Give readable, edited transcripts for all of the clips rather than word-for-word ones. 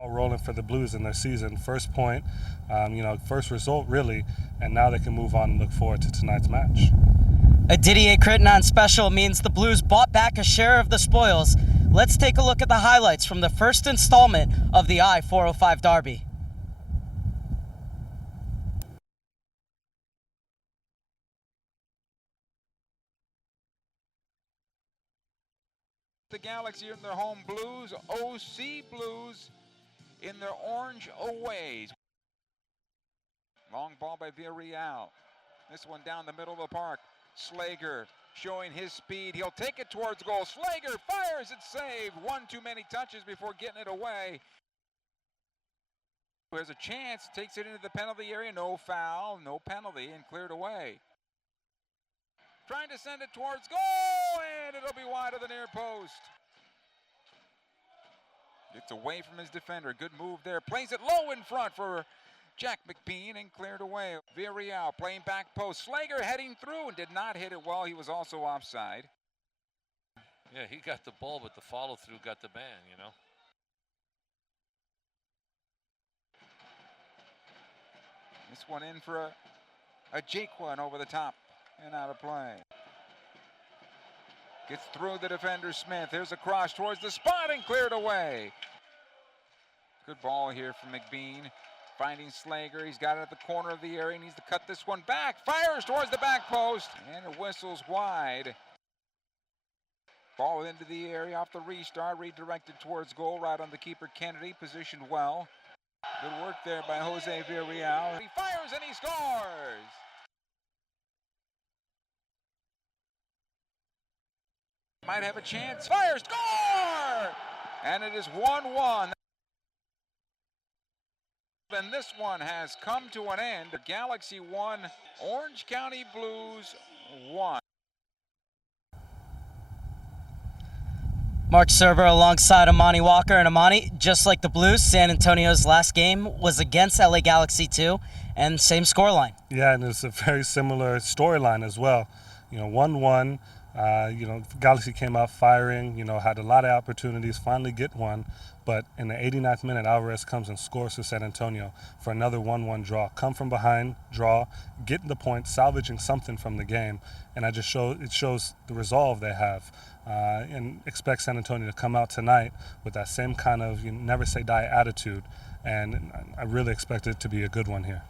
All rolling for the Blues in their season. First point, first result really, and now they can move on and look forward to tonight's match. A Didier Crittenden special means the Blues bought back a share of the spoils. Let's take a look at the highlights from the first installment of the I-405 Derby. The Galaxy in their home blues, OC Blues in their orange aways. Long ball by Villarreal. This one down the middle of the park. Slager showing his speed. He'll take it towards goal. Slager fires it, saved. One too many touches before getting it away. There's a chance, takes it into the penalty area. No foul, no penalty, and cleared away. Trying to send it towards goal, and it'll be wide of the near post. Gets away from his defender. Good move there. Plays it low in front for Jack McBean and cleared away. Villarreal playing back post. Slager heading through and did not hit it well. He was also offside. Yeah, he got the ball, but the follow-through got the ban, you know. This one in for a Jaquan over the top and out of play. Gets through the defender Smith. Here's a cross towards the spot and cleared away. Good ball here from McBean. Finding Slager. He's got it at the corner of the area. He needs to cut this one back. Fires towards the back post. And it whistles wide. Ball into the area off the restart. Redirected towards goal. Right on the keeper Kennedy. Positioned well. Good work there by Jose Villarreal. He fires and he scores. Might have a chance. Fires. Score! And it is 1-1. And this one has come to an end. The Galaxy 1, Orange County Blues 1. Mark Serber alongside Amani Walker. And Amani, just like the Blues, San Antonio's last game was against LA Galaxy 2, and same scoreline. Yeah, and it's a very similar storyline as well. 1-1. Galaxy came out firing, had a lot of opportunities, finally get one. But in the 89th minute, Alvarez comes and scores for San Antonio for another 1-1 draw. Come from behind, draw, getting the point, salvaging something from the game. And it shows the resolve they have. And expect San Antonio to come out tonight with that same kind of never say die attitude. And I really expect it to be a good one here.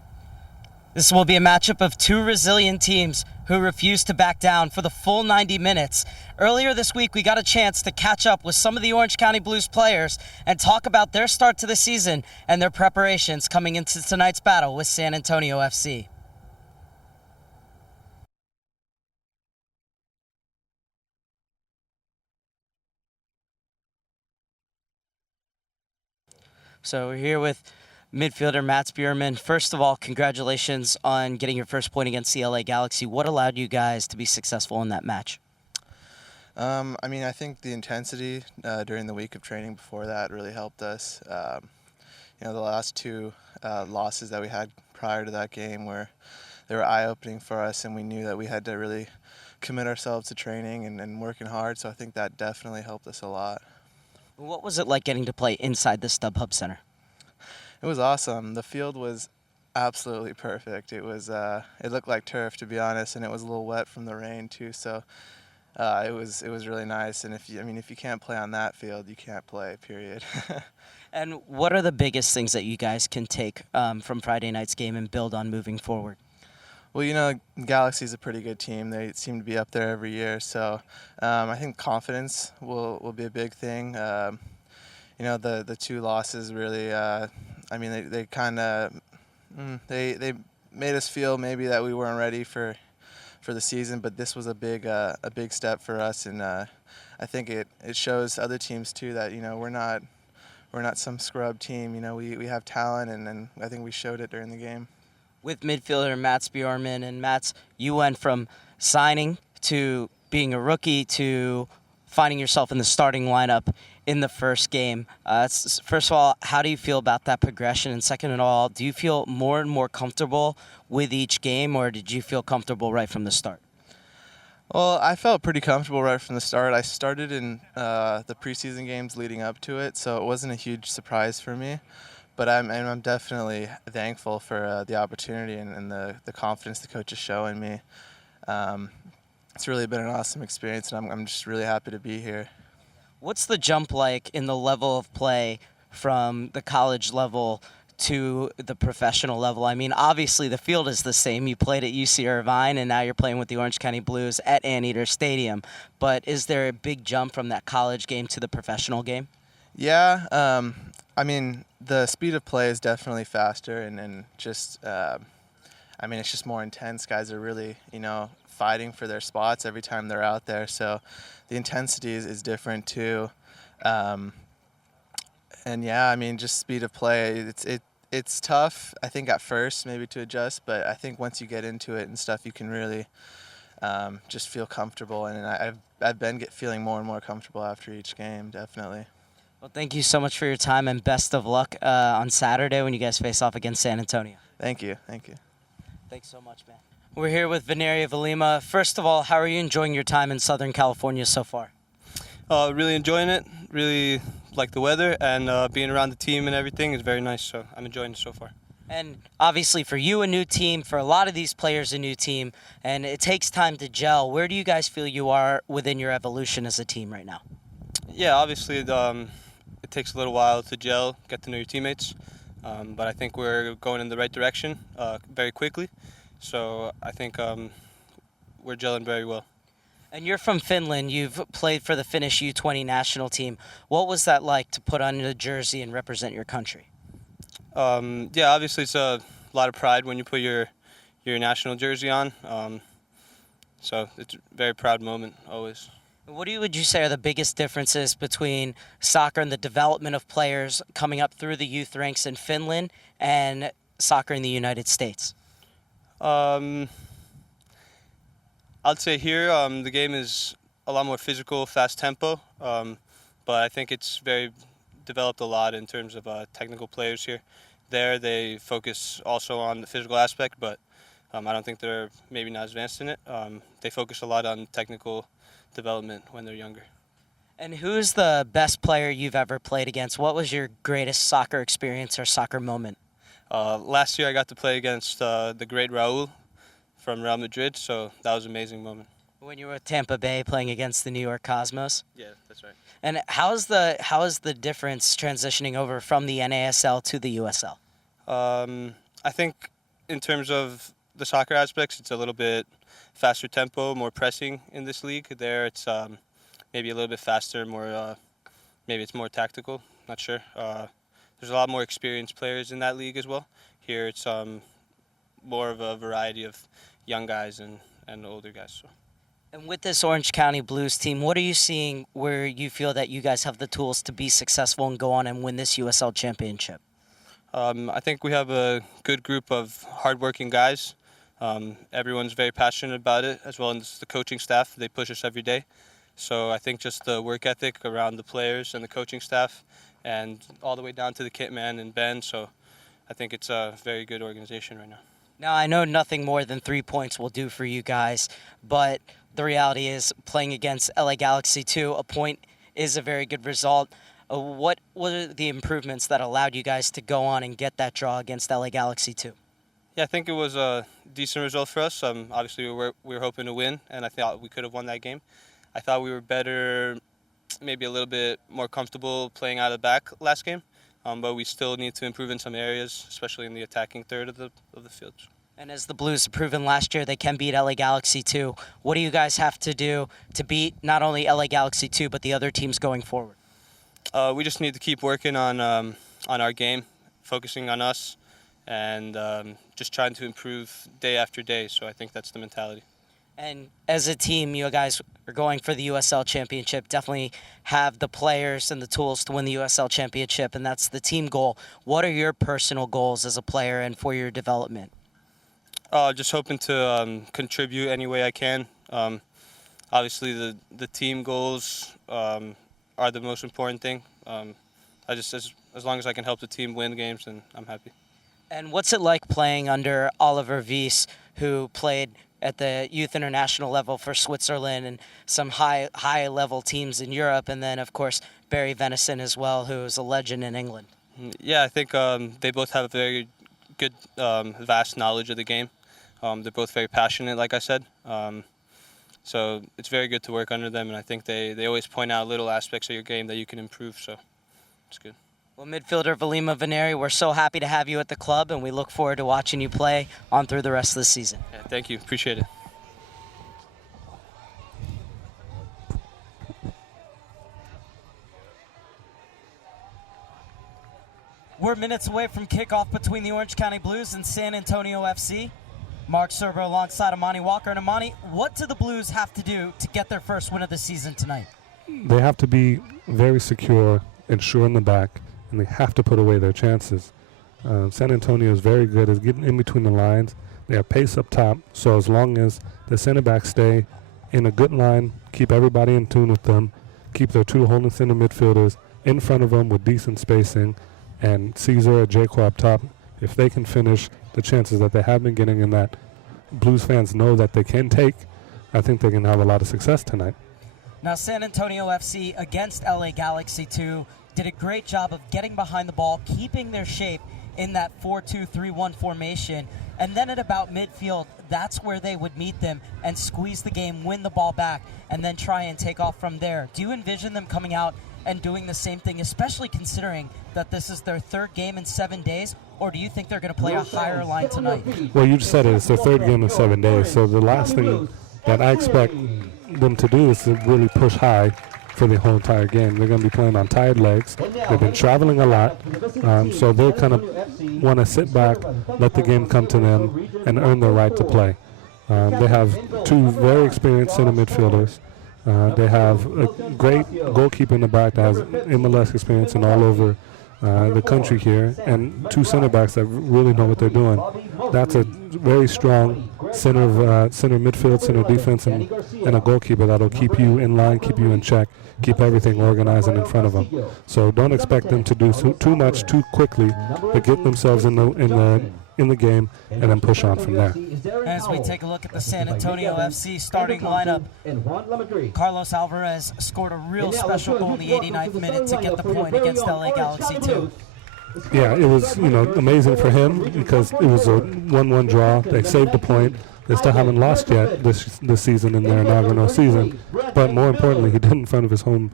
This will be a matchup of two resilient teams who refuse to back down for the full 90 minutes. Earlier this week, we got a chance to catch up with some of the Orange County Blues players and talk about their start to the season and their preparations coming into tonight's battle with San Antonio FC. So we're here with midfielder Mats Bjurman. First of all, congratulations on getting your first point against the LA Galaxy. What allowed you guys to be successful in that match? I think the intensity during the week of training before that really helped us. The last two losses that we had prior to that game they were eye-opening for us, and we knew that we had to really commit ourselves to training and working hard, so I think that definitely helped us a lot. What was it like getting to play inside the StubHub Center? It was awesome. The field was absolutely perfect. It looked like turf, to be honest, and it was a little wet from the rain too. So it was really nice. And if you can't play on that field, you can't play. Period. And what are the biggest things that you guys can take from Friday night's game and build on moving forward? Well, Galaxy's a pretty good team. They seem to be up there every year. So I think confidence will be a big thing. The two losses really. They kind of they made us feel maybe that we weren't ready for the season, but this was a big step for us, and I think it shows other teams too that we're not some scrub team. We have talent, and I think we showed it during the game. With midfielder Mats Bjurman, and Mats, you went from signing to being a rookie to finding yourself in the starting lineup in the first game. First of all, how do you feel about that progression? And second of all, do you feel more and more comfortable with each game, or did you feel comfortable right from the start? Well, I felt pretty comfortable right from the start. I started in the preseason games leading up to it, so it wasn't a huge surprise for me. But I'm definitely thankful for the opportunity and the confidence the coach is showing me. Um, it's really been an awesome experience, and I'm just really happy to be here. What's the jump like in the level of play from the college level to the professional level? I mean, obviously the field is the same. You played at UC Irvine, and now you're playing with the Orange County Blues at Anteater Stadium. But is there a big jump from that college game to the professional game? Yeah, I mean, the speed of play is definitely faster, and just, I mean, it's just more intense. Guys are really, fighting for their spots every time they're out there. So the intensity is different too. And yeah, I mean, just speed of play. It's tough, I think, at first maybe to adjust, but I think once you get into it and stuff, you can really just feel comfortable. And I've been feeling more and more comfortable after each game, definitely. Well, thank you so much for your time, and best of luck on Saturday when you guys face off against San Antonio. Thank you. Thank you. Thanks so much, man. We're here with Veneria Valima. First of all, how are you enjoying your time in Southern California so far? Really enjoying it. Really like the weather, and being around the team and everything is very nice. So I'm enjoying it so far. And obviously for you, a new team, for a lot of these players, a new team, and it takes time to gel. Where do you guys feel you are within your evolution as a team right now? Yeah, obviously it takes a little while to gel, get to know your teammates, but I think we're going in the right direction very quickly. So I think we're gelling very well. And you're from Finland. You've played for the Finnish U20 national team. What was that like to put on the jersey and represent your country? Yeah, obviously it's a lot of pride when you put your national jersey on. So it's a very proud moment always. What would you say are the biggest differences between soccer and the development of players coming up through the youth ranks in Finland and soccer in the United States? I'd say here the game is a lot more physical, fast tempo, but I think it's very developed a lot in terms of technical players here. There they focus also on the physical aspect, but I don't think they're maybe not advanced in it. They focus a lot on technical development when they're younger. And who's the best player you've ever played against? What was your greatest soccer experience or soccer moment? Last year I got to play against the great Raul from Real Madrid, so that was an amazing moment. When you were at Tampa Bay playing against the New York Cosmos? Yeah, that's right. And how is the difference transitioning over from the NASL to the USL? I think in terms of the soccer aspects, it's a little bit faster tempo, more pressing in this league. There it's maybe a little bit faster, more maybe it's more tactical, not sure. There's a lot more experienced players in that league as well. Here it's more of a variety of young guys and older guys. So. And with this Orange County Blues team, what are you seeing where you feel that you guys have the tools to be successful and go on and win this USL championship? I think we have a good group of hardworking guys. Everyone's very passionate about it, as well as the coaching staff. They push us every day. So I think just the work ethic around the players and the coaching staff, and all the way down to the kit man and Ben. So I think it's a very good organization right now. Now, I know nothing more than 3 points will do for you guys, but the reality is playing against LA Galaxy 2, a point is a very good result. What were the improvements that allowed you guys to go on and get that draw against LA Galaxy 2? Yeah, I think it was a decent result for us. Obviously, we were hoping to win, and I thought we could have won that game. I thought we were better, maybe a little bit more comfortable playing out of the back last game, but we still need to improve in some areas, especially in the attacking third of the field. And as the Blues have proven last year, they can beat LA Galaxy 2. What do you guys have to do to beat not only LA Galaxy 2, but the other teams going forward? We just need to keep working on our game, focusing on us, and just trying to improve day after day. So I think that's the mentality. And as a team, you guys are going for the USL Championship, definitely have the players and the tools to win the USL Championship, and that's the team goal. What are your personal goals as a player and for your development? Just hoping to contribute any way I can. Obviously, the team goals are the most important thing. As long as I can help the team win games, then I'm happy. And what's it like playing under Oliver Wies, who played at the youth international level for Switzerland and some high level teams in Europe, and then of course Barry Venison as well, who is a legend in England. Yeah, I think they both have a very good, vast knowledge of the game. They're both very passionate, like I said. So it's very good to work under them, and I think they always point out little aspects of your game that you can improve, so it's good. Well, midfielder Velima Veneri, we're so happy to have you at the club, and we look forward to watching you play on through the rest of the season. Yeah, thank you. Appreciate it. We're minutes away from kickoff between the Orange County Blues and San Antonio FC. Mark Serber alongside Amani Walker. And Amani, what do the Blues have to do to get their first win of the season tonight? They have to be very secure and sure in the back, and they have to put away their chances. San Antonio is very good at getting in between the lines. They have pace up top, so as long as the center backs stay in a good line, keep everybody in tune with them, keep their two holding center midfielders in front of them with decent spacing, and Caesar or Jaco up top, if they can finish the chances that they have been getting and that Blues fans know that they can take, I think they can have a lot of success tonight. Now, San Antonio FC against LA Galaxy 2 did a great job of getting behind the ball, keeping their shape in that 4-2-3-1 formation, and then at about midfield, that's where they would meet them and squeeze the game, win the ball back, and then try and take off from there. Do you envision them coming out and doing the same thing, especially considering that this is their third game in 7 days, or do you think they're going to play a higher line tonight? Well, you just said it. It's their third game in 7 days, so the last thing that I expect them to do is to really push high for the whole entire game. They're going to be playing on tired legs. They've been traveling a lot, so they'll kind of want to sit back, let the game come to them, and earn their right to play. They have two very experienced center midfielders. They have a great goalkeeper in the back that has MLS experience and all over the country here, and two center backs that really know what they're doing. That's a very strong center midfield, center defense, and a goalkeeper that'll keep you in line, keep you in check, keep everything organized and in front of them. So don't expect them to do too much too quickly, but get themselves in the game and then push on from there. As we take a look at the San Antonio FC starting lineup, Carlos Alvarez scored a real special goal in the 89th minute to get the point against LA Galaxy 2. Yeah, it was amazing for him because it was a 1-1 draw. They saved the point. They still haven't lost yet this season in their inaugural season. But more importantly, he did in front of his home.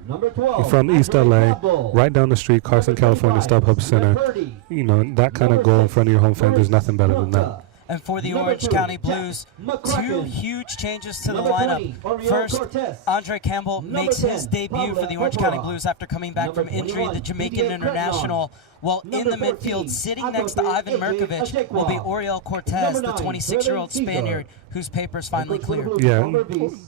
He's from East LA, right down the street, Carson, California, StubHub Center. That kind of goal in front of your home fan, there's nothing better than that. And for the Orange County Blues, two huge changes to the lineup. First, Andre Campbell makes his debut for the Orange County Blues after coming back from injury, the Jamaican international. While in the midfield, sitting next to Ivan Mirkovic, will be Oriel Cortez, the 26-year-old Spaniard, whose papers finally cleared. Yeah,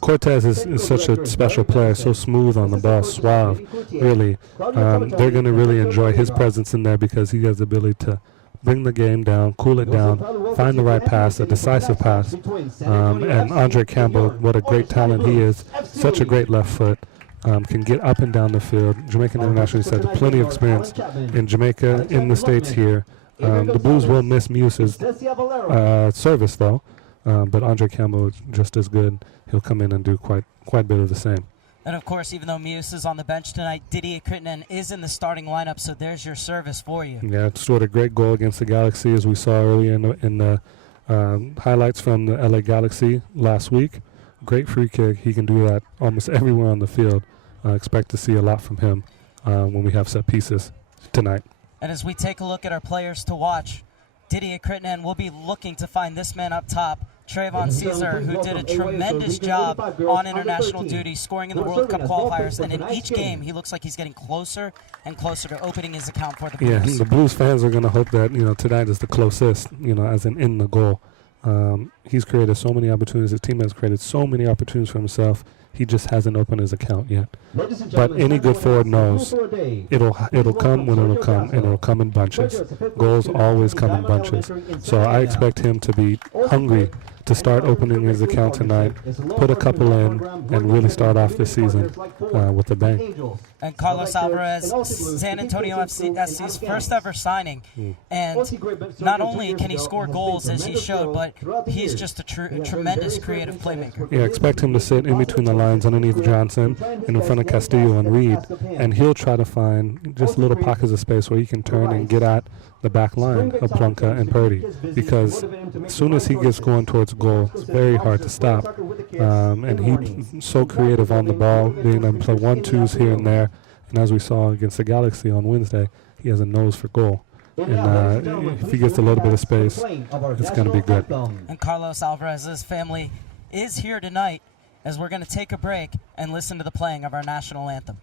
Cortez is such a special player, so smooth on the ball, suave, really. They're going to really enjoy his presence in there because he has the ability to bring the game down, cool it down, find the right pass, a decisive pass. And Andre Campbell, what a great talent he is, such a great left foot, can get up and down the field. Jamaican international, he said, plenty of experience in Jamaica, in the States here. The Blues will miss Muse's service, though, but Andre Campbell is just as good. He'll come in and do quite a bit of the same. And, of course, even though Muse is on the bench tonight, Didier Crittenden is in the starting lineup, so there's your service for you. Yeah, scored a great goal against the Galaxy, as we saw earlier in the highlights from the LA Galaxy last week. Great free kick. He can do that almost everywhere on the field. Expect to see a lot from him when we have set pieces tonight. And as we take a look at our players to watch, Didier Crittenden will be looking to find this man up top, Trayvon Caesar, who did a tremendous job on international duty, scoring in the World Cup qualifiers. And in each game, he looks like he's getting closer and closer to opening his account for the Blues. Yeah, the Blues fans are going to hope that tonight is the closest, as in the goal. He's created so many opportunities. His team has created so many opportunities for himself. He just hasn't opened his account yet. But any good forward knows it'll come when it'll come, and it'll come in bunches. Goals always come in bunches. So I expect him to be hungry to start opening his account tonight, put a couple in, and really start off this season with a bang. And Carlos Alvarez, San Antonio SC's first ever signing. And not only can he score goals as he showed, but he's just a tremendous creative playmaker. Yeah, expect him to sit in between the lines underneath Johnson and in front of Castillo and Reed, and he'll try to find just little pockets of space where he can turn and get at the back line of Plunka and Purdy, because as soon as he gets going towards goal, it's very hard to stop. And he's so creative on the ball, being able to play 1-2s here and there. And as we saw against the Galaxy on Wednesday, he has a nose for goal. And if he gets a little bit of space, it's going to be good. And Carlos Alvarez's family is here tonight as we're going to take a break and listen to the playing of our national anthem.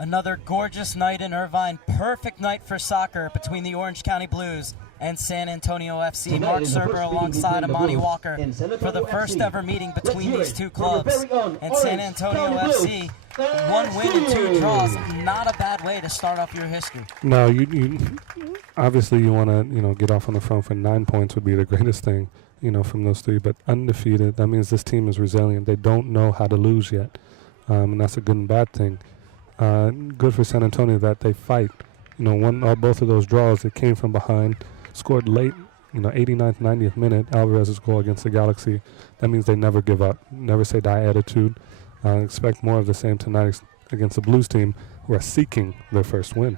Another gorgeous night in Irvine. Perfect night for soccer between the Orange County Blues and San Antonio FC. Mark Serber alongside Amani Walker for the first ever meeting between these two clubs. And San Antonio FC, 1 win and 2 draws. Not a bad way to start off your history. No, you obviously you want to get off on the front foot. 9 points would be the greatest thing from those 3. But undefeated, that means this team is resilient. They don't know how to lose yet, and that's a good and bad thing. Good for San Antonio that they fight. Both of those draws, it came from behind, scored late, 89th, 90th minute, Alvarez's goal against the Galaxy. That means they never give up, never say die attitude. Expect more of the same tonight against the Blues team, who are seeking their first win.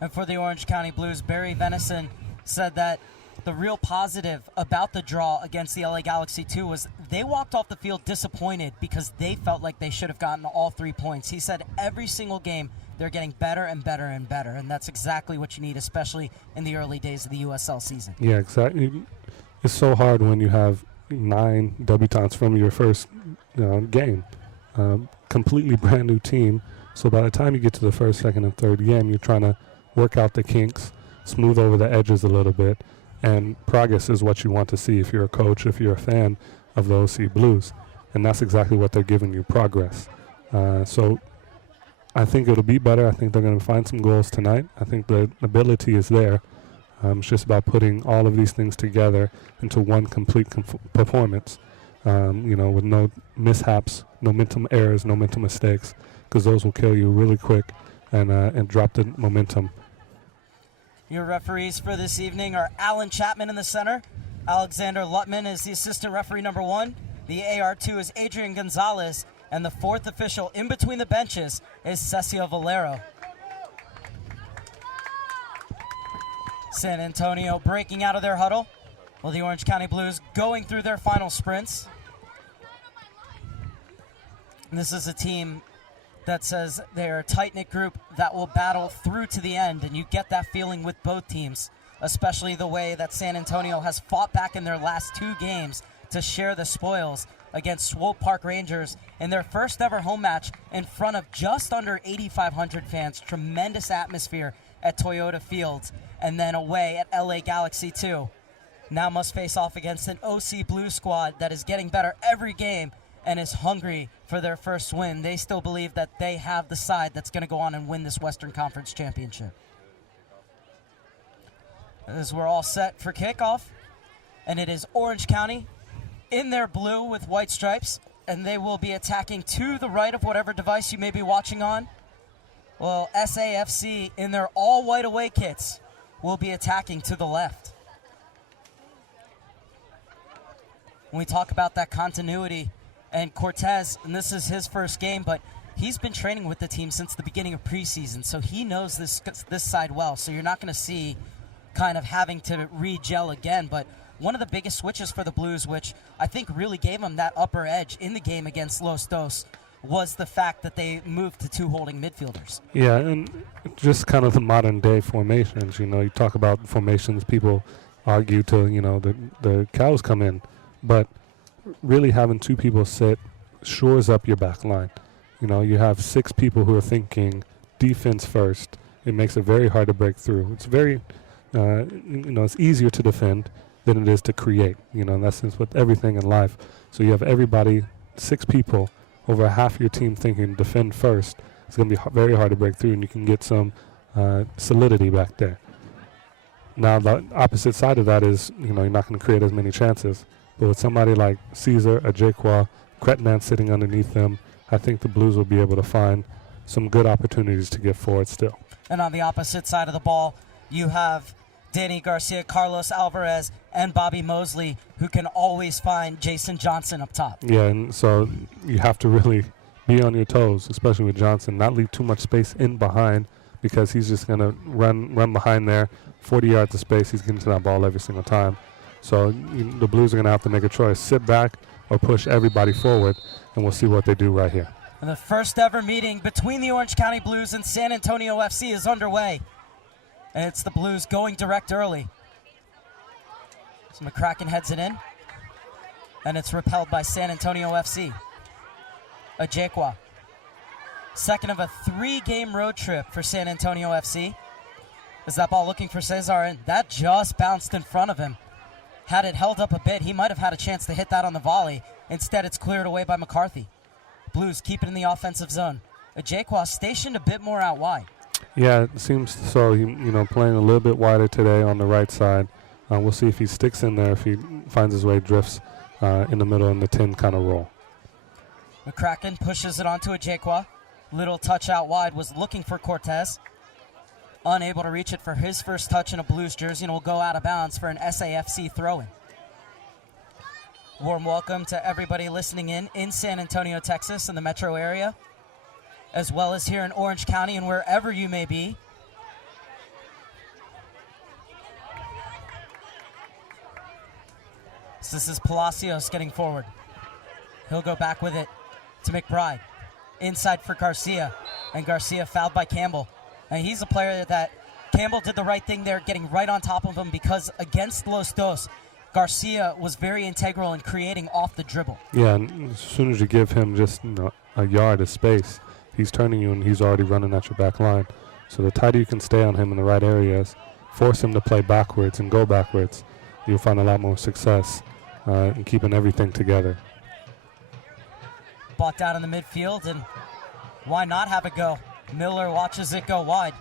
And for the Orange County Blues, Barry Venison said that the real positive about the draw against the LA Galaxy 2 was they walked off the field disappointed because they felt like they should have gotten all 3 points. He said every single game they're getting better and better and better, and that's exactly what you need, especially in the early days of the USL season. Yeah, exactly. It's so hard when you have 9 debutants from your first game. Completely brand new team. So by the time you get to the first, second, and third game, you're trying to work out the kinks, smooth over the edges a little bit. And progress is what you want to see if you're a coach, if you're a fan of the OC Blues. And that's exactly what they're giving you, progress. So I think it'll be better. I think they're going to find some goals tonight. I think the ability is there. It's just about putting all of these things together into one complete performance, with no mishaps, no mental errors, no mental mistakes, because those will kill you really quick and drop the momentum. Your referees for this evening are Alan Chapman in the center. Alexander Lutman is the assistant referee number 1. The AR2 is Adrian Gonzalez. And the 4th official in between the benches is Cecil Valero. San Antonio breaking out of their huddle. Well, the Orange County Blues going through their final sprints. And this is a team that says they're a tight-knit group that will battle through to the end, and you get that feeling with both teams, especially the way that San Antonio has fought back in their last 2 games to share the spoils against Swope Park Rangers in their first ever home match in front of just under 8,500 fans. Tremendous atmosphere at Toyota Fields, and then away at LA Galaxy 2. Now must face off against an OC Blues squad that is getting better every game and is hungry for their first win. They still believe that they have the side that's going to go on and win this Western Conference championship. As we're all set for kickoff, and it is Orange County in their blue with white stripes, and they will be attacking to the right of whatever device you may be watching on. Well, SAFC in their all-white away kits will be attacking to the left. When we talk about that continuity, and Cortez, and this is his first game, but he's been training with the team since the beginning of preseason, so he knows this side well. So you're not going to see kind of having to re-gel again, but one of the biggest switches for the Blues, which I think really gave them that upper edge in the game against Los Dos, was the fact that they moved to 2 holding midfielders. Yeah, and just kind of the modern day formations. You know, you talk about formations, people argue till, you know, the cows come in. But really having 2 people sit shores up your back line. You know, you have 6 people who are thinking defense first. It makes it very hard to break through. It's very, it's easier to defend than it is to create. You know, in that sense with everything in life. So you have everybody, 6 people, over half your team thinking defend first. It's going to be very hard to break through, and you can get some solidity back there. Now, the opposite side of that is, you know, you're not going to create as many chances. But with somebody like Caesar, Ajekwa, Kretman sitting underneath them, I think the Blues will be able to find some good opportunities to get forward still. And on the opposite side of the ball, you have Danny Garcia, Carlos Alvarez, and Bobby Mosley, who can always find Jason Johnson up top. Yeah, and so you have to really be on your toes, especially with Johnson, not leave too much space in behind, because he's just going to run behind there, 40 yards of space. He's getting to that ball every single time. So the Blues are going to have to make a choice, sit back or push everybody forward, and we'll see what they do right here. And the first ever meeting between the Orange County Blues and San Antonio FC is underway. And it's the Blues going direct early. So McCracken heads it in, and it's repelled by San Antonio FC. Ajekwa. Second of a 3-game road trip for San Antonio FC. Is that ball looking for Cesar, and that just bounced in front of him. Had it held up a bit, he might have had a chance to hit that on the volley. Instead, it's cleared away by McCarthy. Blues keep it in the offensive zone. Ajekwa stationed a bit more out wide. Yeah, it seems so. He, playing a little bit wider today on the right side. We'll see if he sticks in there, if he finds his way, drifts in the middle in the 10 kind of roll. McCracken pushes it onto Ajekwa. Little touch out wide, was looking for Cortez. Unable to reach it for his first touch in a Blues jersey, and will go out of bounds for an SAFC throw-in. Warm welcome to everybody listening in San Antonio, Texas, and the metro area, as well as here in Orange County and wherever you may be. So this is Palacios getting forward. He'll go back with it to McBride. Inside for Garcia, and Garcia fouled by Campbell. And he's a player that Campbell did the right thing there, getting right on top of him, because against Los Dos, Garcia was very integral in creating off the dribble. Yeah, and as soon as you give him just a yard of space, he's turning you and he's already running at your back line. So the tighter you can stay on him in the right areas, force him to play backwards and go backwards, you'll find a lot more success in keeping everything together. Bought down in the midfield, and why not have it go? Miller watches it go wide.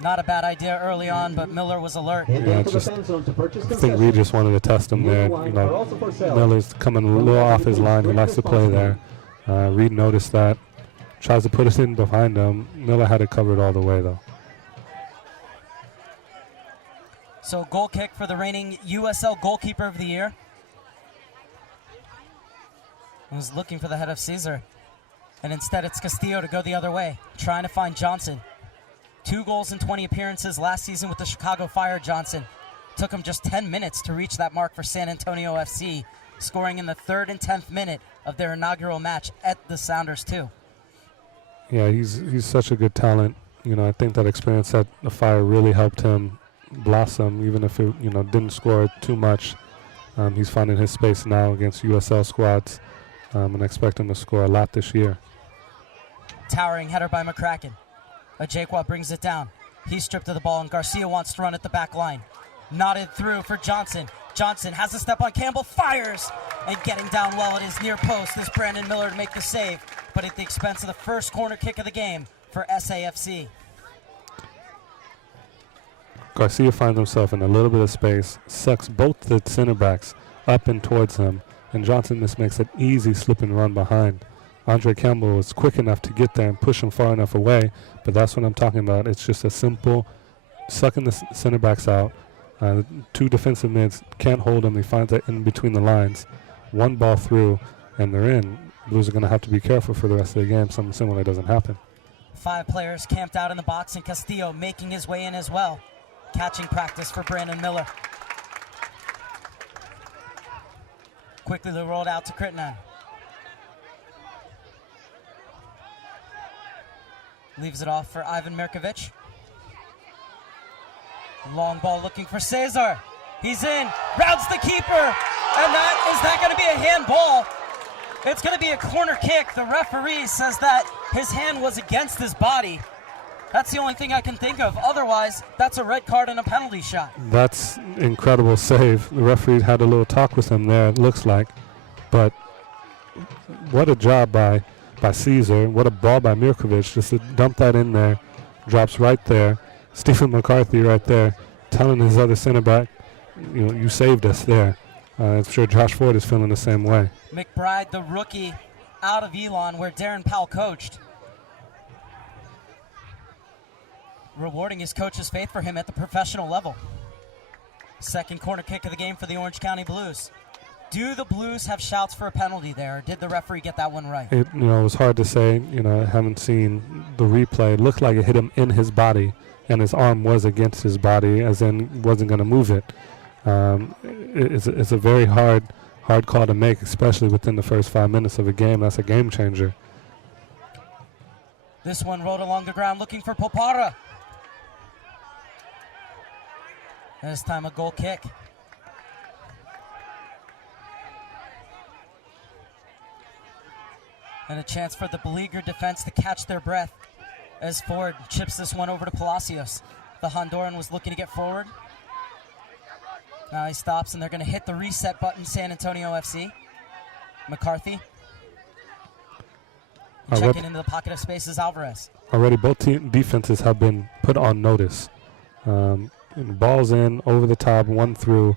Not a bad idea early on, but Miller was alert. Yeah, I think we just wanted to test him there. Miller's coming a little off his line. He likes to play there. Reed noticed that. Tries to put it in behind him. Miller had it covered all the way, though. So goal kick for the reigning USL goalkeeper of the year. I was looking for the head of Caesar. And instead it's Castillo to go the other way, trying to find Johnson. 2 goals in 20 appearances last season with the Chicago Fire. Johnson took him just 10 minutes to reach that mark for San Antonio FC, scoring in the 3rd and 10th minute of their inaugural match at the Sounders too. Yeah, he's such a good talent. I think that experience at the Fire really helped him blossom, even if it didn't score too much. He's finding his space now against USL squads, and I expect him to score a lot this year. Towering header by McCracken. Ajekwa brings it down. He's stripped of the ball, and Garcia wants to run at the back line. Knotted through for Johnson. Johnson has a step on Campbell, fires, and getting down well at his near post is Brandon Miller to make the save, but at the expense of the first corner kick of the game for SAFC. Garcia finds himself in a little bit of space, sucks both the center backs up and towards him, and Johnson just makes an easy slip and run behind. Andre Campbell was quick enough to get there and push him far enough away, but that's what I'm talking about. It's just a simple sucking the center backs out. Two defensive mids can't hold him. He finds that in between the lines. One ball through, and they're in. Blues are going to have to be careful for the rest of the game. Something similar doesn't happen. 5 players camped out in the box, and Castillo making his way in as well. Catching practice for Brandon Miller. Quickly rolled out to Crittenden. Leaves it off for Ivan Mirkovic. Long ball looking for Cesar. He's in, rounds the keeper, and is that going to be a handball? It's going to be a corner kick. The referee says that his hand was against his body. That's the only thing I can think of. Otherwise, that's a red card and a penalty shot. That's incredible save. The referee had a little talk with him there, it looks like. But what a job by Caesar. What a ball by Mirkovic. Just to dump that in there. Drops right there. Stephen McCarthy right there telling his other center back, you saved us there. I'm sure Josh Ford is feeling the same way. McBride, the rookie, out of Elon, where Darren Powell coached. Rewarding his coach's faith for him at the professional level. Second corner kick of the game for the Orange County Blues. Do the Blues have shouts for a penalty there, or did the referee get that one right? It was hard to say. I haven't seen the replay. It looked like it hit him in his body, and his arm was against his body, as in wasn't going to move it. It's a very hard call to make, especially within the first 5 minutes of a game. That's a game changer. This one rode along the ground looking for Popara. This time a goal kick. And a chance for the beleaguered defense to catch their breath as Ford chips this one over to Palacios. The Honduran was looking to get forward. Now he stops, and they're going to hit the reset button, San Antonio FC. McCarthy. Checking into the pocket of space is Alvarez. Already both defenses have been put on notice. Balls in, over the top, one through,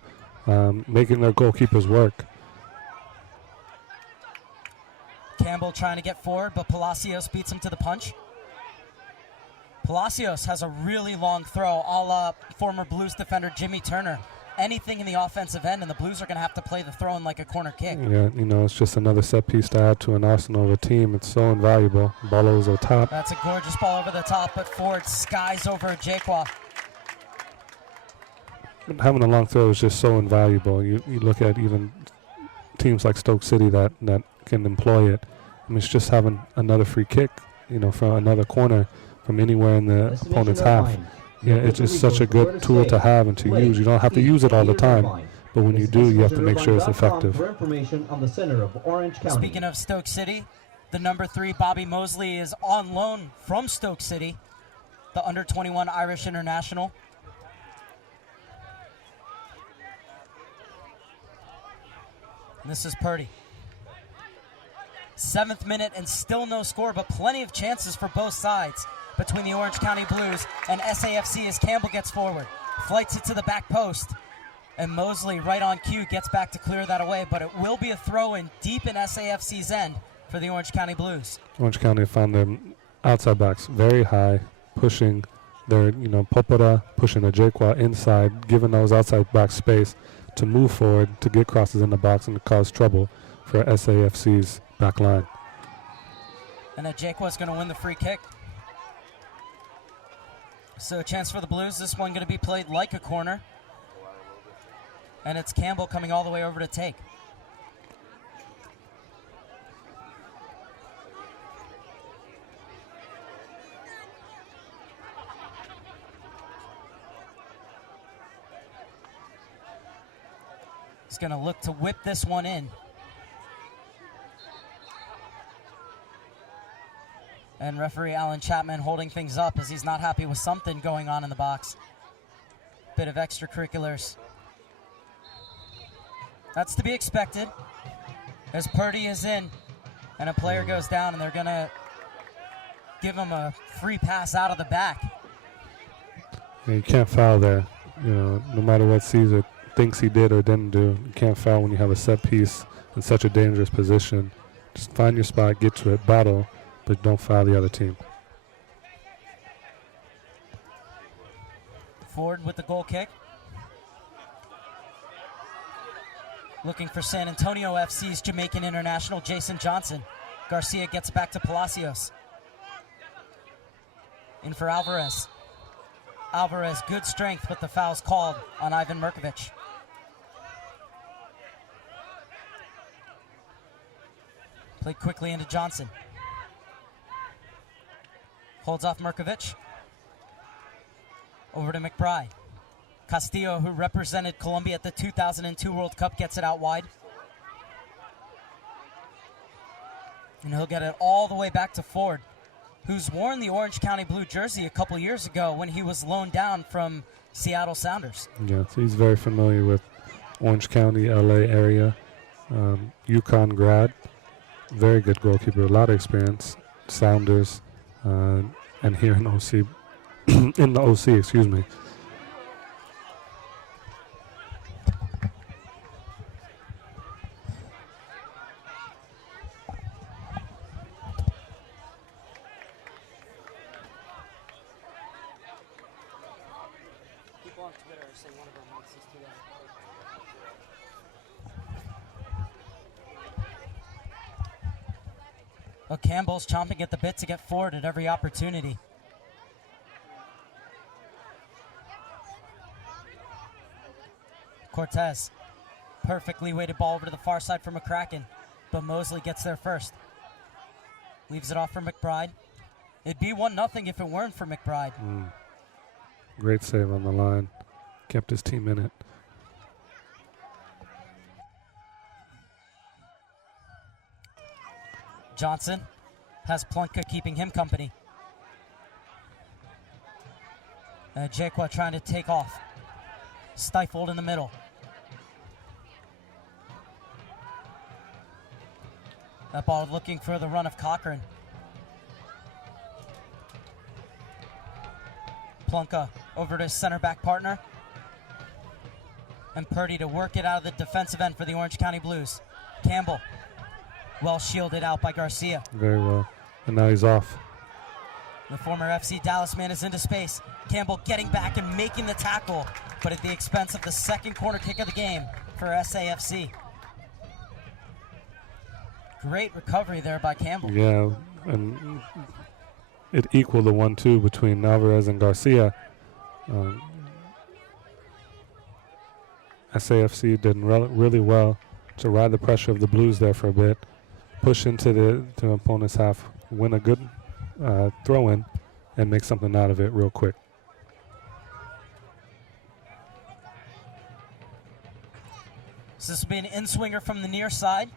making their goalkeepers work. Campbell trying to get forward, but Palacios beats him to the punch. Palacios has a really long throw, a la former Blues defender Jimmy Turner. Anything in the offensive end, and the Blues are going to have to play the throw in like a corner kick. Yeah, it's just another set piece to add to an arsenal of a team. It's so invaluable. Ball over the top. That's a gorgeous ball over the top, but Ford skies over Jaqua. Having a long throw is just so invaluable. You look at even teams like Stoke City that can employ it. It's just having another free kick, from another corner from anywhere in the opponent's half. Yeah, it's just such a good tool to have and to use. You don't have to use it all the time, but when you do, you have to make sure it's effective. Speaking of Stoke City, the number 3 Bobby Mosley is on loan from Stoke City, the under-21 Irish international. And this is Purdy. 7th minute and still no score, but plenty of chances for both sides between the Orange County Blues and SAFC as Campbell gets forward. Flights it to the back post, and Mosley right on cue gets back to clear that away, but it will be a throw-in deep in SAFC's end for the Orange County Blues. Orange County found their outside backs very high, pushing their, Popora, pushing the Jaqua inside, giving those outside backs space to move forward, to get crosses in the box and to cause trouble for SAFC's back line. And Jaqua is going to win the free kick. So a chance for the Blues. This one going to be played like a corner. And it's Campbell coming all the way over to take. He's going to look to whip this one in. And referee Alan Chapman holding things up as he's not happy with something going on in the box. Bit of extracurriculars. That's to be expected. As Purdy is in and a player goes down, and they're going to give him a free pass out of the back. Yeah, you can't foul there. You know, no matter what Caesar thinks he did or didn't do, you can't foul when you have a set piece in such a dangerous position. Just find your spot, get to it, battle, but don't foul the other team. Ford with the goal kick. Looking for San Antonio FC's Jamaican international Jason Johnson. Garcia gets back to Palacios. In for Alvarez. Alvarez, good strength, but the foul's called on Ivan Mirkovic. Played quickly into Johnson. Holds off Mirkovic. Over to McBride. Castillo, who represented Colombia at the 2002 World Cup, gets it out wide. And he'll get it all the way back to Ford, who's worn the Orange County blue jersey a couple years ago when he was loaned down from Seattle Sounders. Yeah, so he's very familiar with Orange County, LA area. UConn grad. Very good goalkeeper, a lot of experience. Sounders, and here in OC, in the OC, excuse me. People on Twitter say one of our mics is too loud. Well, Campbell's chomping at the bit to get forward at every opportunity. Cortez, perfectly weighted ball over to the far side for McCracken, but Mosley gets there first. Leaves it off for McBride. It'd be 1-0 if it weren't for McBride. Great save on the line. Kept his team in it. Johnson has Plunka keeping him company. Jaquan trying to take off. Stifled in the middle. That ball looking for the run of Cochran. Plunka over to his center back partner. And Purdy to work it out of the defensive end for the Orange County Blues. Campbell, well shielded out by Garcia. Very well. And now he's off. The former FC Dallas man is into space. Campbell getting back and making the tackle, but at the expense of the second corner kick of the game for SAFC. Great recovery there by Campbell. Yeah, and it equaled the 1-2 between Alvarez and Garcia. SAFC did really well to ride the pressure of the Blues there for a bit, push into the opponent's half, win a good throw-in, and make something out of it real quick. So this will be an in-swinger from the near side.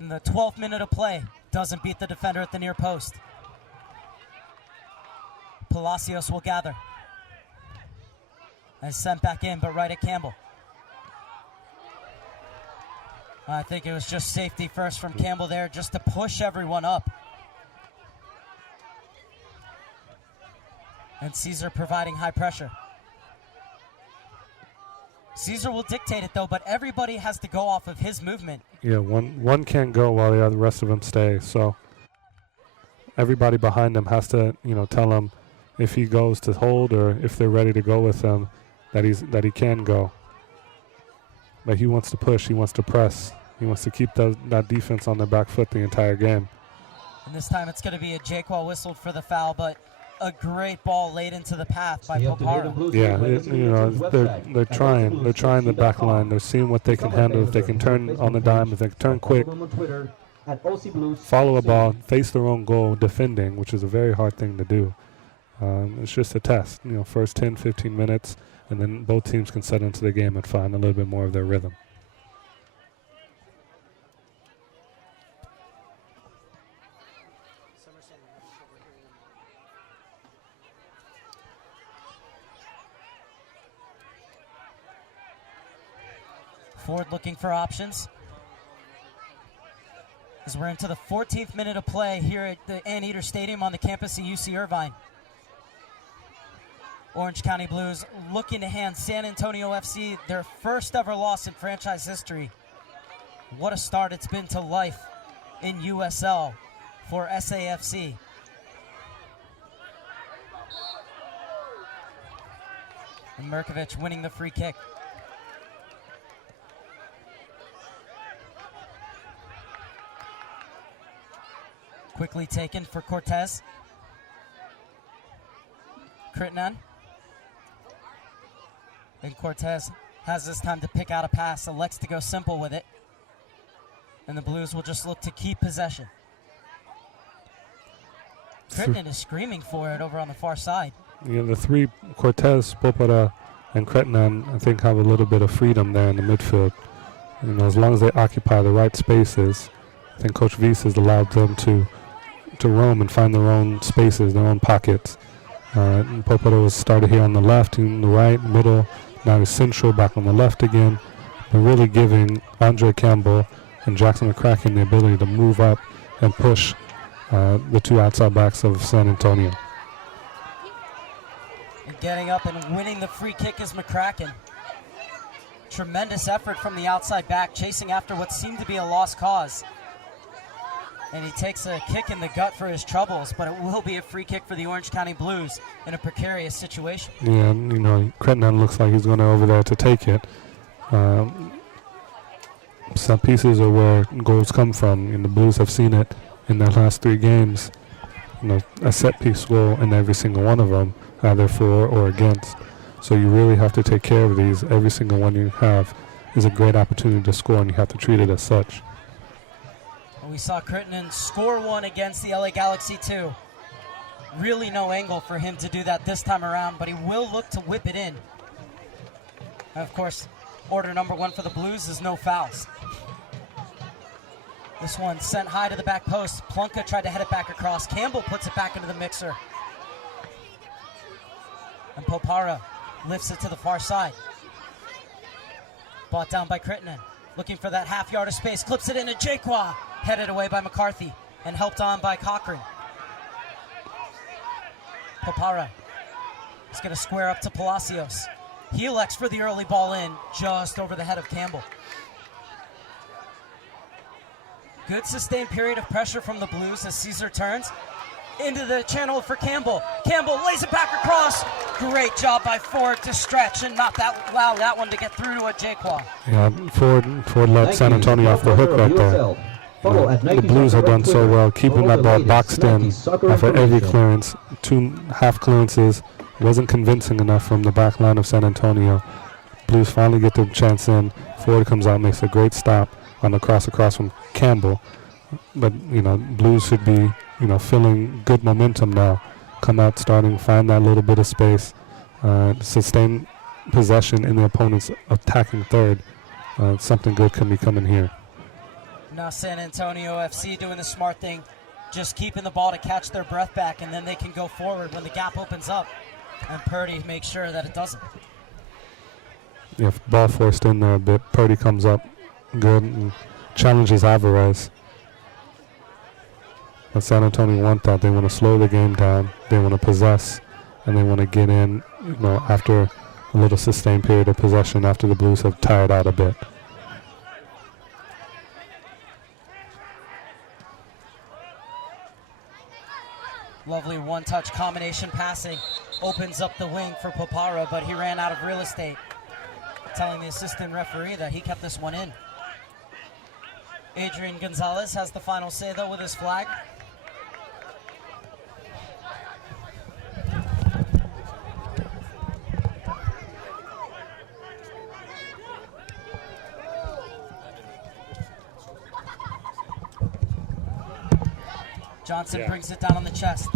In the 12th minute of play, doesn't beat the defender at the near post. Palacios will gather. And sent back in, but right at Campbell. I think it was just safety first from Campbell there, just to push everyone up. And Caesar providing high pressure. Caesar will dictate it though, but everybody has to go off of his movement. Yeah, one can't go while the rest of them stay. So everybody behind him has to, tell him if he goes to hold or if they're ready to go with him, that he can go. But he wants to push. He wants to press. He wants to keep that defense on their back foot the entire game. And this time it's going to be a Jaquan whistled for the foul, but a great ball laid into the path by Poparo. Yeah, they're trying. They're trying the back line. They're seeing what they can handle. If they can turn on the dime, if they can turn quick, follow a ball, face their own goal, defending, which is a very hard thing to do. It's just a test. First 10, 15 minutes, and then both teams can settle into the game and find a little bit more of their rhythm. Ford looking for options. As we're into the 14th minute of play here at the Anteater Stadium on the campus of UC Irvine. Orange County Blues looking to hand San Antonio FC their first ever loss in franchise history. What a start it's been to life in USL for SAFC. And Mirkovic winning the free kick. Quickly taken for Cortez. Crittenden. And Cortez has this time to pick out a pass, elects to go simple with it. And the Blues will just look to keep possession. Crittenden is screaming for it over on the far side. Yeah, the three, Cortez, Popara, and Crittenden, I think have a little bit of freedom there in the midfield. You know, as long as they occupy the right spaces, I think Coach Wiese has allowed them to roam and find their own spaces, their own pockets. Popara was started here on the left, in the right, middle. Now he's central, back on the left again. But really giving Andre Campbell and Jackson McCracken the ability to move up and push the two outside backs of San Antonio. And getting up and winning the free kick is McCracken. Tremendous effort from the outside back, chasing after what seemed to be a lost cause. And he takes a kick in the gut for his troubles, but it will be a free kick for the Orange County Blues in a precarious situation. Yeah, you know, Crittenden looks like he's going over there to take it. Some pieces are where goals come from, and the Blues have seen it in their last 3 games. You know, a set piece goal in every single one of them, either for or against. So you really have to take care of these. Every single one you have is a great opportunity to score, and you have to treat it as such. We saw Crittenden score one against the LA Galaxy too. Really no angle for him to do that this time around, but he will look to whip it in. And of course, order number 1 for the Blues is no fouls. This one sent high to the back post. Plunka tried to head it back across. Campbell puts it back into the mixer. And Popara lifts it to the far side. Brought down by Crittenden. Looking for that half yard of space. Clips it into Jaquan. Headed away by McCarthy and helped on by Cochran. Popara is going to square up to Palacios. He elects for the early ball in, just over the head of Campbell. Good sustained period of pressure from the Blues as Caesar turns into the channel for Campbell. Campbell lays it back across. Great job by Ford to stretch and not allow that one to get through to a Jaquan. Yeah, Ford let San Antonio off the hook right there. The Blues have done so well, keeping that ball boxed in after every clearance. 2 half clearances wasn't convincing enough from the back line of San Antonio. Blues finally get the chance in. Ford comes out, makes a great stop on the cross across from Campbell. But, you know, Blues should be, you know, feeling good momentum now. Come out starting, find that little bit of space, sustain possession in the opponent's attacking third. Something good can be coming here. Now San Antonio FC doing the smart thing, just keeping the ball to catch their breath back, and then they can go forward when the gap opens up. And Purdy makes sure that it doesn't. If ball forced in there a bit, Purdy comes up good and challenges Alvarez. But San Antonio want that. They want to slow the game down. They want to possess, and they want to get in, you know, after a little sustained period of possession after the Blues have tired out a bit. Lovely one-touch combination passing. Opens up the wing for Popara, but he ran out of real estate. Telling the assistant referee that he kept this one in. Adrian Gonzalez has the final say, though, with his flag. Johnson brings it down on the chest.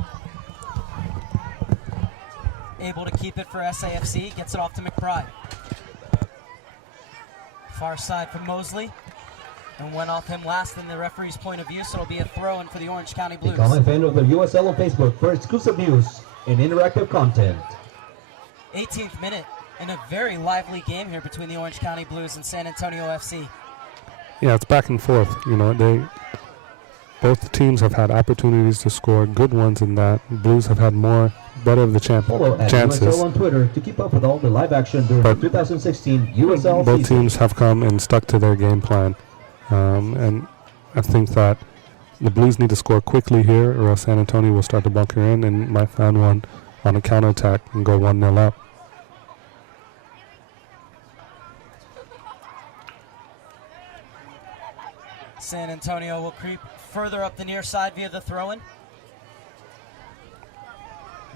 Able to keep it for SAFC, gets it off to McBride. Far side for Mosley. And went off him last in the referee's point of view, so it'll be a throw-in for the Orange County Blues. Become a fan of the USL on Facebook for exclusive news and interactive content. 18th minute In a very lively game here between the Orange County Blues and San Antonio FC. Yeah, it's back and forth. You know, both teams have had opportunities to score, good ones in that. Blues have had better of the Follow at chances. USL on Twitter to keep up with all the live action during the 2016 USL Both season. teams have come and stuck to their game plan. And I think that the Blues need to score quickly here, or else San Antonio will start to bunker in and might find one on a counterattack and go 1-0 up. San Antonio will creep further up the near side via the throw-in.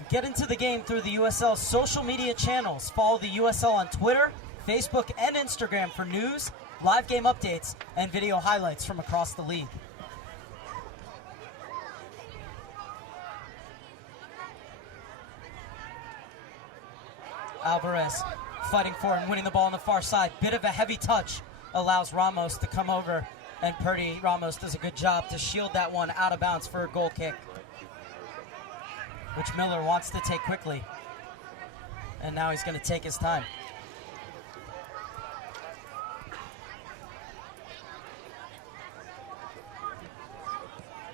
Get into the game through the USL social media channels. Follow the USL on Twitter, Facebook, and Instagram for news, live game updates, and video highlights from across the league. Alvarez fighting for and winning the ball on the far side. Bit of a heavy touch allows Ramos to come over, and Purdy Ramos does a good job to shield that one out of bounds for a goal kick, which Miller wants to take quickly. And now he's going to take his time.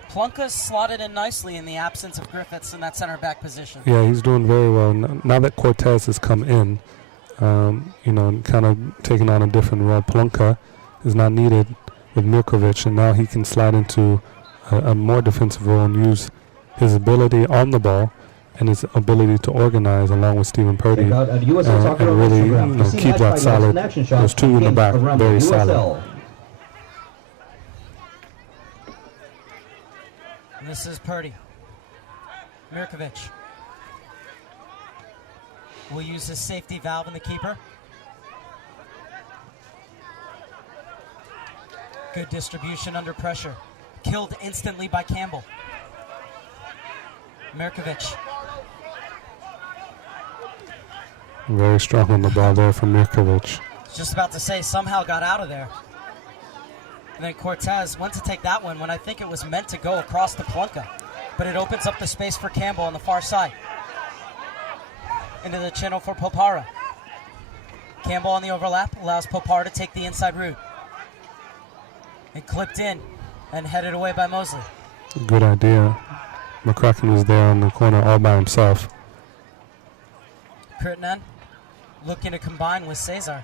Plunka's slotted in nicely in the absence of Griffiths in that center back position. Yeah, he's doing very well. Now that Cortez has come in, you know, and kind of taking on a different role, Plunka is not needed with Mirkovic, and now he can slide into a more defensive role and use his ability on the ball and his ability to organize along with Stephen Purdy Check out at USL Soccer and on really Instagram to see keep match that highlights solid. and action shots Those two from in the games back, around very the solid. USL. And this is Purdy. Mirkovic will use his safety valve in the keeper. Good distribution under pressure. Killed instantly by Campbell. Mirkovic. Very strong on the ball there from Mirkovic. Just about to say, somehow got out of there. And then Cortez went to take that one when I think it was meant to go across to Plunka. But it opens up the space for Campbell on the far side. Into the channel for Popara. Campbell on the overlap allows Popara to take the inside route. And clipped in and headed away by Mosley. Good idea. McCracken was there on the corner all by himself. Crittenden looking to combine with Cesar.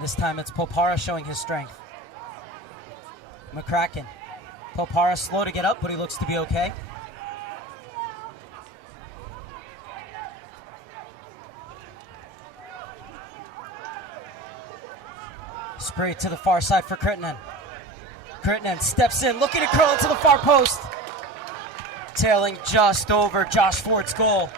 This time it's Popara showing his strength. McCracken. Popara slow to get up, but he looks to be okay. Spray to the far side for Crittenden. Crittenden steps in, looking to curl it to the far post. Tailing just over Josh Ford's goal.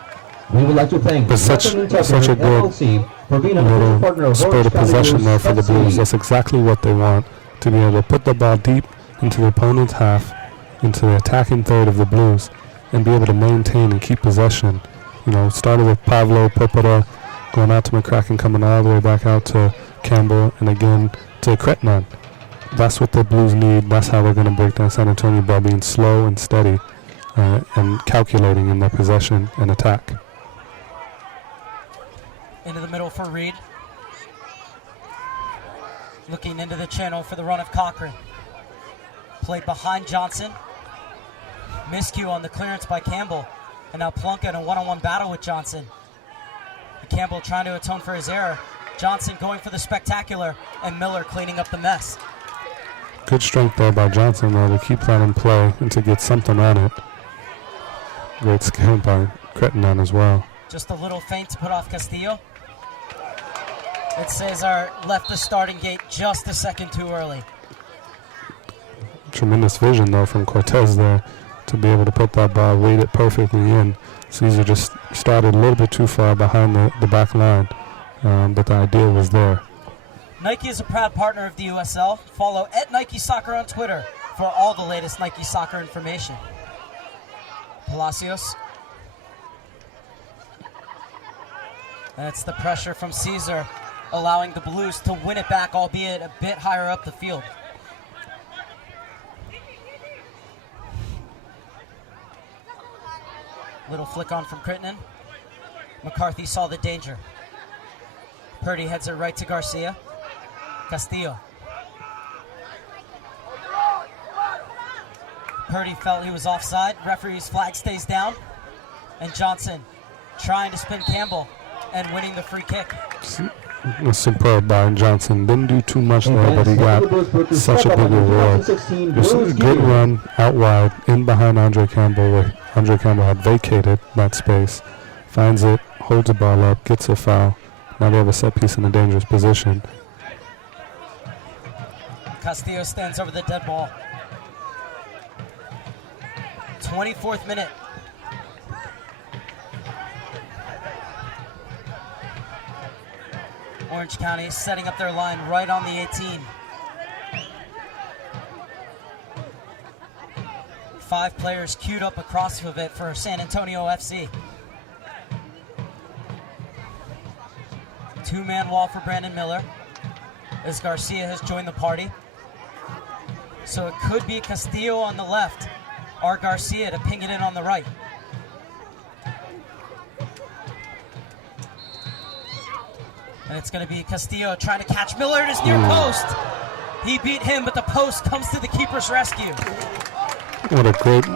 We would like to thank But such a good LLC for being a little partner of spurt Orange of County possession Blues there for the FC. Blues. That's exactly what they want, to be able to put the ball deep into the opponent's half, into the attacking third of the Blues, and be able to maintain and keep possession. You know, started with Pavlo Popora, going out to McCracken, coming all the way back out to Campbell, and again to Crittenden. That's what the Blues need. That's how they're going to break down San Antonio by being slow and steady and calculating in their possession and attack. Into the middle for Reed. Looking into the channel for the run of Cochran. Played behind Johnson. Miscue on the clearance by Campbell. And now Plunka in a one-on-one battle with Johnson. And Campbell trying to atone for his error. Johnson going for the spectacular, and Miller cleaning up the mess. Good strength there by Johnson, though, to keep that in play and to get something on it. Great skill by Crittenden as well. Just a little feint to put off Castillo. It Cesar left the starting gate just a second too early. Tremendous vision, though, from Cortez there to be able to put that ball, weight it perfectly in. Caesar just started a little bit too far behind the back line, but the idea was there. Nike is a proud partner of the USL. Follow @Nike Soccer on Twitter for all the latest Nike Soccer information. Palacios. And it's the pressure from Caesar, allowing the Blues to win it back, albeit a bit higher up the field. Little flick on from Crittenden. McCarthy saw the danger. Purdy heads it right to Garcia. Castillo. Purdy felt he was offside. Referee's flag stays down. And Johnson trying to spin Campbell and winning the free kick. Superb by Johnson. Didn't do too much there, but he got such a big reward. Just a good run out wide, in behind Andre Campbell, where Andre Campbell had vacated that space. Finds it, holds the ball up, gets a foul. Now they have a set piece in a dangerous position. Castillo stands over the dead ball. 24th minute. Orange County setting up their line right on the 18. 5 players queued up across of it for San Antonio FC. 2-man wall for Brandon Miller as Garcia has joined the party. So it could be Castillo on the left or Garcia to ping it in on the right. And it's going to be Castillo trying to catch Miller at his near post. He beat him, but the post comes to the keeper's rescue. What a great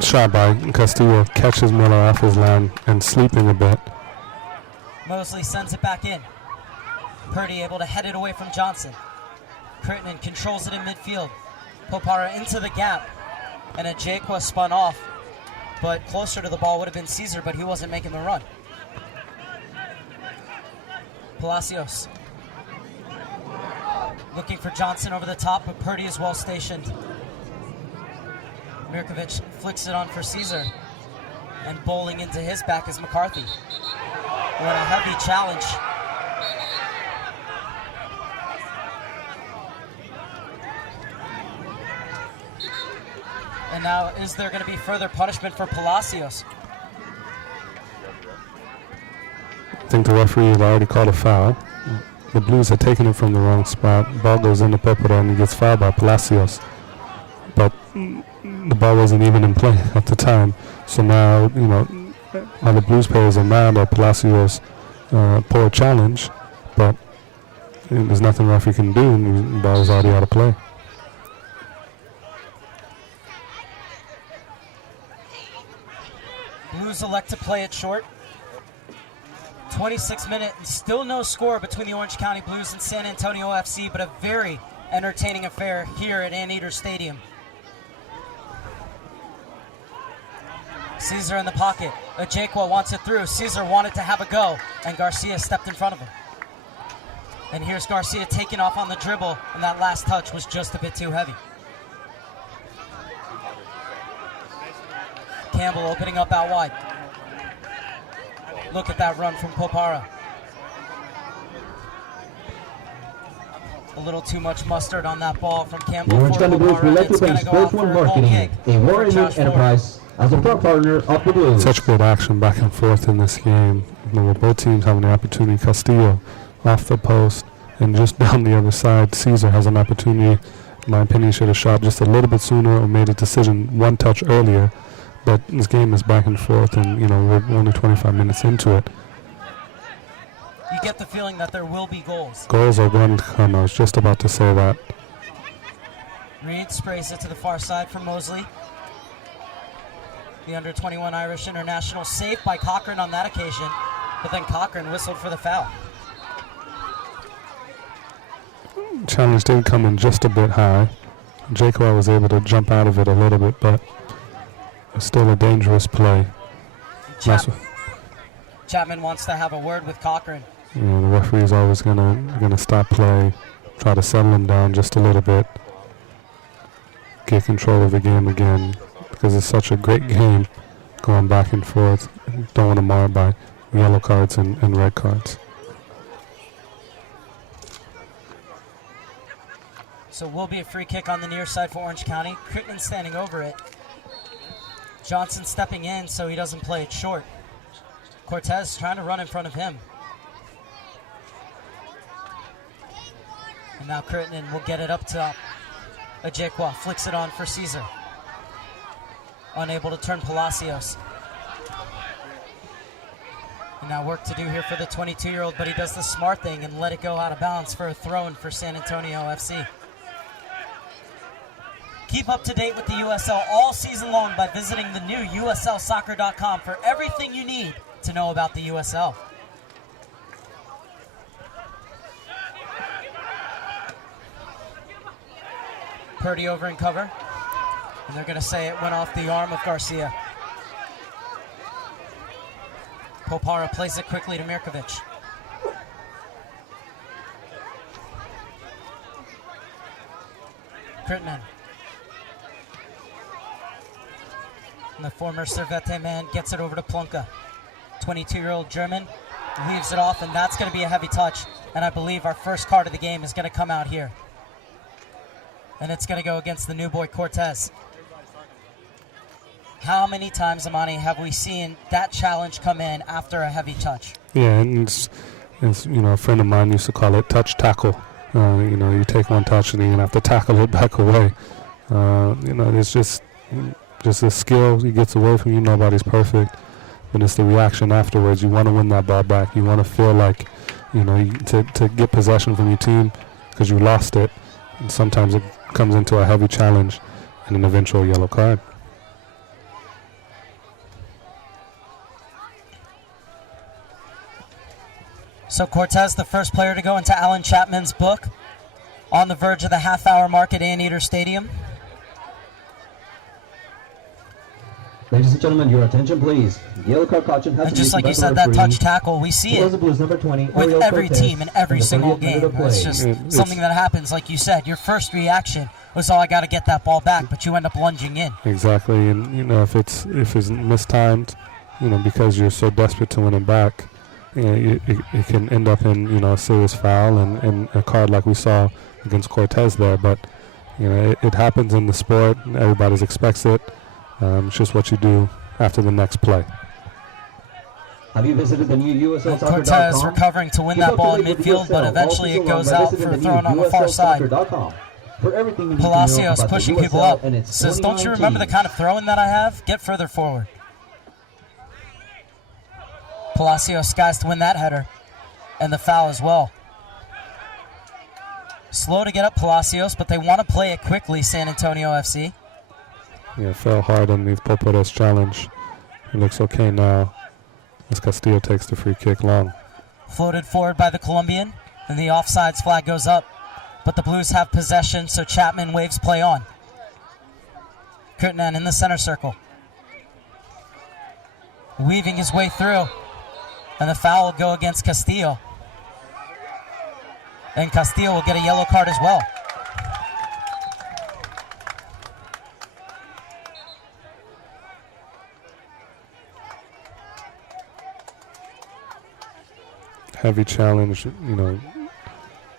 shot by Castillo. Catches Miller off his line and sleeping a bit. Mosley sends it back in. Purdy able to head it away from Johnson. Crittenden controls it in midfield. Popara into the gap. And Ajekwa spun off. But closer to the ball would have been Caesar, but he wasn't making the run. Palacios looking for Johnson over the top, but Purdy is well stationed. Mirkovic flicks it on for Caesar, and bowling into his back is McCarthy. What a heavy challenge. And now, is there going to be further punishment for Palacios? I think the referee had already called a foul. The Blues had taken it from the wrong spot. Ball goes into Popora and he gets fouled by Palacios. But the ball wasn't even in play at the time. So now, all the Blues players are mad at Palacios' poor challenge. But there's nothing the referee can do, and the ball was already out of play. Blues elect to play it short. 26 minutes and still no score between the Orange County Blues and San Antonio FC, but a very entertaining affair here at Anteater Stadium. Caesar in the pocket. Ajekwa wants it through. Caesar wanted to have a go, and Garcia stepped in front of him. And here's Garcia taking off on the dribble, and that last touch was just a bit too heavy. Campbell opening up out wide. Look at that run from Popara. A little too much mustard on that ball from Campbell. Orange County Blues will let you thank Sports One Marketing, a Warren Enterprise, as a front partner of the Blues. Such good action back and forth in this game. With both teams having the opportunity. Castillo off the post and just down the other side. Caesar has an opportunity. In my opinion, should have shot just a little bit sooner or made a decision one touch earlier. But this game is back and forth, and we're only 25 minutes into it. You get the feeling that there will be goals. Goals are going to come. I was just about to say that. Reed sprays it to the far side from Mosley. The under-21 Irish international saved by Cochran on that occasion, but then Cochran whistled for the foul. Challenge did come in just a bit high. Jacob was able to jump out of it a little bit, but it's still a dangerous play. Chapman wants to have a word with Cochran. The referee is always gonna stop play, try to settle him down just a little bit, get control of the game again, because it's such a great game going back and forth. Don't want to mar it by yellow cards and red cards. So will be a free kick on the near side for Orange County. Crittenden standing over it. Johnson stepping in so he doesn't play it short. Cortez trying to run in front of him. And now Crittenden will get it up top. Ajekwa flicks it on for Caesar. Unable to turn Palacios. And now work to do here for the 22-year-old, but he does the smart thing and let it go out of bounds for a throw-in for San Antonio FC. Keep up to date with the USL all season long by visiting the new USLsoccer.com for everything you need to know about the USL. Purdy over in cover, and they're going to say it went off the arm of Garcia. Popara plays it quickly to Mirkovic. Krittinen. And the former Servette man gets it over to Plunka. 22-year-old German leaves it off, and that's going to be a heavy touch. And I believe our first card of the game is going to come out here. And it's going to go against the new boy Cortez. How many times, Amani, have we seen that challenge come in after a heavy touch? Yeah, and it's a friend of mine used to call it touch tackle. You take one touch and then you have to tackle it back away. It's just a skill. He gets away from you. Nobody's perfect, but it's the reaction afterwards. You want to win that ball back. You want to feel like, to get possession from your team because you lost it. And sometimes it comes into a heavy challenge and an eventual yellow card. So Cortez, the first player to go into Alan Chapman's book, on the verge of the half-hour mark at Anteater Stadium. Ladies and gentlemen, your attention, please. Yellow card caution has And just like you said, that touch tackle, we see it with every team in every single game. It's just something that happens, like you said. Your first reaction was, I got to get that ball back, but you end up lunging in. Exactly, and if it's mistimed, because you're so desperate to win it back, it can end up in a serious foul and a card like we saw against Cortez there. But it happens in the sport. Everybody expects it. It's just what you do after the next play. Have you visited the new USLsoccer.com? Cortez recovering to win that ball in midfield, but eventually it goes out for a throw on the far side. Palacios pushing people up. Says, don't you remember the kind of throwing that I have? Get further forward. Palacios skies to win that header. And the foul as well. Slow to get up Palacios, but they want to play it quickly, San Antonio FC. Yeah, fell hard underneath Popara's challenge. It looks okay now as Castillo takes the free kick long. Floated forward by the Colombian, and the offsides flag goes up. But the Blues have possession, so Chapman waves play on. Krittinen in the center circle. Weaving his way through. And the foul will go against Castillo. And Castillo will get a yellow card as well. Heavy challenge,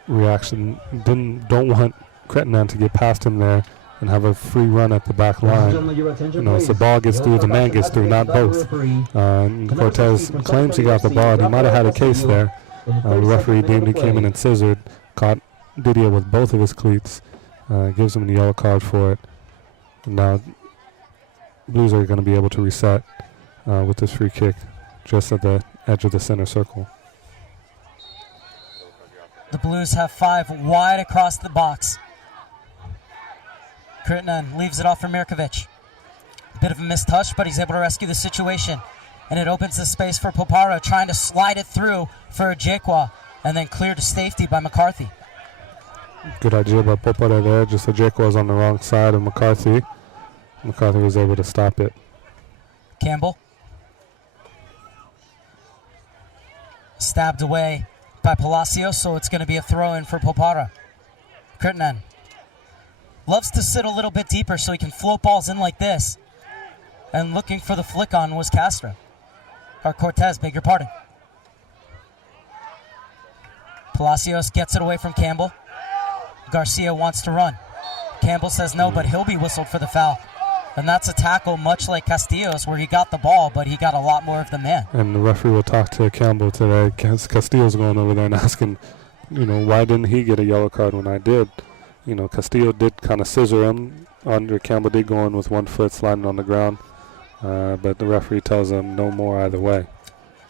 reaction. Don't want Krittinen to get past him there and have a free run at the back line. If the ball gets through, the man gets through, not both. Cortez claims he got the ball. He might have had a case there. The referee deemed he came in and scissored, caught Didier with both of his cleats, gives him the yellow card for it. And now Blues are going to be able to reset with this free kick just at the edge of the center circle. The Blues have 5 wide across the box. Krittinen leaves it off for Mirkovic. Bit of a missed touch, but he's able to rescue the situation. And it opens the space for Popara, trying to slide it through for Ajekwa, and then cleared to safety by McCarthy. Good idea by Popara there, just Ajekwa was on the wrong side of McCarthy. McCarthy was able to stop it. Campbell. Stabbed away by Palacios, so it's going to be a throw-in for Popara. Krittinen loves to sit a little bit deeper so he can float balls in like this. And looking for the flick on was Castro. Or Cortez, beg your pardon. Palacios gets it away from Campbell. Garcia wants to run. Campbell says no, but he'll be whistled for the foul. And that's a tackle much like Castillo's, where he got the ball, but he got a lot more of the man. And the referee will talk to Campbell today. Castillo's going over there and asking, why didn't he get a yellow card when I did? Castillo did kind of scissor him. Andre Campbell did go in with one foot sliding on the ground. But the referee tells him no more either way.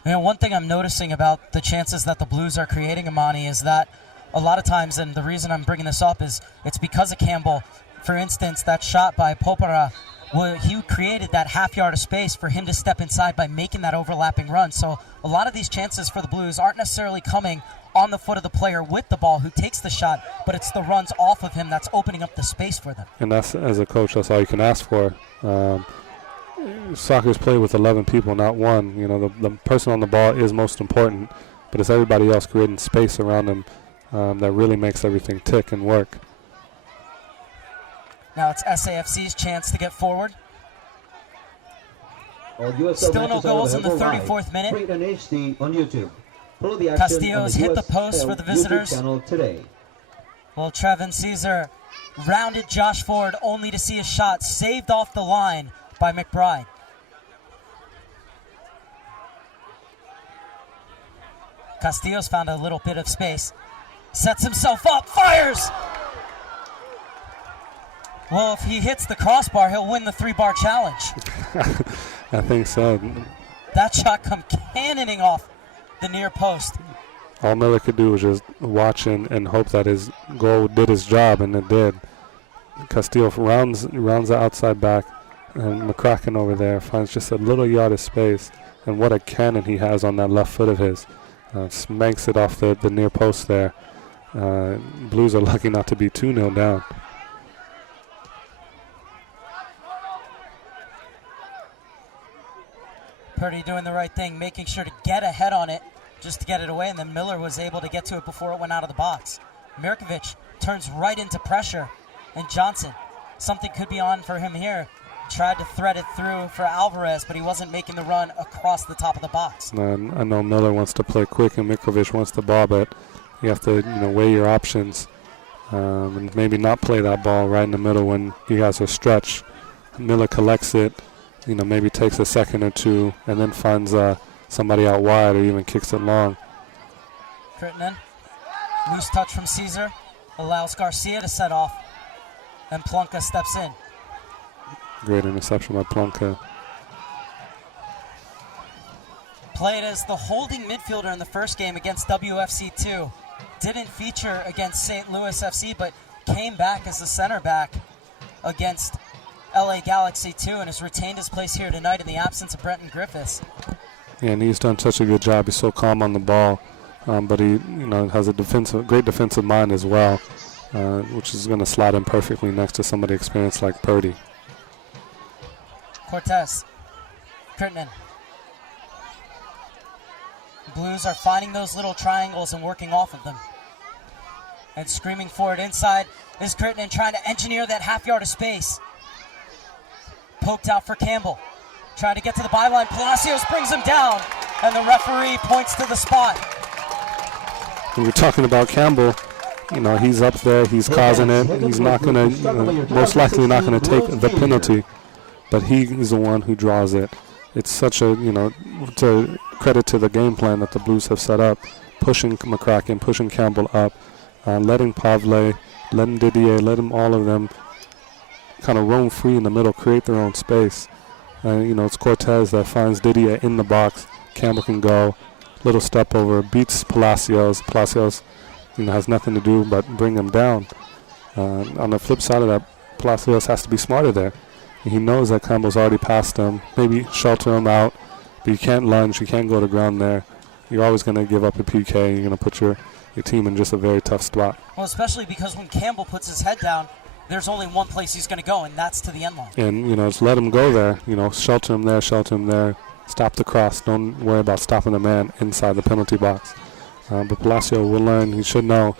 You know, one thing I'm noticing about the chances that the Blues are creating, Amani, is that a lot of times, and the reason I'm bringing this up is it's because of Campbell. For instance, that shot by Popara, well, he created that half yard of space for him to step inside by making that overlapping run. So a lot of these chances for the Blues aren't necessarily coming on the foot of the player with the ball who takes the shot, but it's the runs off of him that's opening up the space for them. And that's, as a coach, that's all you can ask for. Soccer is played with 11 people, not one. You know, the person on the ball is most important, but it's everybody else creating space around them that really makes everything tick and work. Now it's SAFC's chance to get forward. Still no goals in the 34th minute. Free on HD on YouTube. Follow the action Castillo's on the hit the USL post for the visitors. YouTube channel today. Well, Trevin Caesar rounded Josh Ford only to see a shot saved off the line by McBride. Castillo's found a little bit of space. Sets himself up, fires! Well, if he hits the crossbar, he'll win the 3-bar challenge. I think so. That shot come cannoning off the near post. All Miller could do was just watch and hope that his goal did his job, and it did. Castillo rounds the outside back, and McCracken over there finds just a little yard of space, and what a cannon he has on that left foot of his. Smanks it off the near post there. Blues are lucky not to be 2-0 down. Purdy doing the right thing, making sure to get ahead on it just to get it away, and then Miller was able to get to it before it went out of the box. Mirkovic turns right into pressure, and Johnson, something could be on for him here. Tried to thread it through for Alvarez, but he wasn't making the run across the top of the box. And I know Miller wants to play quick and Mirkovic wants the ball, but you have to weigh your options and maybe not play that ball right in the middle when you guys are stretched. Miller collects it, maybe takes a second or two, and then finds somebody out wide or even kicks it long. Crittenden, loose touch from Caesar, allows Garcia to set off, and Plunka steps in. Great interception by Plunka. Played as the holding midfielder in the first game against WFC2. Didn't feature against St. Louis FC, but came back as the center back against LA Galaxy 2 and has retained his place here tonight in the absence of Brenton Griffiths. Yeah, and he's done such a good job. He's so calm on the ball, but he has a great defensive mind as well, which is going to slot in perfectly next to somebody experienced like Purdy. Cortez, Crittenden. Blues are finding those little triangles and working off of them. And screaming forward inside is Crittenden, trying to engineer that half yard of space. Poked out for Campbell. Trying to get to the byline. Palacios brings him down, and the referee points to the spot. We were talking about Campbell. He's up there. He's causing it. He's not going to, most likely not going to take the penalty. But he's the one who draws it. It's such a, to credit to the game plan that the Blues have set up, pushing McCracken, pushing Campbell up, letting Pavle, letting Didier, letting all of them kind of roam free in the middle, create their own space. It's Cortez that finds Didier in the box. Campbell can go, little step over, beats Palacios. Palacios, has nothing to do but bring him down. On the flip side of that, Palacios has to be smarter there. He knows that Campbell's already passed him. Maybe shelter him out, but you can't lunge. You can't go to ground there. You're always going to give up a PK. You're going to put your team in just a very tough spot. Well, especially because when Campbell puts his head down, there's only one place he's going to go, and that's to the end line. And, just let him go there. Shelter him there. Stop the cross. Don't worry about stopping the man inside the penalty box. But Palacio will learn. He should know.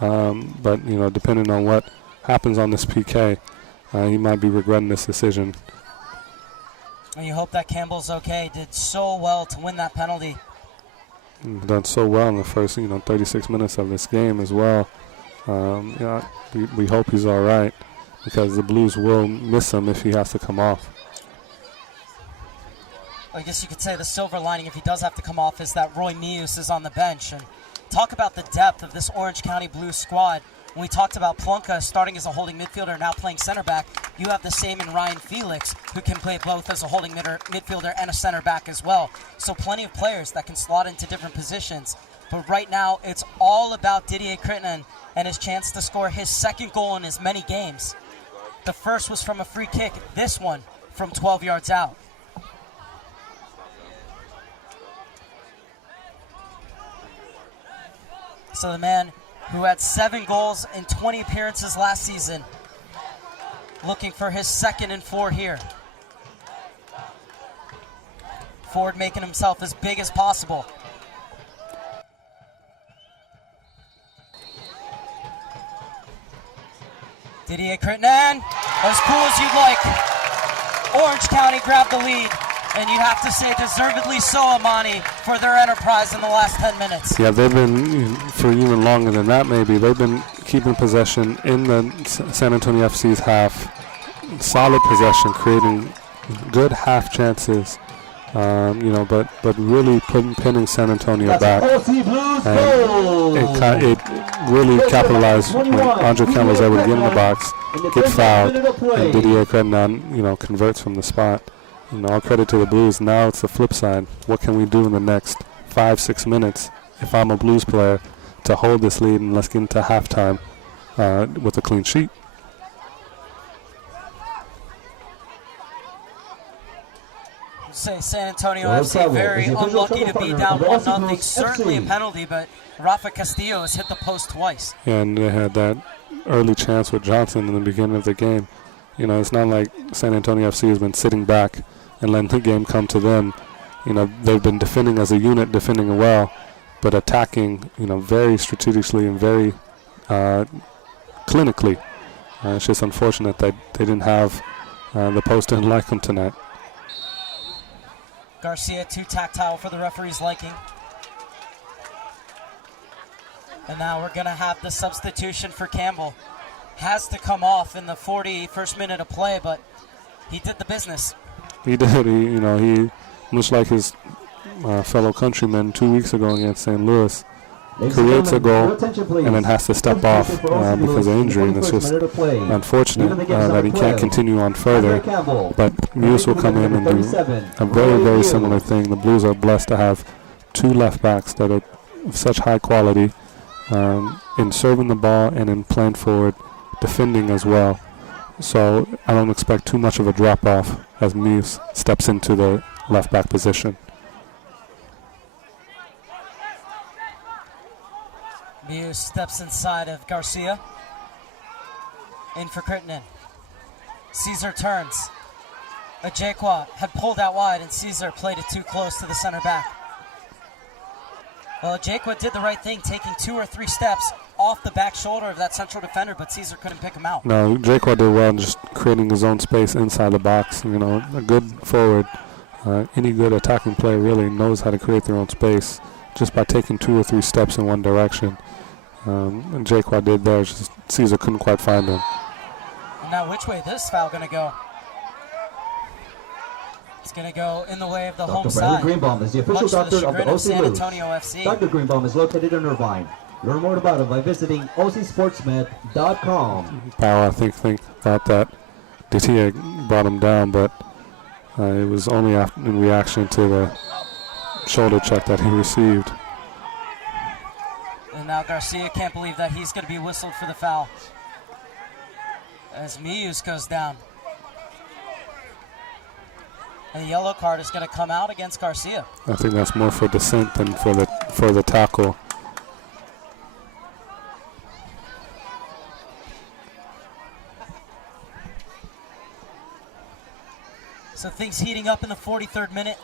But, depending on what happens on this PK, he might be regretting this decision. And you hope that Campbell's okay. Did so well to win that penalty. Done so well in the first, 36 minutes of this game as well. We hope he's all right because the Blues will miss him if he has to come off. I guess you could say the silver lining, if he does have to come off, is that Roy Mius is on the bench. And talk about the depth of this Orange County Blues squad. When we talked about Plunka starting as a holding midfielder, now playing center back, you have the same in Ryan Felix, who can play both as a holding midfielder and a center back as well. So plenty of players that can slot into different positions. But right now, it's all about Didier Crittenden and his chance to score his second goal in as many games. The first was from a free kick, this one from 12 yards out. So the man who had 7 goals in 20 appearances last season, looking for his second and 4 here. Ford making himself as big as possible. Didier Crittenden, as cool as you'd like. Orange County grabbed the lead, and you have to say deservedly so, Amani, for their enterprise in the last 10 minutes. Yeah, they've been, for even longer than that maybe, they've been keeping possession in the San Antonio FC's half. Solid possession, creating good half chances, but really pinning San Antonio back. And it really capitalized when Andre Campbell was able to get in the box, get fouled, and Didier Crittenden, converts from the spot. All credit to the Blues. Now it's the flip side. What can we do in the next 5-6 minutes if I'm a Blues player to hold this lead, and let's get into halftime with a clean sheet? Say San Antonio FC very unlucky to be down 1-0. Certainly a penalty, but Rafa Castillo has hit the post twice. And they had that early chance with Johnson in the beginning of the game. It's not like San Antonio FC has been sitting back and letting the game come to them. They've been defending as a unit, defending well, but attacking, very strategically and very clinically. It's just unfortunate that they didn't have the post didn't like them tonight. Garcia too tactile for the referee's liking. And now we're going to have the substitution for Campbell. Has to come off in the 41st minute of play, but he did the business. He did. He much like his fellow countrymen 2 weeks ago against St. Louis, creates a goal and then has to step off because of injury. And it's just unfortunate that he can't continue on further. But Muse will come in and do a very, very similar thing. The Blues are blessed to have 2 left backs that are of such high quality in serving the ball and in playing forward, defending as well. So I don't expect too much of a drop-off as Muse steps into the left back position. Muse steps inside of Garcia. In for Crittenden. Caesar turns. Ajekwa had pulled out wide, and Caesar played it too close to the center back. Well, Ajekwa did the right thing, taking 2 or 3 steps off the back shoulder of that central defender, but Caesar couldn't pick him out. No, Ajekwa did well just creating his own space inside the box. A good forward, any good attacking player really knows how to create their own space just by taking 2 or 3 steps in one direction. And Ajekwa did there, just Caesar couldn't quite find him. And now which way is this foul going to go? It's going to go in the way of the home side. Greenbaum is the official Much to doctor the of the chagrin of OC San Blues. Antonio FC. Dr. Greenbaum is located in Irvine. Learn more about him by visiting ocsportsmed.com. Powell, I think thought that Didier brought him down, but it was only in reaction to the shoulder check that he received. And now Garcia can't believe that he's going to be whistled for the foul as Muse goes down. And the yellow card is going to come out against Garcia. I think that's more for dissent than for the tackle. So things heating up in the 43rd minute.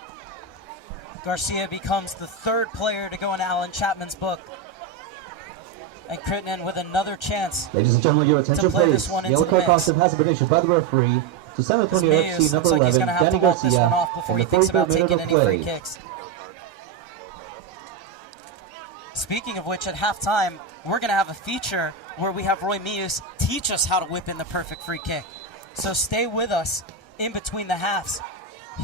Garcia becomes the 3rd player to go in Alan Chapman's book. And Crittenden with another chance. Ladies and gentlemen, your attention please. The yellow card costume has been issued by the referee to San Antonio FC number 11, Danny Garcia, in the 43rd minute of play. Kicks. Speaking of which, at halftime, we're going to have a feature where we have Roy Muse teach us how to whip in the perfect free kick. So stay with us in between the halves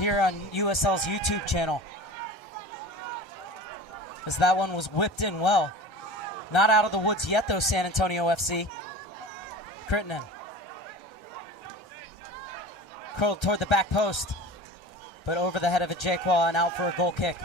here on USL's YouTube channel, as that one was whipped in well. Not out of the woods yet, though, San Antonio FC. Crittenden. Curled toward the back post, but over the head of a Jaquan and out for a goal kick.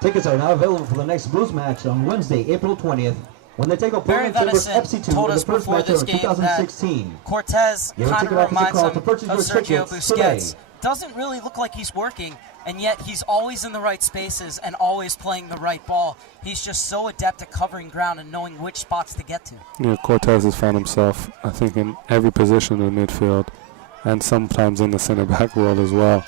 Tickets are now available for the next Blues match on Wednesday, April 20th, when they take on Barry Portland Timbers Venison FC2 told in us the first before match this of game 2016. Cortez Your kind ticket of officer reminds call him to of purchase your Sergio tickets Busquets. today. Doesn't really look like he's working, and yet he's always in the right spaces and always playing the right ball. He's just so adept at covering ground and knowing which spots to get to. Yeah, Cortez has found himself, I think, in every position in the midfield and sometimes in the center back world as well,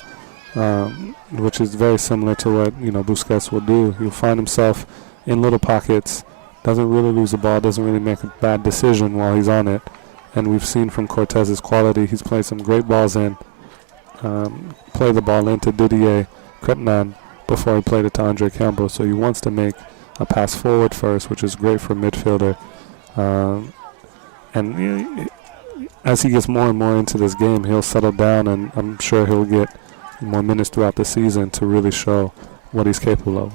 which is very similar to what Busquets will do. He'll find himself in little pockets, doesn't really lose the ball, doesn't really make a bad decision while he's on it. And we've seen from Cortez's quality, he's played some great balls in, play the ball into Didier Crittenden before he played it to Andre Campbell. So he wants to make a pass forward first, which is great for a midfielder. And as he gets more and more into this game, he'll settle down, and I'm sure he'll get more minutes throughout the season to really show what he's capable of.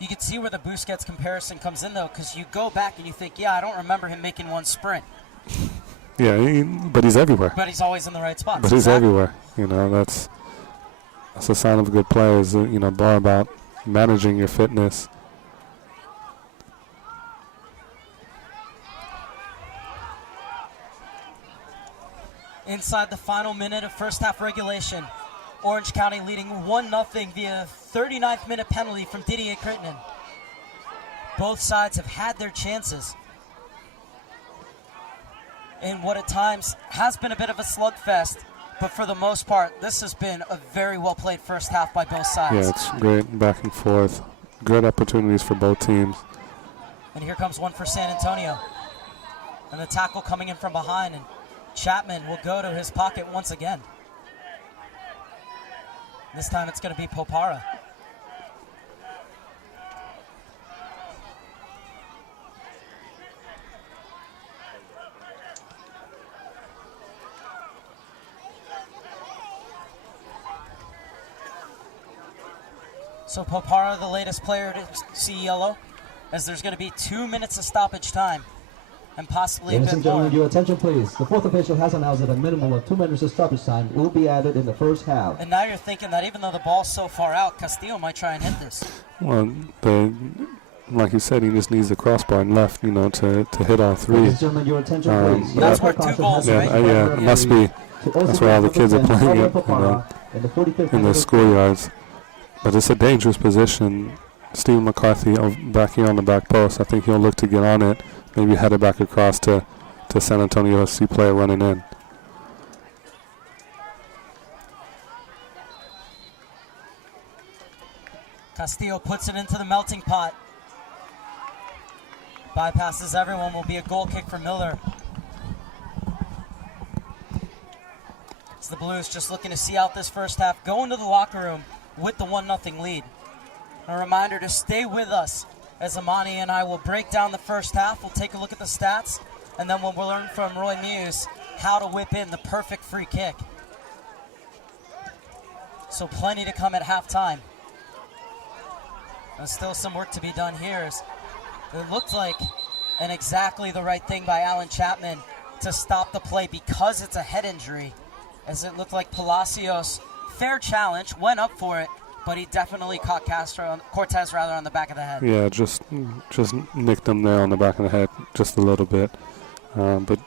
You can see where the Busquets comparison comes in, though, because you go back and you think, yeah, I don't remember him making one sprint. Yeah, but he's everywhere. But he's always in the right spots. But he's everywhere. That's a sign of a good player. Is more about managing your fitness. Inside the final minute of first half regulation, Orange County leading 1-0 via 39th minute penalty from Didier Crittenden. Both sides have had their chances in what at times has been a bit of a slugfest, but for the most part, this has been a very well played first half by both sides. Yeah, it's great back and forth. Good opportunities for both teams. And here comes one for San Antonio. And the tackle coming in from behind, and Chapman will go to his pocket once again. This time it's going to be Popara. So Popara, the latest player to see yellow, as there's going to be 2 minutes of stoppage time, and possibly Ladies a and bit more. gentlemen, your attention please. The fourth official has announced that a minimum of 2 minutes of stoppage time will be added in the first half. And now you're thinking that even though the ball's so far out, Castillo might try and hit this. Well, like you said, he just needs the crossbar and left, to hit all three. Ladies and gentlemen, your attention please. That's where 2 goals, right? Yeah, it must be. That's where all the kids are playing it, in the schoolyards. But it's a dangerous position. Stephen McCarthy back here on the back post. I think he'll look to get on it, maybe head it back across to San Antonio FC player running in. Castillo puts it into the melting pot. Bypasses everyone, will be a goal kick for Miller. It's the Blues just looking to see out this first half, go into the locker room with the 1-0 lead. A reminder to stay with us as Amani and I will break down the first half. We'll take a look at the stats, and then we'll learn from Roy Muse how to whip in the perfect free kick. So plenty to come at halftime. There's still some work to be done here. It looked like and exactly the right thing by Alan Chapman to stop the play because it's a head injury, as it looked like Palacios, fair challenge, went up for it, but he definitely caught Cortez on the back of the head. Yeah, just nicked him there on the back of the head just a little bit. But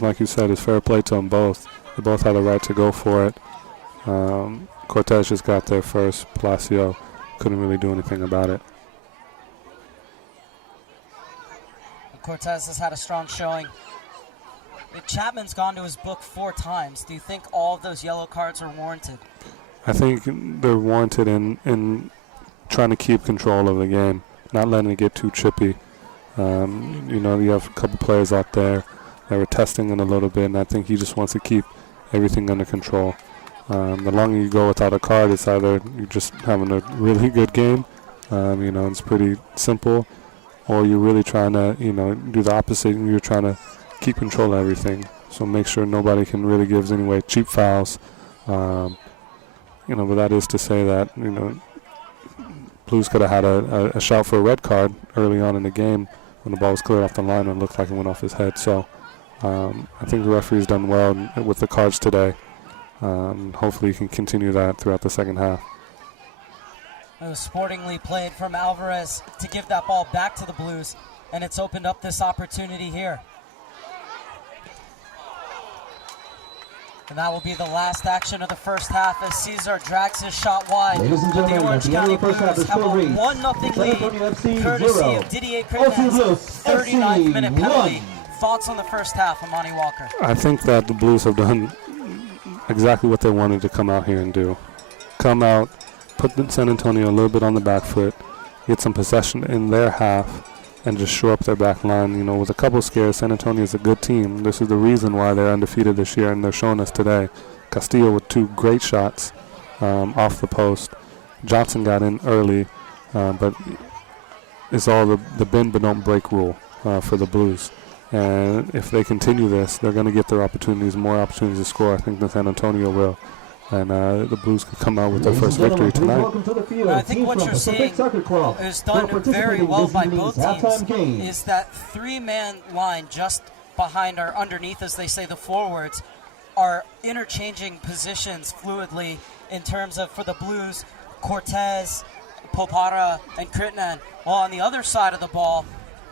like you said, it's fair play to them both. They both had the right to go for it. Cortez just got there first. Palacio couldn't really do anything about it. Cortez has had a strong showing. Chapman's gone to his book 4 times. Do you think all of those yellow cards are warranted? I think they're warranted in trying to keep control of the game, not letting it get too chippy. You have a couple players out there that were testing it a little bit, and I think he just wants to keep everything under control. The longer you go without a card, it's either you're just having a really good game, it's pretty simple, or you're really trying to, do the opposite, and you're trying to keep control of everything. So make sure nobody can really give anyway cheap fouls. But that is to say that, Blues could have had a shout for a red card early on in the game when the ball was cleared off the line and it looked like it went off his head. So I think the referee's done well with the cards today. Hopefully he can continue that throughout the second half. It was sportingly played from Alvarez to give that ball back to the Blues, and it's opened up this opportunity here. And that will be the last action of the first half as Cesar drags his shot wide. Ladies and But the gentlemen, Orange at the end County of the first half, the Blues have a score reads 1-0 San Antonio lead, FC courtesy 0, of Didier Ocean Blues Credence. 39th minute FC penalty. 1. Thoughts on the first half, Amani Walker? I think that the Blues have done exactly what they wanted to come out here and do. Come out, put San Antonio a little bit on the back foot, get some possession in their half, and just shore up their back line. You know, with a couple scares, San Antonio is a good team. This is the reason why they're undefeated this year, and they're showing us today. Castillo with 2 great shots off the post. Johnson got in early, but it's all the bend but don't break rule for the Blues. And if they continue this, they're going to get their opportunities, more opportunities to score, I think, than San Antonio will. And the Blues could come out with their first victory tonight. I think what you're seeing is done very well by both teams is that 3-man line just behind or underneath, as they say, the forwards, are interchanging positions fluidly in terms of, for the Blues, Cortez, Popara, and Kritnan. While on the other side of the ball,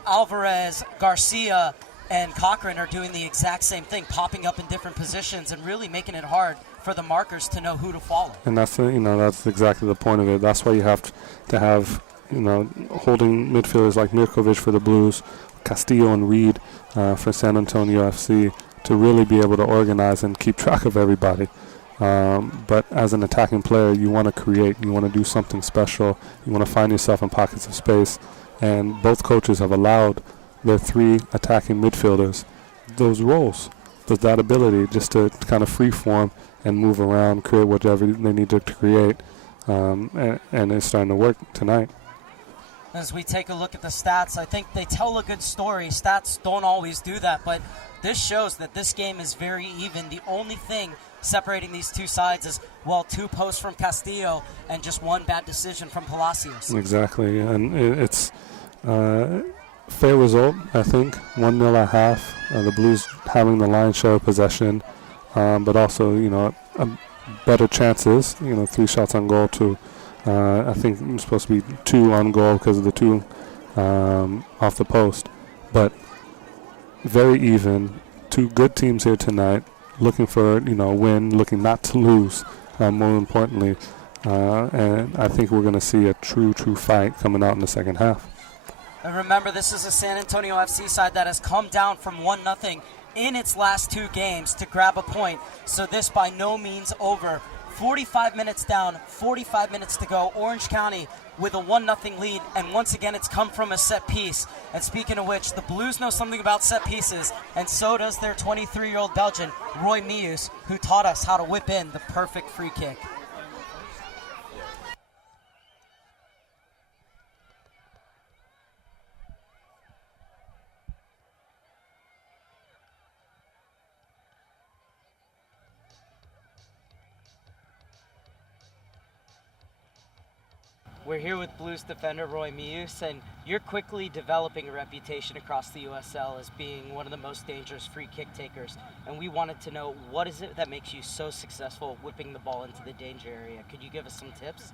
Alvarez, Garcia, and Cochran are doing the exact same thing, popping up in different positions and really making it hard for the markers to know who to follow. And that's that's exactly the point of it. That's why you have to have holding midfielders like Mirkovic for the Blues, Castillo and Reed for San Antonio FC to really be able to organize and keep track of everybody. But as an attacking player, you want to create, you want to do something special, you want to find yourself in pockets of space. And both coaches have allowed their 3 attacking midfielders those roles, that ability just to kind of free form and move around, create whatever they need to create. And it's starting to work tonight. As we take a look at the stats, I think they tell a good story. Stats don't always do that, but this shows that this game is very even. The only thing separating these two sides is, 2 posts from Castillo and just 1 bad decision from Palacios. Exactly, and it's fair result, I think. 1-0 at half. The Blues having the lion's share of possession, but also, better chances. 3 shots on goal to, I think it's supposed to be 2 on goal because of the 2 off the post. But very even. 2 good teams here tonight, looking for a win, looking not to lose. More importantly, and I think we're going to see a true fight coming out in the second half. And remember, this is a San Antonio FC side that has come down from 1-0 in its last 2 games to grab a point. So this by no means over. 45 minutes down, 45 minutes to go. Orange County with a 1-0 lead, and once again it's come from a set piece. And speaking of which, the Blues know something about set pieces, and so does their 23-year-old Belgian, Roy Mius, who taught us how to whip in the perfect free kick. We're here with Blues defender Roy Mius, and you're quickly developing a reputation across the USL as being one of the most dangerous free kick takers. And we wanted to know, what is it that makes you so successful whipping the ball into the danger area? Could you give us some tips?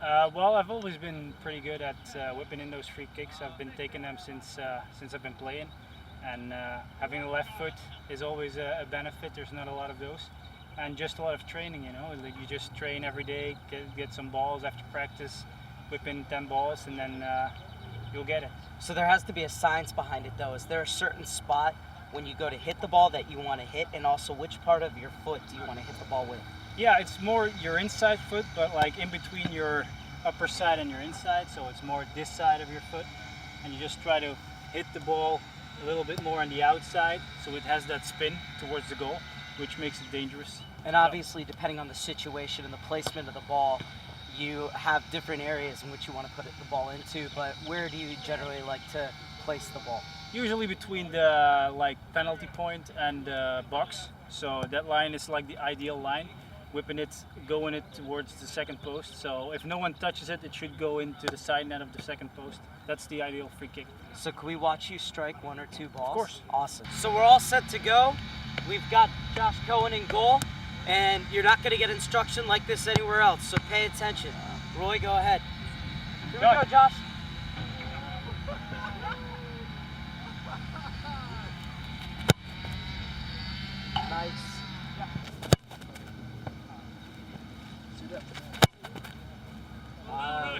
Well, I've always been pretty good at whipping in those free kicks. I've been taking them since I've been playing. And having a left foot is always a benefit. There's not a lot of those. And just a lot of training, like you just train every day, get some balls after practice, whip in 10 balls, and then you'll get it. So there has to be a science behind it, though. Is there a certain spot when you go to hit the ball that you want to hit, and also which part of your foot do you want to hit the ball with? Yeah, it's more your inside foot, but like in between your upper side and your inside, so it's more this side of your foot, and you just try to hit the ball a little bit more on the outside, so it has that spin towards the goal, which makes it dangerous. And obviously, depending on the situation and the placement of the ball, you have different areas in which you want to put the ball into, but where do you generally like to place the ball? Usually between the penalty point and the box, so that line is like the ideal line. whipping it, going it towards the second post. So if no one touches it, it should go into the side net of the second post. That's the ideal free kick. So can we watch you strike 1 or 2 balls? Of course. Awesome. So we're all set to go. We've got Josh Cohen in goal, and you're not going to get instruction like this anywhere else, so pay attention. Roy, go ahead. Here we go, Josh. Nice.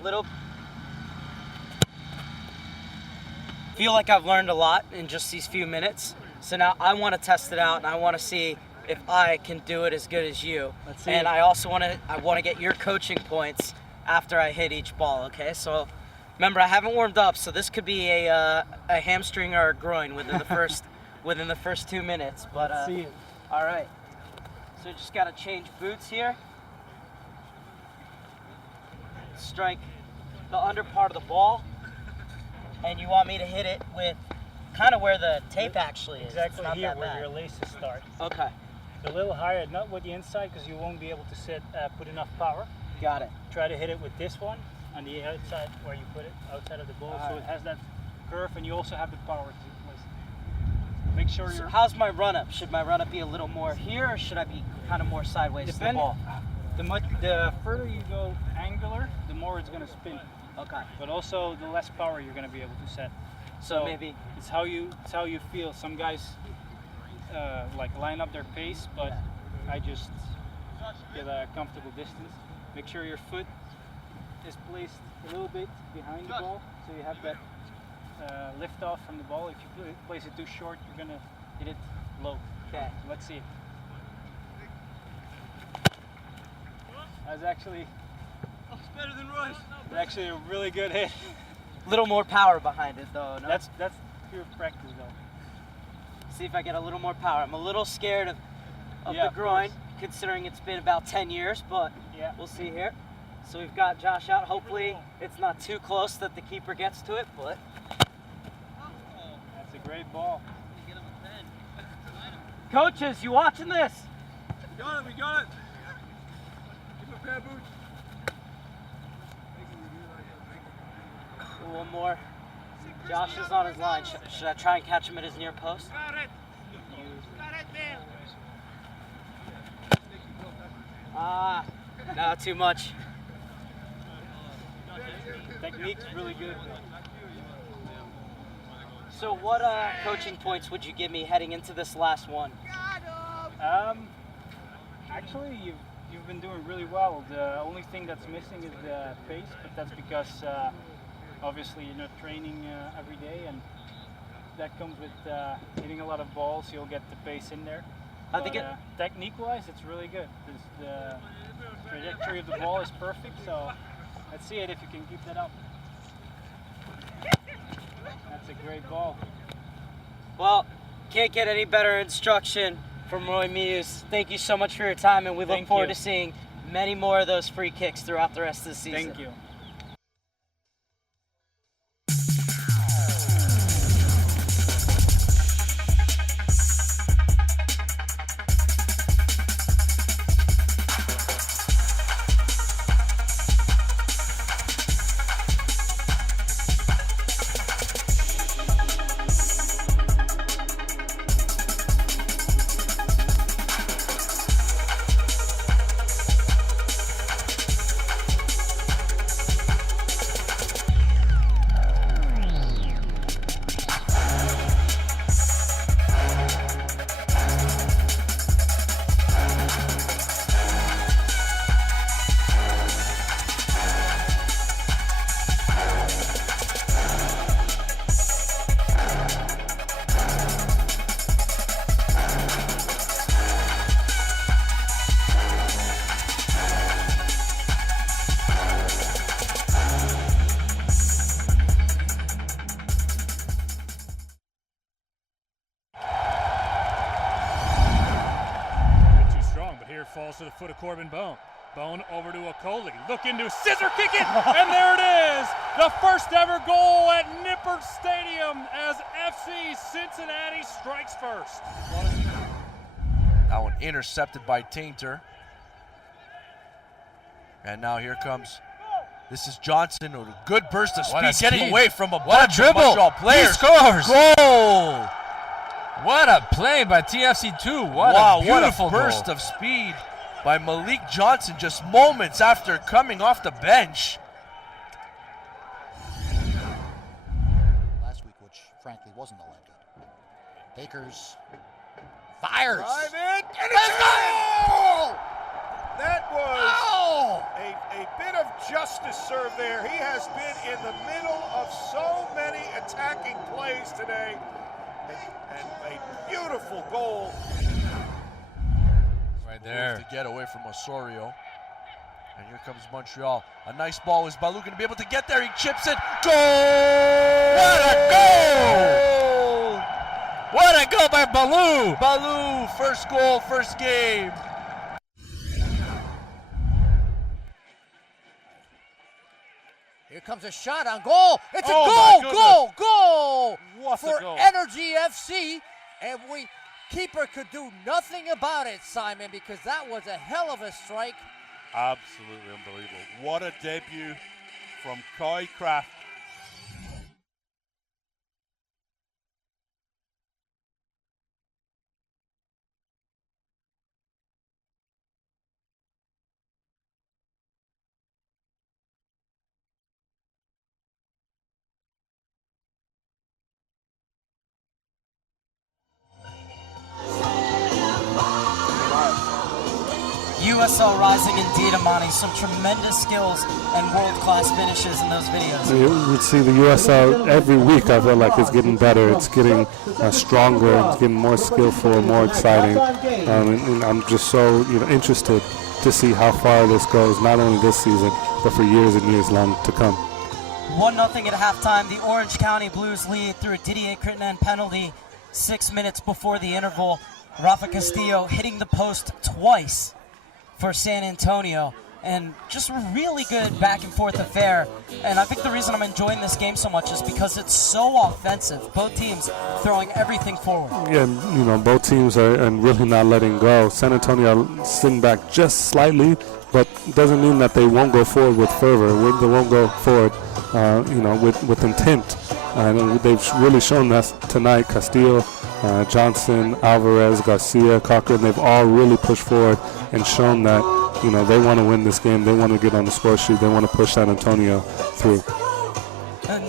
Little. Feel like I've learned a lot in just these few minutes. So now I want to test it out, and I want to see if I can do it as good as you. Let's see. And I also want to get your coaching points after I hit each ball. Okay, so remember I haven't warmed up, so this could be a hamstring or a groin within the first 2 minutes. But Let's see it. all right. So just got to change boots here. Strike the under part of the ball, and you want me to hit it with kind of where the tape actually is. Exactly It's not here that where bad. your laces start. Okay, A little higher, not with the inside, because you won't be able to put enough power. got it. Try to hit it with this one on the outside where you put it, outside of the ball, so Alright. it has that curve, and you also have the power to place it. Make sure So you're. how's my run up? Should my run up be a little more here, or should I be kind of more sideways to the ball? The further you go angular, the more it's going to spin. Okay, But also the less power you're going to be able to set. so maybe. It's how you feel. Some guys like line up their pace, but I just get a comfortable distance. Make sure your foot is placed a little bit behind the ball, so you have that lift off from the ball. If you place it too short, you're gonna hit it low. Okay. Let's see. That's actually. It's better than Roy's. Actually, a really good hit. Little more power behind it though. No? That's pure practice though. See if I get a little more power. I'm a little scared of Yeah, the of groin, course. considering it's been about 10 years, but Yeah. we'll see here. So we've got Josh out. Hopefully it's not too close that the keeper gets to it, but That's a great ball. coaches, you watching this? We got it. Give him a pair of boots. One more. Josh is on his line. Should I try and catch him at his near post? No, too much. Technique's really good. So what coaching points would you give me heading into this last one? Actually, you've been doing really well. The only thing that's missing is the pace, but that's because obviously you're not training every day, and that comes with hitting a lot of balls. You'll get the pace in there. I think technique-wise, it's really good. The trajectory of the ball is perfect, so let's see it if you can keep that up. That's a great ball. Well, can't get any better instruction from Roy Muse. Thank you so much for your time, and we look Thank forward you. to seeing many more of those free kicks throughout the rest of the season. Thank you. Falls to the foot of Corbin Bone. Bone over to Okoli. Look into scissor kick it, and there it is! The first ever goal at Nippert Stadium as FC Cincinnati strikes first. That one intercepted by Tainter. And now here comes, this is Johnson, a good burst of What a speed, getting speed. away from a What a bunch of dribble. Montreal He players. scores. Goal! What a play by TFC2. What Wow, a beautiful what a burst goal. of speed by Malik Johnson just moments after coming off the bench. Last week, which frankly wasn't all that good. Bakers fires. Drive it, and Let's it's go! That was Oh! a bit of justice served there. He has been in the middle of so many attacking plays today. And a beautiful goal. Right there. To get away from Osorio. And here comes Montreal. A nice ball. Is Balou going to be able to get there? He chips it. Goal! What a goal! What a goal by Balou! Balou, first goal, first game. Here comes a shot on goal. It's a Oh, my goal! What a For goal. Energy FC. And keeper could do nothing about it, Simon, because that was a hell of a strike. Absolutely unbelievable. What a debut from Kai Kraft. USL Rising indeed, Amani. Some tremendous skills and world-class finishes in those videos. You see the USL every week. I feel like it's getting better. It's getting stronger. It's getting more skillful, more exciting. And I'm just so interested to see how far this goes, not only this season, but for years and years long to come. 1-0 at halftime. The Orange County Blues lead through a Didier Crittenden penalty 6 minutes before the interval. Rafa Castillo hitting the post twice for San Antonio, and just a really good back and forth affair. And I think the reason I'm enjoying this game so much is because it's so offensive. Both teams throwing everything forward. Yeah, both teams are and really not letting go. San Antonio sitting back just slightly, but doesn't mean that they won't go forward with fervor. They won't go forward, with intent. And they've really shown that tonight. Castillo, Johnson, Alvarez, Garcia, Cochran, they've all really pushed forward and shown that, they want to win this game. They want to get on the score sheet. They want to push San Antonio through. And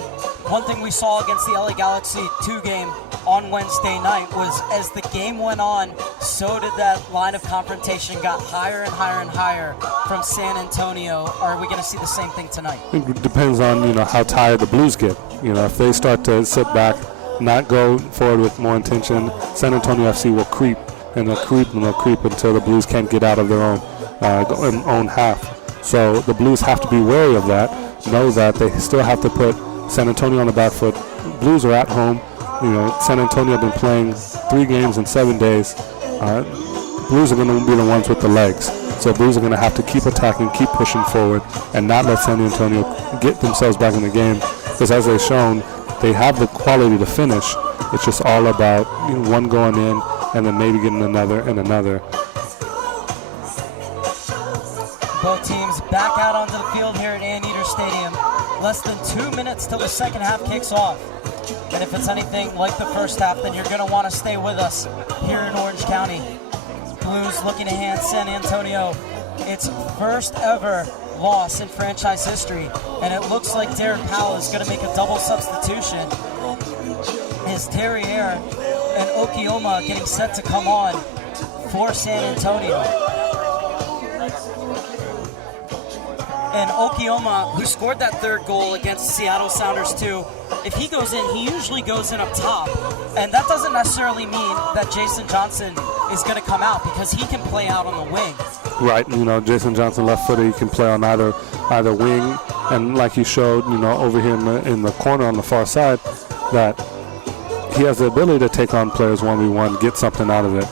one thing we saw against the LA Galaxy 2 game on Wednesday night was as the game went on, so did that line of confrontation got higher and higher and higher from San Antonio. Are we going to see the same thing tonight? It depends on, how tired the Blues get. If they start to sit back, not go forward with more intention, San Antonio FC will creep, and they'll creep until the Blues can't get out of their own half. So the Blues have to be wary of that, know that they still have to put San Antonio on the back foot. Blues are at home. San Antonio have been playing 3 games in 7 days. Blues are going to be the ones with the legs. So Blues are going to have to keep attacking, keep pushing forward, and not let San Antonio get themselves back in the game. Because as they've shown, they have the quality to finish. It's just all about one going in and then maybe getting another and another. Both teams back out onto the field here at Anteater Stadium. Less than 2 minutes till the second half kicks off. And if it's anything like the first half, then you're going to want to stay with us here in Orange County. Blues looking to hand San Antonio its first ever loss in franchise history. And it looks like Derek Powell is going to make a double substitution. As Terrier and Okioma getting set to come on for San Antonio. And Okioma, who scored that third goal against Seattle Sounders 2, if he goes in, he usually goes in up top. And that doesn't necessarily mean that Jason Johnson is going to come out, because he can play out on the wing. Right, Jason Johnson left-footed, he can play on either wing, and like he showed, over here in the corner on the far side, that he has the ability to take on players 1v1, get something out of it.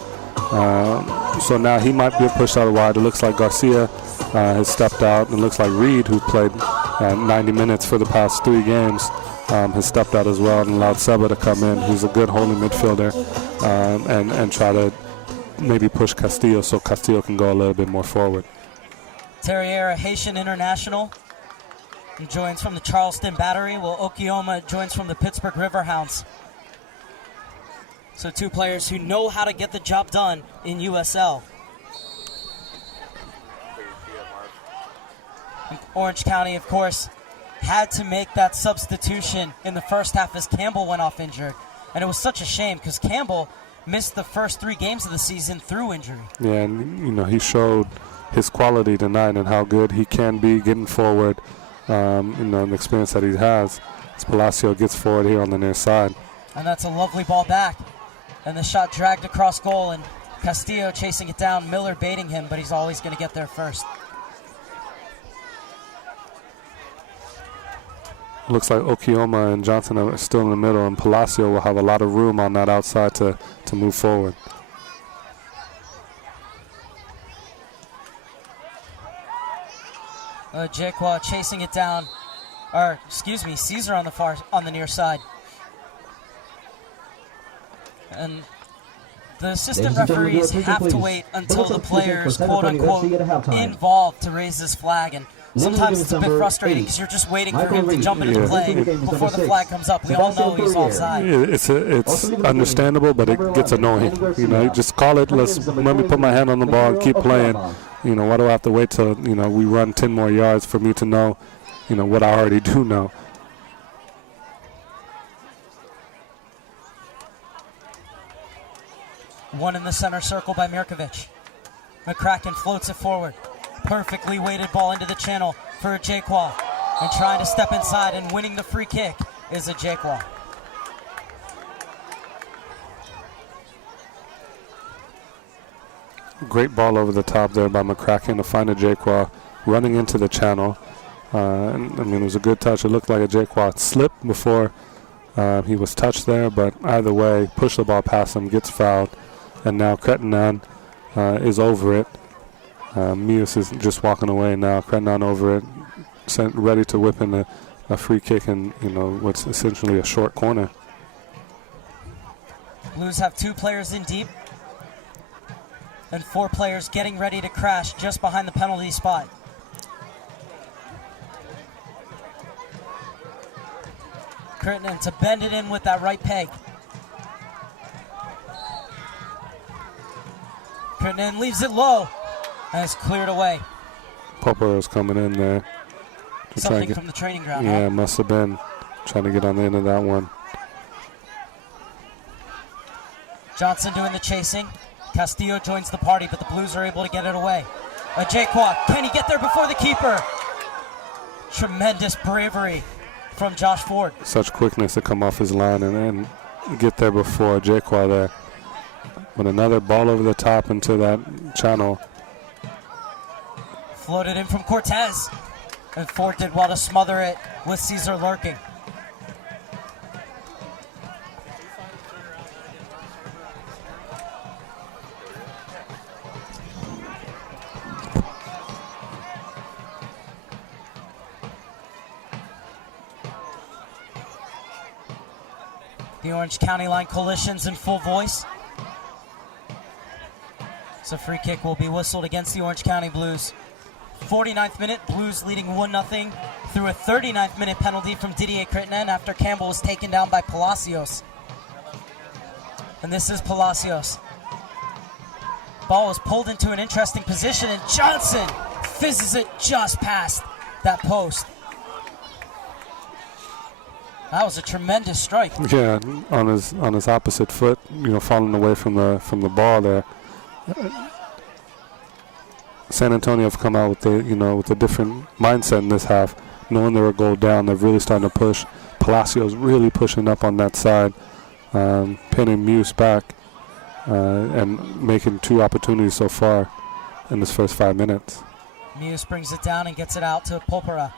So now he might be pushed out wide. It looks like Garcia has stepped out, and it looks like Reed, who played 90 minutes for the past 3 games, has stepped out as well and allowed Seba to come in, who's a good holding midfielder, and try to maybe push Castillo so Castillo can go a little bit more forward. Terrier, a Haitian international, and joins from the Charleston Battery, while Okioma joins from the Pittsburgh Riverhounds. So 2 players who know how to get the job done in USL. And Orange County, of course, had to make that substitution in the first half as Campbell went off injured. And it was such a shame because Campbell missed the first 3 games of the season through injury. Yeah, and he showed his quality tonight and how good he can be getting forward. The experience that he has. As Palacio gets forward here on the near side. And that's a lovely ball back. And the shot dragged across goal, and Castillo chasing it down, Miller baiting him, but he's always going to get there first. Looks like Okioma and Johnson are still in the middle, and Palacio will have a lot of room on that outside to move forward. Jekwa chasing it down, Caesar on the near side. And the assistant referees have to wait until the players, quote-unquote, involved to raise this flag. And sometimes it's a bit frustrating because you're just waiting for him to jump into play before the flag comes up. We all know he's offside. It's understandable, but it gets annoying. You just call it. Let me put my hand on the ball and keep playing. Why do I have to wait till we run 10 more yards for me to know, what I already do know? One in the center circle by Mirkovic. McCracken floats it forward. Perfectly weighted ball into the channel for Jekwa. And trying to step inside and winning the free kick is a Jekwa. Great ball over the top there by McCracken to find a Jekwa running into the channel. It was a good touch. It looked like a Jekwa slipped before he was touched there, but either way, push the ball past him, gets fouled. And now Cretinan is over it. Mius is just walking away now. Cretinan over it, ready to whip in a free kick in what's essentially a short corner. Blues have 2 players in deep and 4 players getting ready to crash just behind the penalty spot. Cretinan to bend it in with that right peg. Cretinan leaves it low, and it's cleared away. Popper is coming in there. Something from the training ground. Yeah, must have been trying to get on the end of that one. Johnson doing the chasing. Castillo joins the party, but the Blues are able to get it away. Jekwa, can he get there before the keeper? Tremendous bravery from Josh Ford. Such quickness to come off his line and then get there before Jekwa there. But another ball over the top into that channel. Floated in from Cortez. And Ford did well to smother it with Caesar lurking. The Orange County Line Coalition's in full voice. So free kick will be whistled against the Orange County Blues. 49th minute, Blues leading 1-0 through a 39th minute penalty from Didier Cretinan after Campbell was taken down by Palacios. And this is Palacios. Ball was pulled into an interesting position and Johnson fizzes it just past that post. That was a tremendous strike. Yeah, on his opposite foot, falling away from the ball there. San Antonio have come out with a different mindset in this half, knowing they're a goal down. They're really starting to push. Palacios really pushing up on that side, pinning Muse back, and making 2 opportunities so far in this first 5 minutes. Muse brings it down and gets it out to Popera.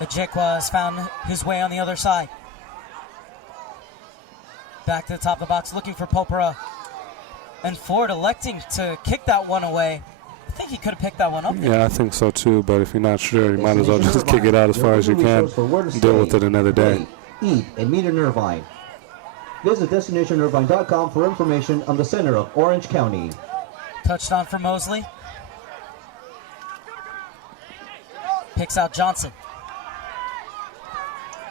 Jekwa has found his way on the other side. Back to the top of the box, looking for Popera. And Ford electing to kick that one away. I think he could have picked that one up. Yeah, I think so too, but if you're not sure, you might as well just kick it out as far as you can. Deal with it another day. Eat and meet in Irvine. Visit DestinationIrvine.com for information on the center of Orange County. Touched on for Mosley. Kicks out Johnson.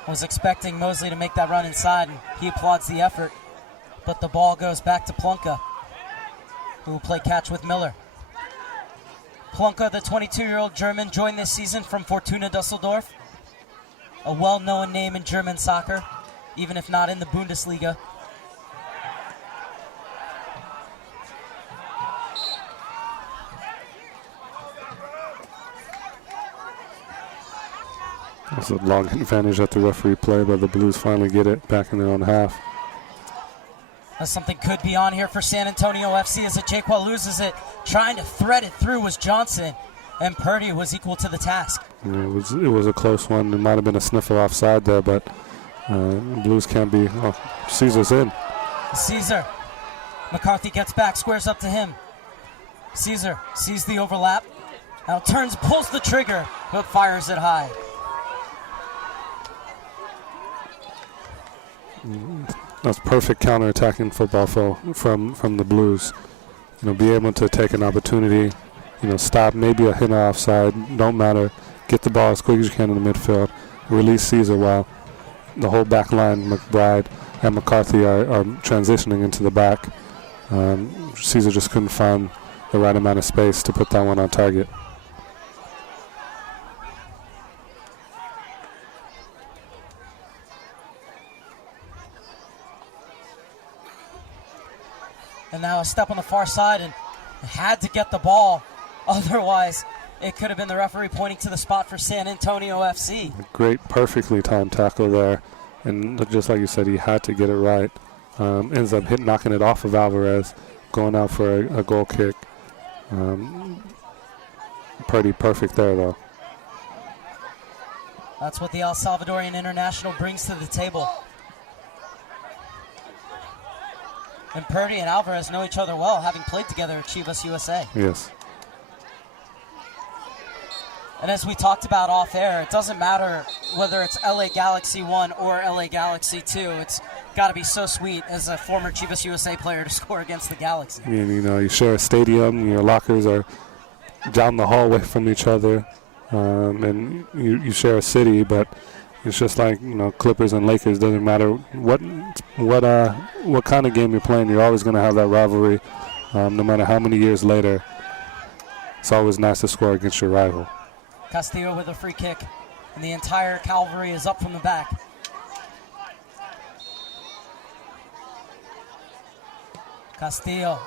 Was expecting Mosley to make that run inside, and he applauds the effort. But the ball goes back to Plunka, who will play catch with Miller. Plunka, the 22-year-old German, joined this season from Fortuna Düsseldorf, a well-known name in German soccer, even if not in the Bundesliga. That's a long advantage that the referee played, but the Blues finally get it back in their own half. Something could be on here for San Antonio FC as Ajekwa loses it. Trying to thread it through was Johnson, and Purdy was equal to the task. Yeah, it was a close one. It might have been a sniffle offside there, but Blues can't be. Oh, Caesar's in. Caesar. McCarthy gets back, squares up to him. Caesar sees the overlap. Now turns, pulls the trigger, but fires it high. That's perfect counterattacking football from the Blues. Be able to take an opportunity, stop maybe a hit or offside, don't matter. Get the ball as quick as you can in the midfield. Release Caesar while the whole back line, McBride and McCarthy, are transitioning into the back. Caesar just couldn't find the right amount of space to put that one on target. And now a step on the far side, and had to get the ball. Otherwise, it could have been the referee pointing to the spot for San Antonio FC. Great, perfectly timed tackle there. And just like you said, he had to get it right. Ends up knocking it off of Alvarez, going out for a goal kick. Pretty perfect there, though. That's what the El Salvadorian international brings to the table. And Purdy and Alvarez know each other well, having played together at Chivas USA. Yes. And as we talked about off air, it doesn't matter whether it's LA Galaxy 1 or LA Galaxy 2. It's got to be so sweet as a former Chivas USA player to score against the Galaxy. And, you share a stadium, your lockers are down the hallway from each other, and you share a city, but it's just like, Clippers and Lakers. Doesn't matter what kind of game you're playing, you're always going to have that rivalry, no matter how many years later. It's always nice to score against your rival. Castillo with a free kick, and the entire cavalry is up from the back. Castillo,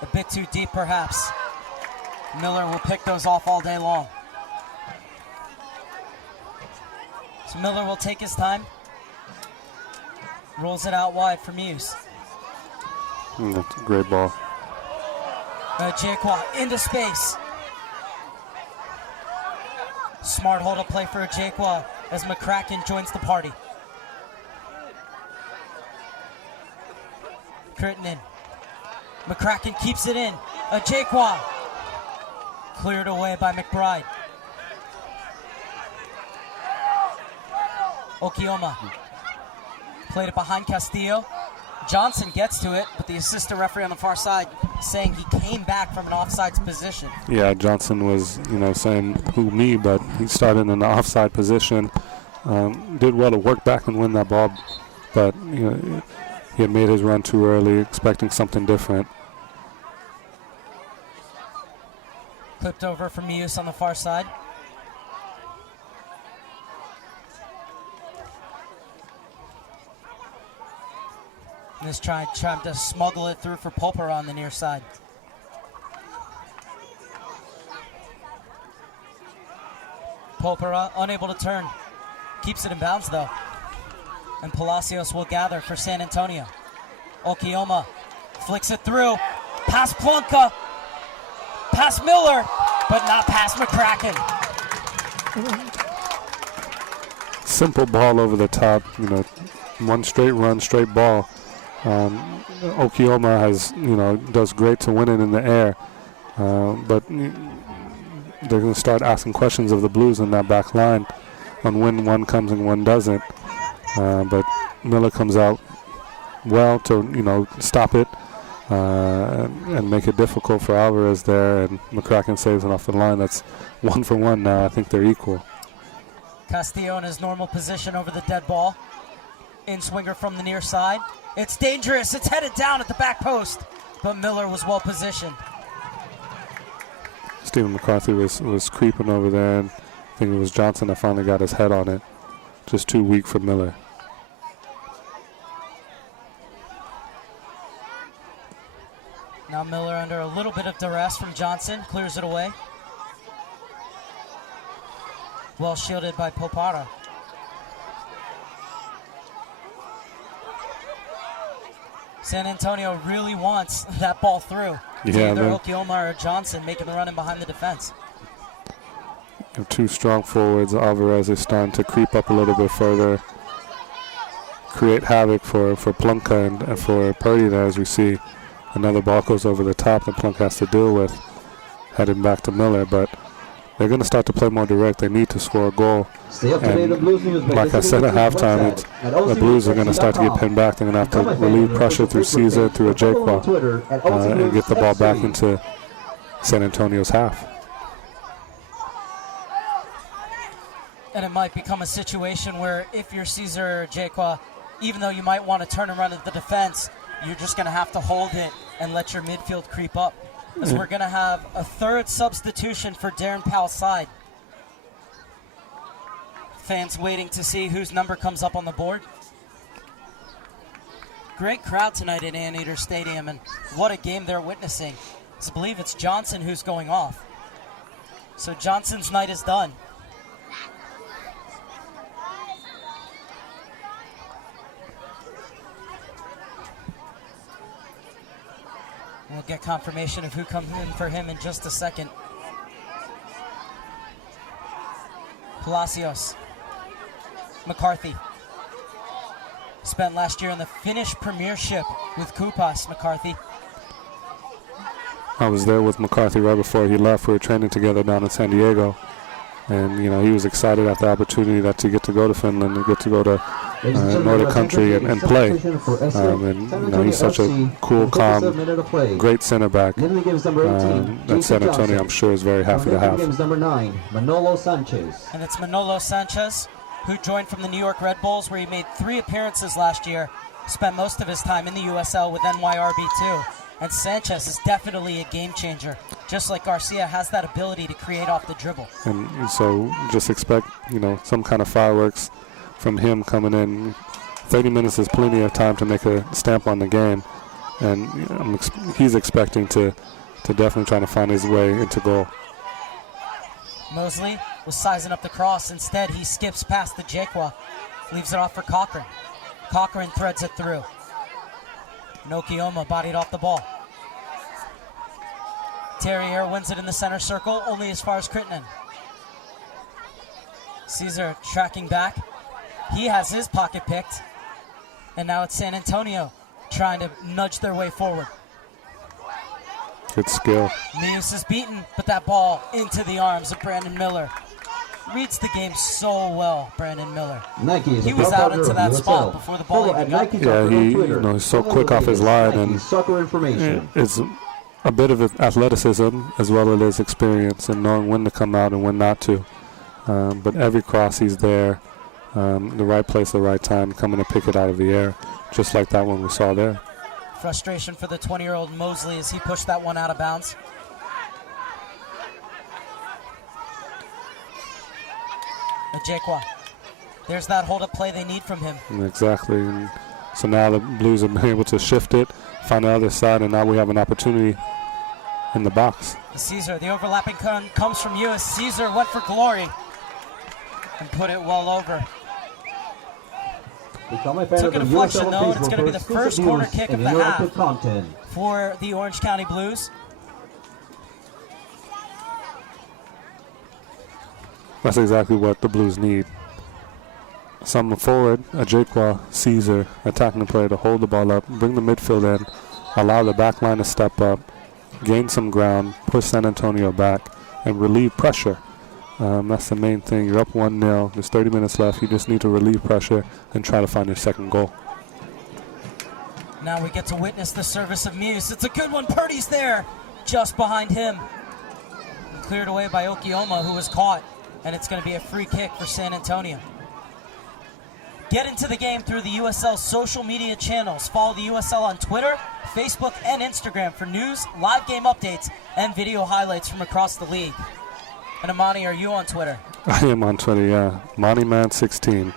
a bit too deep perhaps. Miller will pick those off all day long. So Miller will take his time. Rolls it out wide for Muse. That's a great ball. Ajekwa into space. Smart hold-up play for Ajekwa as McCracken joins the party. Crittenden. McCracken keeps it in. Ajekwa. Cleared away by McBride. Okioma played it behind Castillo. Johnson gets to it, but the assistant referee on the far side saying he came back from an offsides position. Yeah, Johnson was, saying who me, but he started in the offside position. Did well to work back and win that ball, but he had made his run too early, expecting something different. Clipped over from Muse on the far side. This trying to smuggle it through for Popera on the near side. Popera unable to turn. Keeps it in bounds though. And Palacios will gather for San Antonio. Okioma flicks it through. Past Plunka. Past Miller. But not past McCracken. Simple ball over the top. One straight run, straight ball. Okioma does great to win it in the air, but they're going to start asking questions of the Blues in that back line on when one comes and one doesn't. But Miller comes out well to stop it. and make it difficult for Alvarez there. And McCracken saves it off the line. That's 1 for 1 now. I think they're equal. Castillo in his normal position over the dead ball. In swinger from the near side. It's dangerous. It's headed down at the back post. But Miller was well positioned. Stephen McCarthy was creeping over there, and I think it was Johnson that finally got his head on it. Just too weak for Miller. Now Miller under a little bit of duress from Johnson. Clears it away. Well shielded by Popara. San Antonio really wants that ball through. Yeah, either Okioma or Johnson making the run in behind the defense. Two strong forwards. Alvarez is starting to creep up a little bit further, create havoc for Plunka and for Purdy there, as we see. Another ball goes over the top that Plunk has to deal with, heading back to Miller, but they're going to start to play more direct. They need to score a goal. And like I said at halftime, the Blues are going to start to get pinned back. They're going to have to relieve pressure through Caesar, through Ajekwa, and get the ball back into San Antonio's half. And it might become a situation where if you're Caesar or Ajekwa, even though you might want to turn and run at the defense, you're just going to have to hold it and let your midfield creep up. Because we're going to have a third substitution for Darren Powell's side. Fans waiting to see whose number comes up on the board. Great crowd tonight at Anteater Stadium, and what a game they're witnessing. I believe it's Johnson who's going off. So Johnson's night is done. We'll get confirmation of who comes in for him in just a second. Palacios. McCarthy. Spent last year in the Finnish Premiership with Kupas, McCarthy. I was there with McCarthy right before he left. We were training together down in San Diego. And, you know, he was excited at the opportunity that to get to go to Finland and get to go to Nordic country and play. And, you know, he's such a cool, calm, great center back. That San Antonio, I'm sure, is very happy to have. Number 9, Manolo Sanchez. And it's Manolo Sanchez, who joined from the New York Red Bulls, where he made 3 appearances last year, spent most of his time in the USL with NYRB2. And Sanchez is definitely a game changer. Just like Garcia has that ability to create off the dribble. And so just expect, you know, some kind of fireworks from him coming in. 30 minutes is plenty of time to make a stamp on the game. And you know, he's expecting to definitely try to find his way into goal. Mosley was sizing up the cross. Instead, he skips past the Ajekwa, leaves it off for Cochran. Cochran threads it through. Nokioma bodied off the ball. Terrier wins it in the center circle, only as far as Crittenden. Caesar tracking back. He has his pocket picked. And now it's San Antonio trying to nudge their way forward. Good skill. Mius is beaten, but that ball into the arms of Brandon Miller. Reads the game so well, Brandon Miller. He was out into that spot before the ball even got there. Yeah, he's so quick off his line, and it's a bit of athleticism as well as experience and knowing when to come out and when not to. But every cross he's there, the right place, the right time, coming to pick it out of the air, just like that one we saw there. Frustration for the 20-year-old Mosley as he pushed that one out of bounds. Ajekwa. There's that hold-up play they need from him. Exactly. And so now the Blues have been able to shift it, find the other side, and now we have an opportunity in the box. Caesar, the overlapping comes from you as Caesar went for glory and put it well over. Took a deflection though, and it's going to be the first corner kick of the half for the Orange County Blues. That's exactly what the Blues need. Someone forward, Ajekwa, Caesar, attacking the play to hold the ball up, bring the midfield in, allow the back line to step up, gain some ground, push San Antonio back, and relieve pressure. That's the main thing. You're up 1-0. There's 30 minutes left. You just need to relieve pressure and try to find your second goal. Now we get to witness the service of Muse. It's a good one. Purdy's there, just behind him. Cleared away by Okioma, who was caught, and it's going to be a free kick for San Antonio. Get into the game through the USL social media channels. Follow the USL on Twitter, Facebook, and Instagram for news, live game updates, and video highlights from across the league. And Amani, are you on Twitter? I am on Twitter, yeah. MoneyMan16.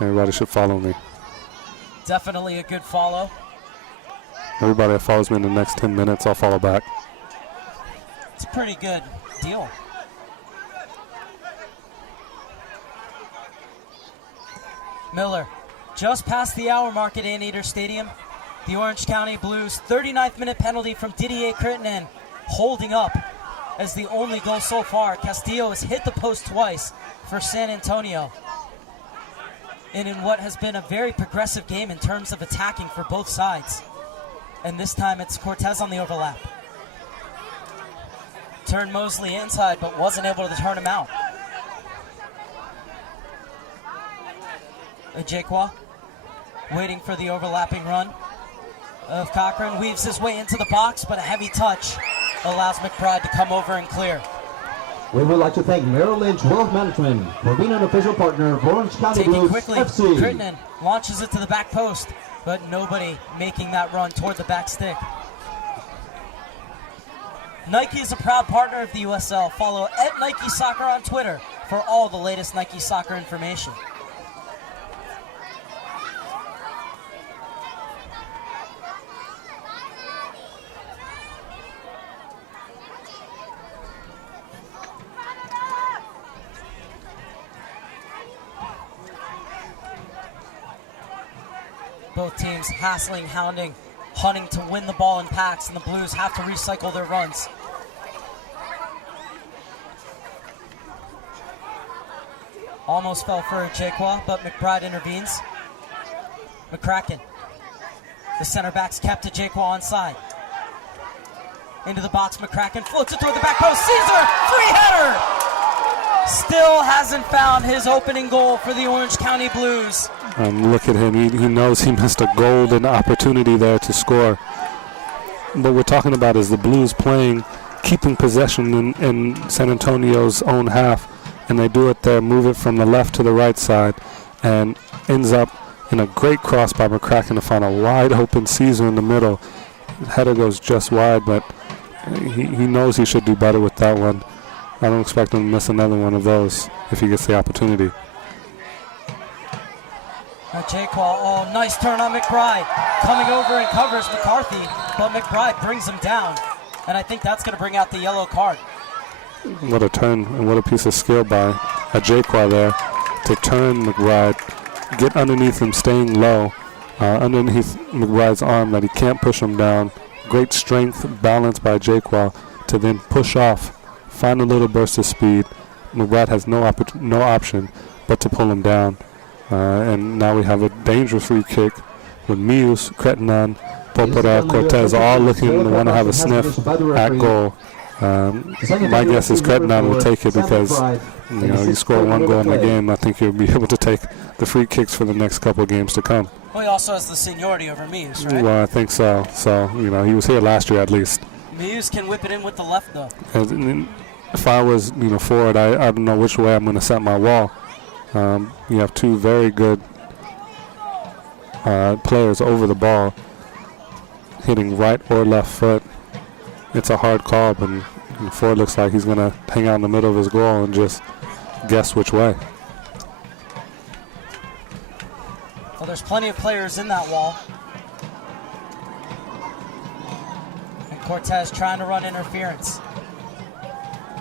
Everybody should follow me. Definitely a good follow. Everybody that follows me in the next 10 minutes, I'll follow back. It's a pretty good deal. Miller, just past the hour mark at Anteater Stadium. The Orange County Blues 39th minute penalty from Didier Crittenden holding up as the only goal so far. Castillo has hit the post twice for San Antonio. And in what has been a very progressive game in terms of attacking for both sides. And this time it's Cortez on the overlap. Turned Mosley inside but wasn't able to turn him out. Ajekwa waiting for the overlapping run of Cochran. Weaves his way into the box, but a heavy touch allows McBride to come over and clear. We would like to thank Merrill Lynch Wealth Management for being an official partner of Orange County Taking Blues quickly, FC. Crittenden launches it to the back post, but nobody making that run toward the back stick. Nike is a proud partner of the USL. Follow @Nike Soccer on Twitter for all the latest Nike Soccer information. Both teams hassling, hounding, hunting to win the ball in packs, and the Blues have to recycle their runs. Almost fell for Ajekwa, but McBride intervenes. McCracken. The center back's kept Ajekwa onside. Into the box, McCracken floats it toward the back post. Caesar, free header! Still hasn't found his opening goal for the Orange County Blues. Look at him. He knows he missed a golden opportunity there to score. What we're talking about is the Blues playing, keeping possession in San Antonio's own half, and they do it there, move it from the left to the right side, and ends up in a great cross by McCracken to find a wide open Caesar in the middle. The header goes just wide, but he knows he should do better with that one. I don't expect him to miss another one of those if he gets the opportunity. Ajekwa, nice turn on McBride. Coming over and covers McCarthy, but McBride brings him down. And I think that's going to bring out the yellow card. What a turn and what a piece of skill by Ajekwa there to turn McBride, get underneath him, staying low, underneath McBride's arm that he can't push him down. Great strength, balance by Ajekwa to then push off, find a little burst of speed. McBride has no option but to pull him down. And now we have a dangerous free kick with Muse, Crittenden, Popora, Cortez all looking to want to have a sniff at goal. My guess is Crittenden will take it because you score one goal in the game. I think he'll be able to take the free kicks for the next couple of games to come. Well, he also has the seniority over Muse, right? Well, I think so. So, he was here last year at least. Muse can whip it in with the left, though. And if I was, forward, I don't know which way I'm going to set my wall. You have two very good players over the ball, hitting right or left foot. It's a hard call, but Ford looks like he's going to hang out in the middle of his goal and just guess which way. Well, there's plenty of players in that wall. And Cortez trying to run interference.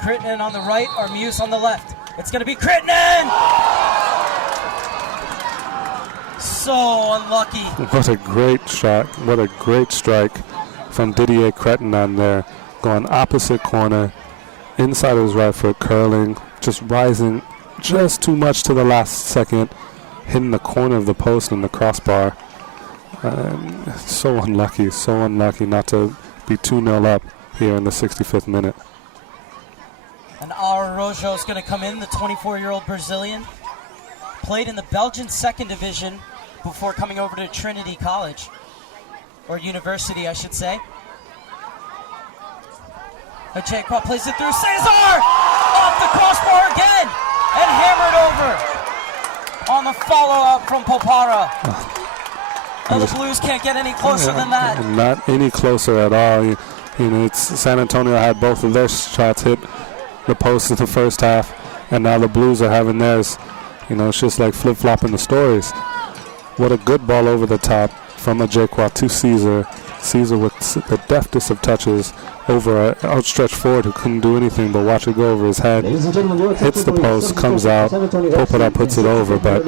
Crittenden on the right or Muse on the left. It's going to be Crittenden! So unlucky. What a great shot. What a great strike from Didier Crittenden there. Going opposite corner, inside of his right foot, curling, just rising just too much to the last second, hitting the corner of the post and the crossbar. So unlucky not to be 2-0 up here in the 65th minute. And Araujo is going to come in, the 24-year-old Brazilian. Played in the Belgian second division before coming over to Trinity College. or University, I should say. Jake Paul plays it through. Cesar! Off the crossbar again! And hammered over on the follow-up from Popara. And the Blues can't get any closer than that. Not any closer at all. You know, it's San Antonio had both of their shots hit the post in the first half, and now the Blues are having theirs. You know, it's just like flip-flopping the stories. What a good ball over the top from a Jaquan to Caesar. Caesar with the deftest of touches over an outstretched forward who couldn't do anything but watch it go over his head. Hits the post, comes out, Popara puts it over, but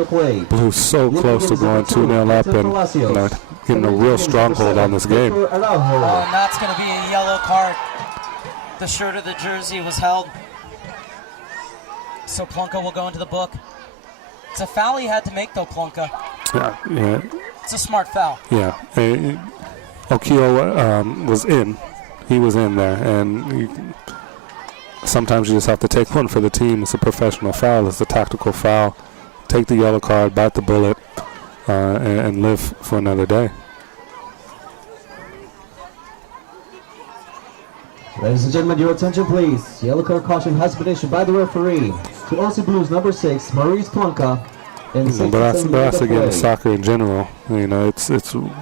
Blues so close to going 2-0 up and, you know, getting a real stronghold on this game. Oh, and that's going to be a yellow card. The shirt of the jersey was held. So Plunka will go into the book. It's a foul he had to make, though, Plunka. Yeah. It's a smart foul. Yeah. Okio was in. He was in there, and sometimes you just have to take one for the team. It's a professional foul. It's a tactical foul. Take the yellow card, bite the bullet, and live for another day. Ladies and gentlemen, your attention please. Yellow card caution has been issued by the referee to OC Blues number 6, Maurice Plunka. But that's again soccer in general. You know, it's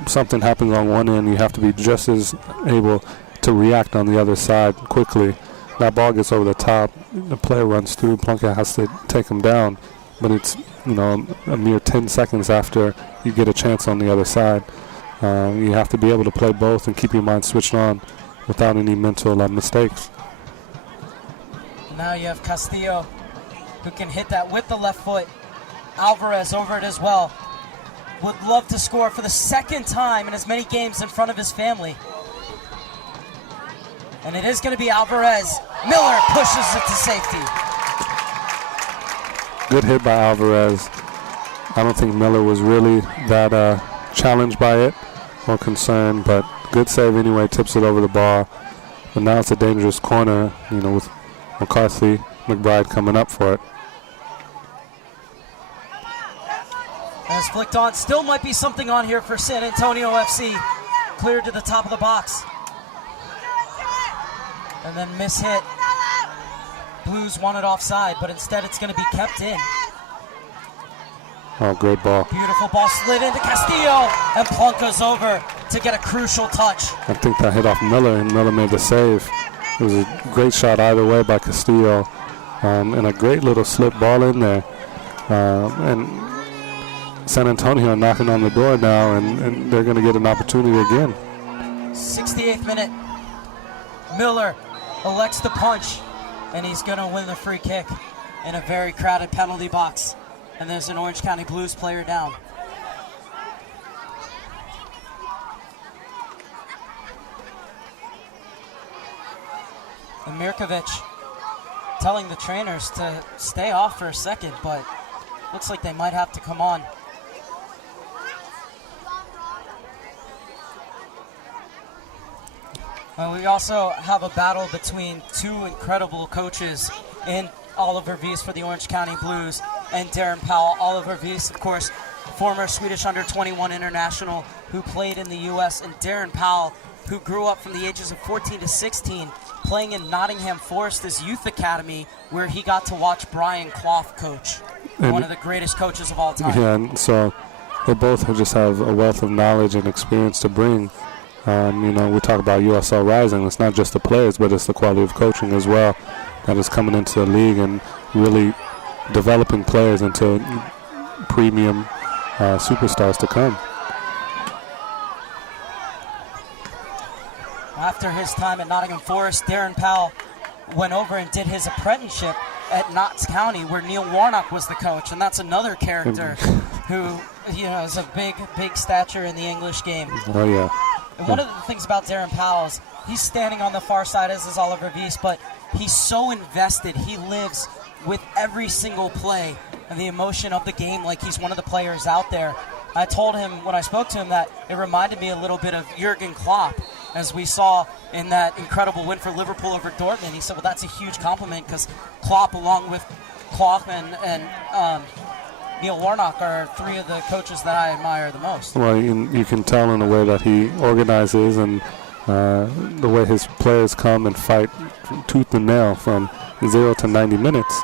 something happens on one end, you have to be just as able to react on the other side quickly. That ball gets over the top, the player runs through, Plunka has to take him down, but it's, you know, a mere 10 seconds after you get a chance on the other side. You have to be able to play both and keep your mind switched on without any mental mistakes. Now you have Castillo, who can hit that with the left foot. Alvarez over it as well. Would love to score for the second time in as many games in front of his family. And it is going to be Alvarez. Miller pushes it to safety. Good hit by Alvarez. I don't think Miller was really that challenged by it or concerned, but good save anyway, tips it over the bar. But now it's a dangerous corner, you know, with McCarthy, McBride coming up for it. And it's flicked on. Still might be something on here for San Antonio FC. Cleared to the top of the box. And then miss-hit. Blues want it offside, but instead it's going to be kept in. Oh, great ball. Beautiful ball slid into Castillo, and Plunka's over to get a crucial touch. I think that hit off Miller, and Miller made the save. It was a great shot either way by Castillo, and a great little slip ball in there. And San Antonio knocking on the door now, and they're going to get an opportunity again. 68th minute. Miller elects to punch, and he's going to win the free kick in a very crowded penalty box. And there's an Orange County Blues player down. And Mirkovic telling the trainers to stay off for a second, but looks like they might have to come on. We also have a battle between two incredible coaches in Oliver Wies for the Orange County Blues and Darren Powell. Oliver Wies, of course, former Swedish under-21 international who played in the U.S., and Darren Powell, who grew up from the ages of 14 to 16 playing in Nottingham Forest's youth academy, where he got to watch Brian Clough coach, one of the greatest coaches of all time. Yeah, and so they both just have a wealth of knowledge and experience to bring. You know, we talk about USL Rising. It's not just the players, but it's the quality of coaching as well that is coming into the league and really developing players into premium superstars to come. After his time at Nottingham Forest, Darren Powell went over and did his apprenticeship at Notts County, where Neil Warnock was the coach, and that's another character who, you know, is a big stature in the English game. Oh, yeah. And one of the things about Darren Powell is he's standing on the far side, as is Oliver Wies, but he's so invested. He lives with every single play and the emotion of the game like he's one of the players out there. I told him when I spoke to him that it reminded me a little bit of Jurgen Klopp, as we saw in that incredible win for Liverpool over Dortmund. He said, well, that's a huge compliment, because Klopp, along with Klopp and Neil Warnock are three of the coaches that I admire the most. Well, you can tell in the way that he organizes and the way his players come and fight tooth and nail from 0 to 90 minutes.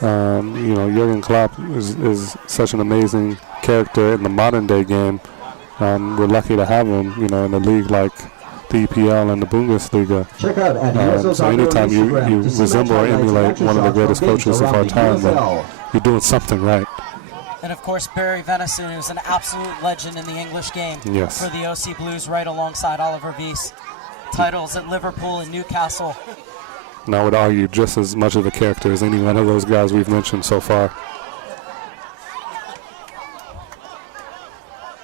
Jurgen Klopp is such an amazing character in the modern day game. We're lucky to have him, in a league like the EPL and the Bundesliga. Check out So anytime you resemble or emulate one of the greatest coaches of our time, then you're doing something right. And of course, Barry Venison, who's an absolute legend in the English game Yes. for the OC Blues, right alongside Oliver Wiese. Titles at Liverpool and Newcastle. And I would argue just as much of a character as any one of those guys we've mentioned so far.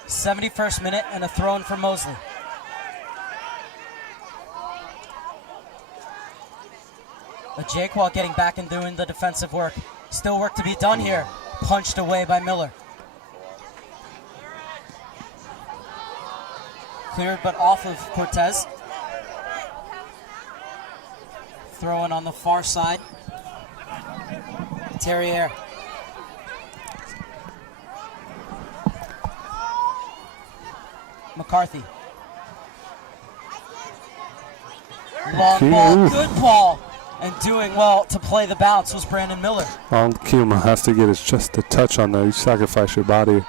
71st minute and a throw-in for Mosley. But Jakewell getting back and doing the defensive work. Still work to be done here. Punched away by Miller. Cleared but off of Cortez. Throw-in on the far side. Terrier. McCarthy. Long ball, good ball. And doing well to play the bounce was Brandon Miller. All Kiyoma has to get is just a touch on that. You sacrifice your body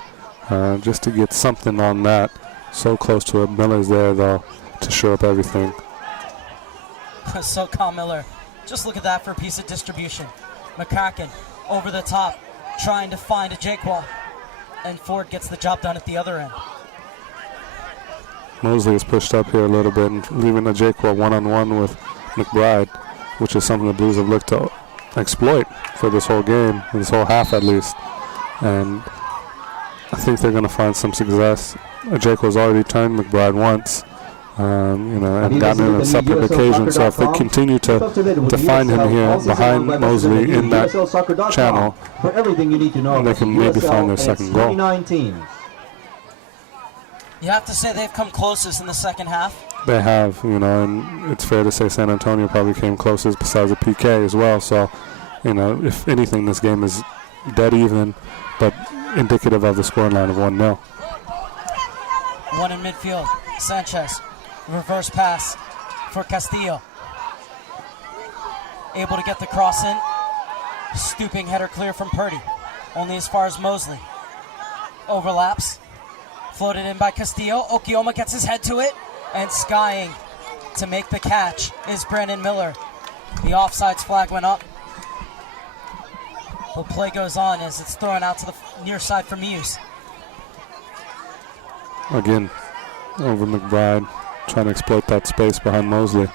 just to get something on that. So close to it. Miller's there, though, to show up everything. So Kyle Miller. Just look at that for a piece of distribution. McCracken over the top, trying to find a Jakewell. And Ford gets the job done at the other end. Mosley is pushed up here a little bit and leaving a Jakewell one-on-one with McBride, which is something the Blues have looked to exploit for this whole game, this whole half at least. And I think they're going to find some success. Jakewell's already turned McBride once, and gotten in on a separate occasion. So if they continue to find him here behind Mosley in that channel, they can maybe find their second goal. You have to say they've come closest in the second half. They have, and it's fair to say San Antonio probably came closest besides the PK as well. So, if anything, this game is dead even, but indicative of the scoreline of 1-0. One in midfield. Sanchez. Reverse pass for Castillo. Able to get the cross in. Stooping header clear from Purdy. Only as far as Mosley. Overlaps. Floated in by Castillo. Okioma gets his head to it. And skying to make the catch is Brandon Miller. The offsides flag went up. The play goes on as it's thrown out to the near side for Muse. Again, over McBride, trying to exploit that space behind Mosley.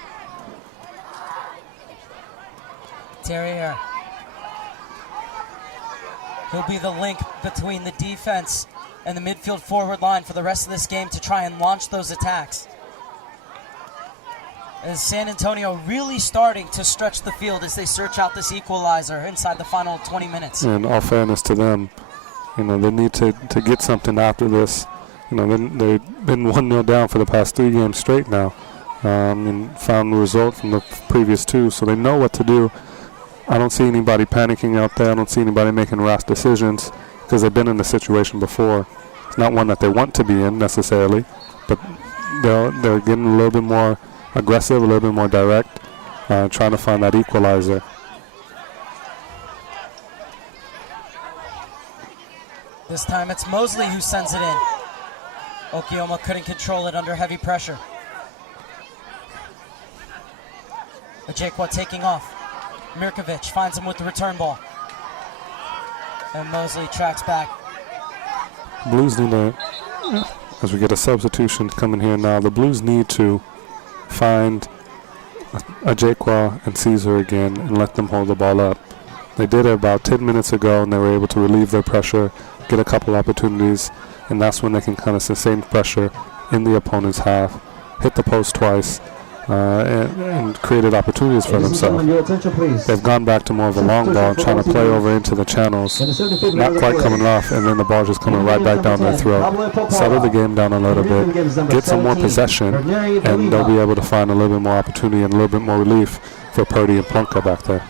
Terrier. He'll be the link between the defense and the midfield forward line for the rest of this game to try and launch those attacks. As San Antonio really starting to stretch the field as they search out this equalizer inside the final 20 minutes. And all fairness to them, they need to get something after this. They've been 1-0 down for the past 3 games straight now, and found the result from the previous 2, so they know what to do. I don't see anybody panicking out there. I don't see anybody making rash decisions because they've been in the situation before. It's not one that they want to be in necessarily, but they're getting a little bit more aggressive, a little bit more direct, trying to find that equalizer. This time it's Mosley who sends it in. Okioma couldn't control it under heavy pressure. Ajekwa taking off. Mirkovic finds him with the return ball. And Mosley tracks back. Blues need to, as we get a substitution coming here now, the Blues need to find Ajekwa and Caesar again and let them hold the ball up. They did it about 10 minutes ago, and they were able to relieve their pressure, get a couple opportunities, and that's when they can kind of sustain pressure in the opponent's half, hit the post twice, and created opportunities for themselves. They've gone back to more of a long ball, trying to play over into the channels, not quite coming off, and then the ball just coming right back down their throat. Settle the game down a little bit, get some more possession, and they'll be able to find a little bit more opportunity and a little bit more relief for Purdy and Plunka back there.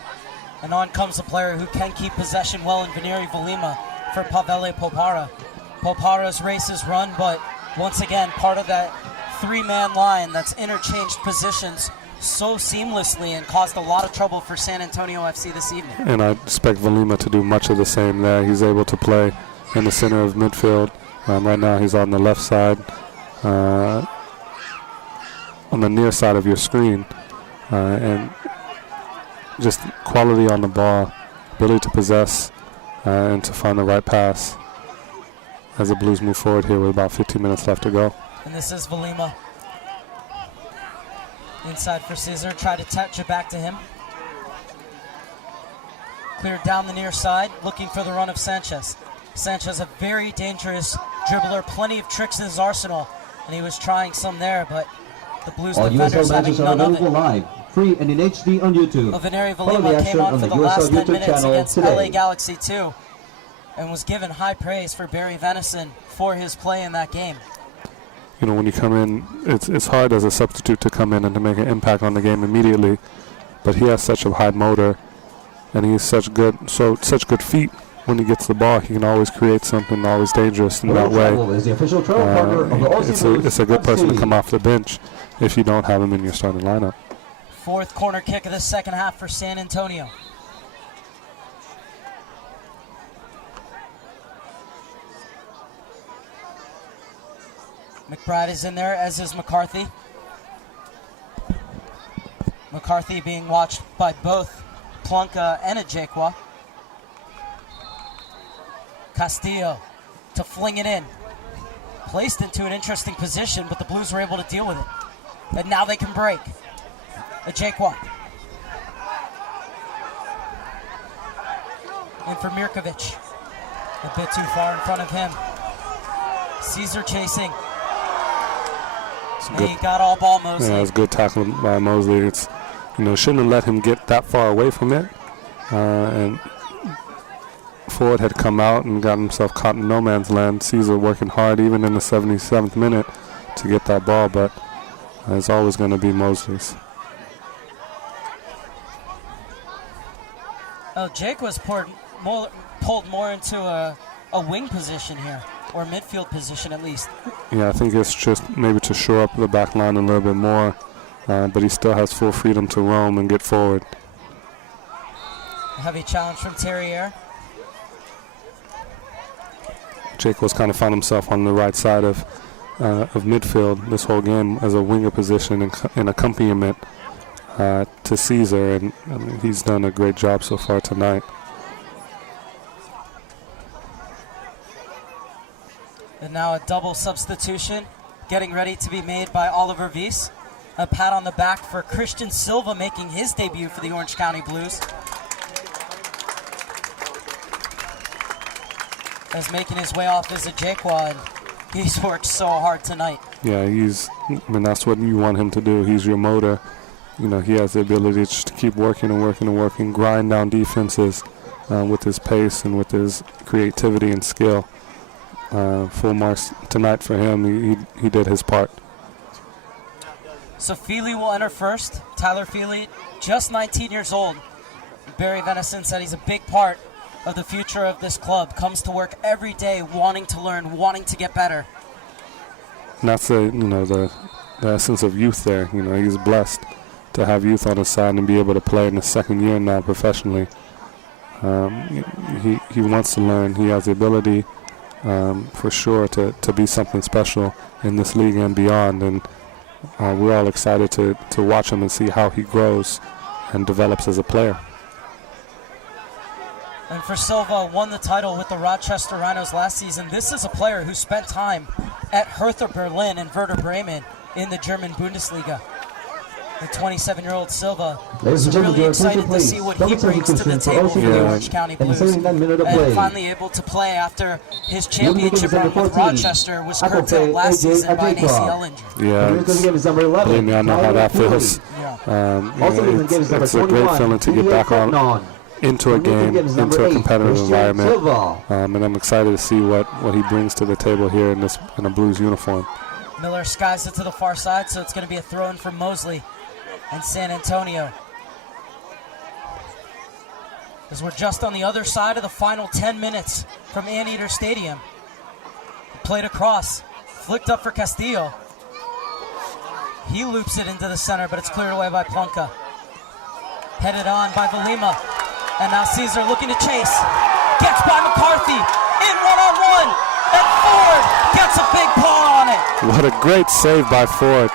And on comes a player who can keep possession well in Veneri Volima for Pavele Popara. Popara's race is run, but once again, part of that three-man line that's interchanged positions so seamlessly and caused a lot of trouble for San Antonio FC this evening. And I expect Valima to do much of the same there. He's able to play in the center of midfield. Right now he's on the left side, on the near side of your screen. And just quality on the ball, ability to possess, and to find the right pass as the Blues move forward here with about 15 minutes left to go. And this is Valima. Inside for Scissor, try to touch it back to him. Cleared down the near side, looking for the run of Sanchez. Sanchez, a very dangerous dribbler, plenty of tricks in his arsenal, and he was trying some there, but the Blues defenders having none of it. Live, free and in HD on YouTube. Veneri Follow the Valima action came on on for the the last USL 10 YouTube minutes channel against today. LA Galaxy 2 and was given high praise for Barry Venison for his play in that game. You know, when you come in, it's hard as a substitute to come in and to make an impact on the game immediately, but he has such a high motor, and he's such good feet. When he gets the ball, he can always create something, always dangerous in that way. Is the official travel partner of the Aussie Blues It's a good person to FC. come off the bench if you don't have him in your starting lineup. Fourth corner kick of the second half for San Antonio. McBride is in there, as is McCarthy. McCarthy being watched by both Plunka and Ajekwa. Castillo to fling it in. Placed into an interesting position, but the Blues were able to deal with it. And now they can break. Ajekwa. In for Mirkovic. A bit too far in front of him. Caesar chasing. And he got all ball Mosley. Yeah, it was good tackle by Mosley. It's, shouldn't have let him get that far away from it. And Ford had come out and got himself caught in no man's land. Caesar working hard even in the 77th minute to get that ball, but it's always going to be Mosley's. Oh, Jake was pulled more into a wing position here, or midfield position at least. Yeah, I think it's just maybe to shore up the back line a little bit more, but he still has full freedom to roam and get forward. A heavy challenge from Terrier. Jake was kind of found himself on the right side of midfield this whole game as a winger position in accompaniment to Caesar, and he's done a great job so far tonight. And now a double substitution getting ready to be made by Oliver Weiss. A pat on the back for Christian Silva making his debut for the Orange County Blues. As making his way off is Ajekwa, and he's worked so hard tonight. Yeah, that's what you want him to do. He's your motor. He has the ability just to keep working and working and working, grind down defenses with his pace and with his creativity and skill. Full marks tonight for him. He did his part. So Feely will enter first. Tyler Feely, just 19 years old. Barry Venison said he's a big part of the future of this club. Comes to work every day wanting to learn, wanting to get better. And that's the essence of youth there. He's blessed to have youth on his side and be able to play in his second year now professionally. He wants to learn. He has the ability for sure to be something special in this league and beyond, and we're all excited to watch him and see how he grows and develops as a player. And for Silva, won the title with the Rochester Rhinos last season. This is a player who spent time at Hertha Berlin and Werder Bremen in the German Bundesliga. The 27-year-old Silva is really excited to see what he brings to the table for the Orange County Blues. And finally able to play after his championship run with Rochester was curtailed last season by an ACL injury. Yeah, believe me, I know how that feels. It's a great feeling to get back into a game, into a competitive environment. And I'm excited to see what he brings to the table here in a Blues uniform. Miller skies it to the far side, so it's going to be a throw-in for Mosley and San Antonio. as we're just on the other side of the final 10 minutes from Anteater Stadium. Played across, flicked up for Castillo. He loops it into the center, but it's cleared away by Plunka. Headed on by Valima. And now Caesar looking to chase. Gets by McCarthy. In one-on-one. And Ford gets a big paw on it. What a great save by Ford.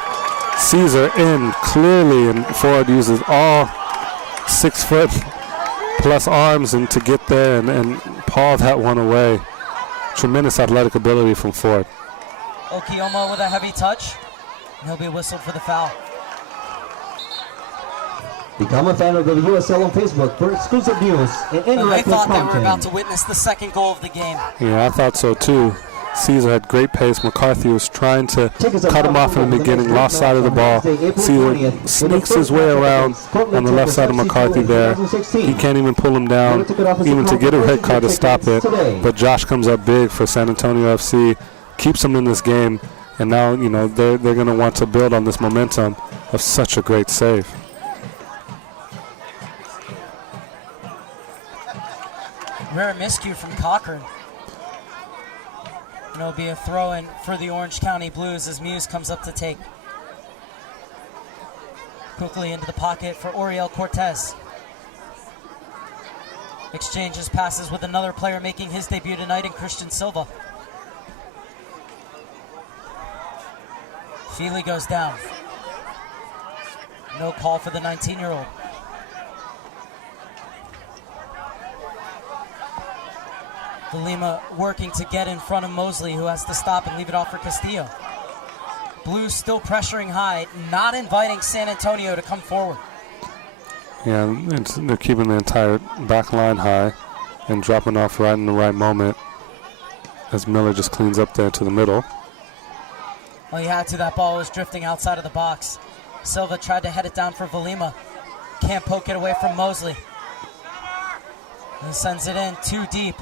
Caesar in clearly, and Ford uses all 6 foot plus arms and to get there and paw that one away. Tremendous athletic ability from Ford. Okiomo with a heavy touch. He'll be whistled for the foul. Become a fan of the USL on Facebook for exclusive news and I interactive thought they were about content. to witness the second goal of the game. Yeah, I thought so too. Caesar had great pace. McCarthy was trying to cut him off in the beginning, lost side of the ball. Caesar sneaks his way around on the left side of McCarthy there. He can't even pull him down, even to get a red card to stop it. But Josh comes up big for San Antonio FC, keeps him in this game, and now, you know, they're going to want to build on this momentum of such a great save. Rare miscue from Cochran. And it'll be a throw-in for the Orange County Blues as Muse comes up to take. Quickly into the pocket for Oriel Cortez. Exchanges passes with another player making his debut tonight in Christian Silva. Feely goes down. No call for the 19-year-old. Valima working to get in front of Mosley, who has to stop and leave it off for Castillo. Blues still pressuring high, not inviting San Antonio to come forward. Yeah, they're keeping the entire back line high and dropping off right in the right moment as Miller just cleans up there to the middle. Well, he had to. That ball was drifting outside of the box. Silva tried to head it down for Valima. Can't poke it away from Mosley. And sends it in too deep.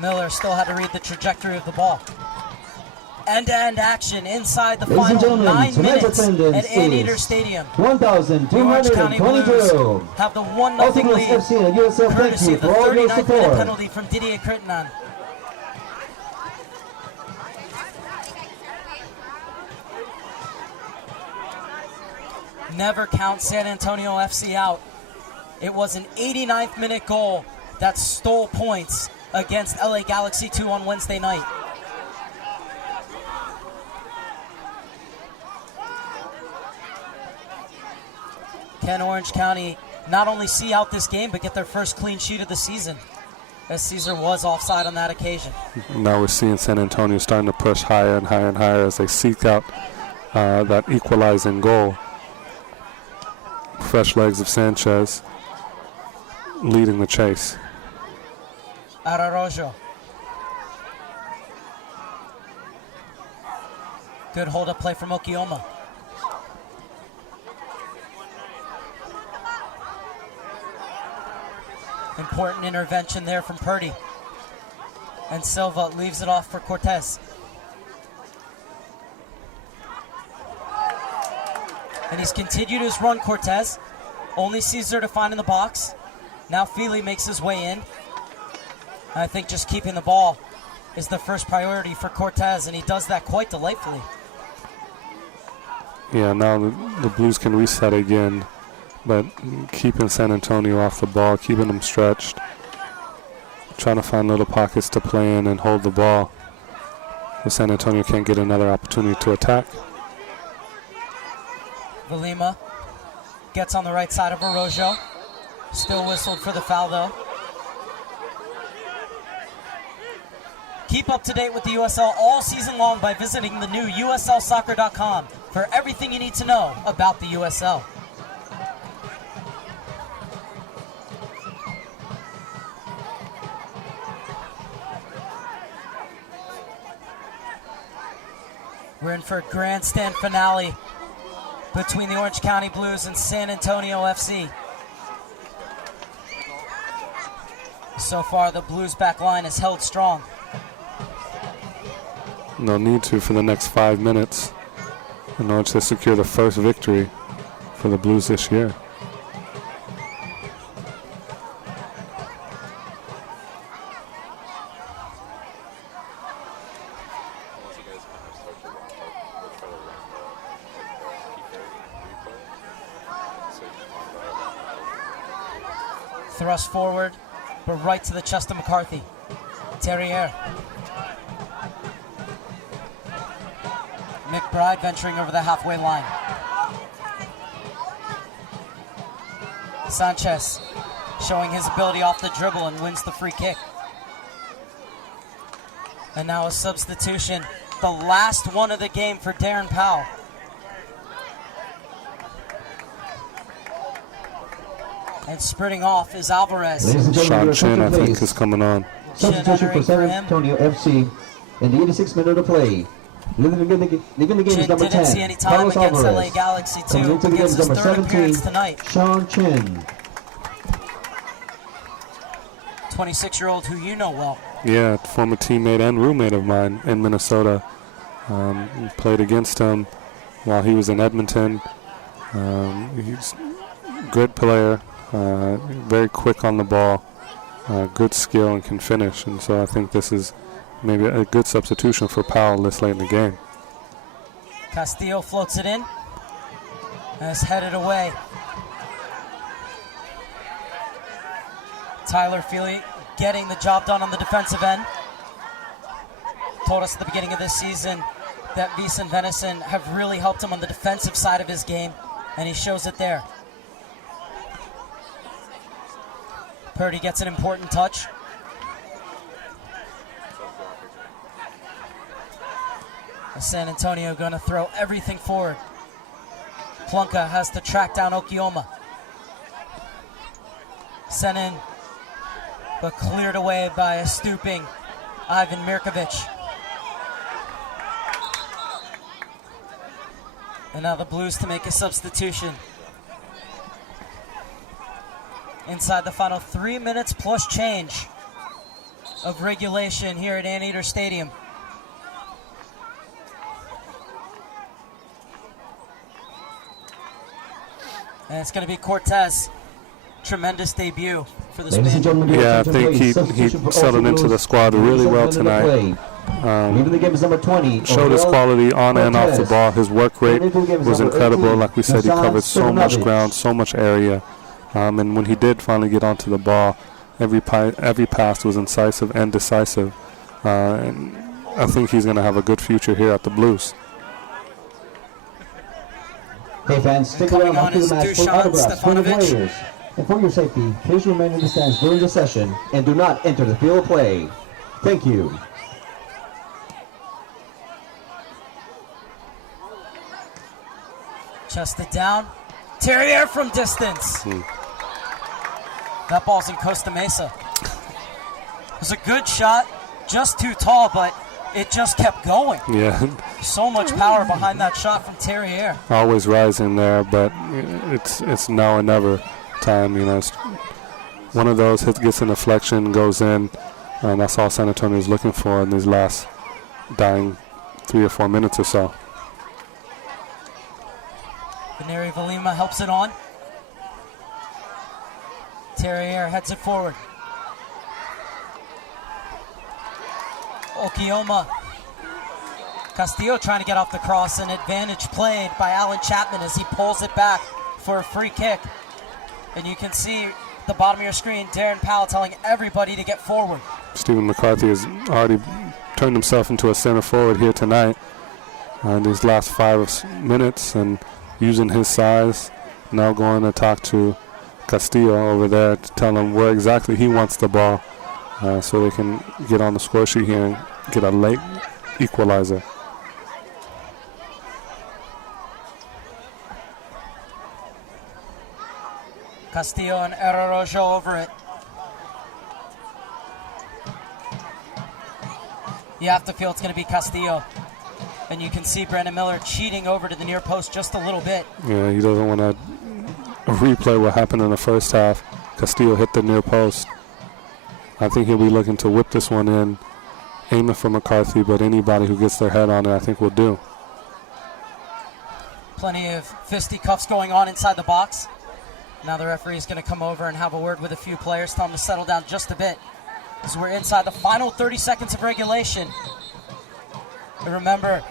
Miller still had to read the trajectory of the ball. End-to-end action inside the Ladies and final gentlemen, 9 tonight's minutes attendance at Anteater is Stadium. The Orange County 1,222. Blues have the 1-0 Ultimate lead, FC and USL, thank courtesy you of the for all your 39th minute support. penalty from Didier Crittenden. Never count San Antonio FC out. It was an 89th minute goal that stole points against LA Galaxy 2 on Wednesday night. Can Orange County not only see out this game, but get their first clean sheet of the season, as Caesar was offside on that occasion. Now we're seeing San Antonio starting to push higher and higher and higher as they seek out that equalizing goal. Fresh legs of Sanchez leading the chase. Araujo. Good hold-up play from Okiyoma. Important intervention there from Purdy. And Silva leaves it off for Cortez. And he's continued his run, Cortez. Only Caesar to find in the box. Now Feely makes his way in. I think just keeping the ball is the first priority for Cortez, and he does that quite delightfully. Yeah, now the Blues can reset again, but keeping San Antonio off the ball, keeping them stretched, trying to find little pockets to play in and hold the ball, so San Antonio can't get another opportunity to attack. Valima gets on the right side of Araujo. Still whistled for the foul, though. Keep up to date with the USL all season long by visiting the new USLsoccer.com for everything you need to know about the USL. We're in for a grandstand finale between the Orange County Blues and San Antonio FC. So far, the Blues back line is held strong. No need to for the next 5 minutes in order to secure the first victory for the Blues this year. Thrust forward, but right to the chest of McCarthy. Terrier. McBride venturing over the halfway line. Sanchez showing his ability off the dribble and wins the free kick. And now a substitution, the last one of the game for Darren Powell. And sprinting off is Alvarez. Sean Chin, I think, is coming on. Substitution for San Antonio FC in the 86th minute of play. Leaving the game is number 10. Didn't see any time Carlos against Alvarez. LA Galaxy Coming too. into the game Against is his number third 17, appearance tonight. Sean Chin. 26-year-old who you know well. Yeah, former teammate and roommate of mine in Minnesota. Played against him while he was in Edmonton. He's a good player, very quick on the ball, good skill, and can finish. And so I think this is maybe a good substitution for Powell this late in the game. Castillo floats it in and is headed away. Tyler Feely getting the job done on the defensive end. Told us at the beginning of this season that Wiese and Venison have really helped him on the defensive side of his game, and he shows it there. Purdy gets an important touch. San Antonio going to throw everything forward. Plunka has to track down Okioma. Sent in, but cleared away by a stooping Ivan Mirkovic. And now the Blues to make a substitution. Inside the final 3 minutes plus change of regulation here at Anteater Stadium. And it's going to be Cortez. Tremendous debut for the Spaniard. Yeah, I think he settled into the squad really well tonight. Leaving the game is number 20. Showed his quality on and off the ball. His work rate was incredible. Like we said, he covered so much ground, so much area. And when he did finally get onto the ball, every pass was incisive and decisive. And I think he's going to have a good future here at the Blues. Hey fans, stick around after the match for autographs for the players. And for your safety, please remain in the stands during the session and do not enter the field of play. Thank you. Chested down. Terrier from distance. That ball's in Costa Mesa. It was a good shot, just too tall, but it just kept going. Yeah. So much power behind that shot from Terrier. Always rising there, but it's now or never time. You know, it's one of those hits, gets an deflection, goes in, and that's all San Antonio is looking for in these last dying 3 or 4 minutes or so. Veneri Valima helps it on. Terrier heads it forward. Okioma. Castillo trying to get off the cross, and advantage played by Alan Chapman as he pulls it back for a free kick. And you can see the bottom of your screen, Darren Powell telling everybody to get forward. Stephen McCarthy has already turned himself into a center forward here tonight in these last 5 minutes, and using his size, now going to talk to Castillo over there to tell him where exactly he wants the ball so they can get on the score sheet here and get a late equalizer. Castillo and Araujo over it. You have to feel it's going to be Castillo. And you can see Brandon Miller cheating over to the near post just a little bit. Yeah, he doesn't want to replay what happened in the first half. Castillo hit the near post. I think he'll be looking to whip this one in, aiming for McCarthy, but anybody who gets their head on it I think will do. Plenty of fisticuffs going on inside the box. Now the referee is going to come over and have a word with a few players, tell them to settle down just a bit, as we're inside the final 30 seconds of regulation. And remember,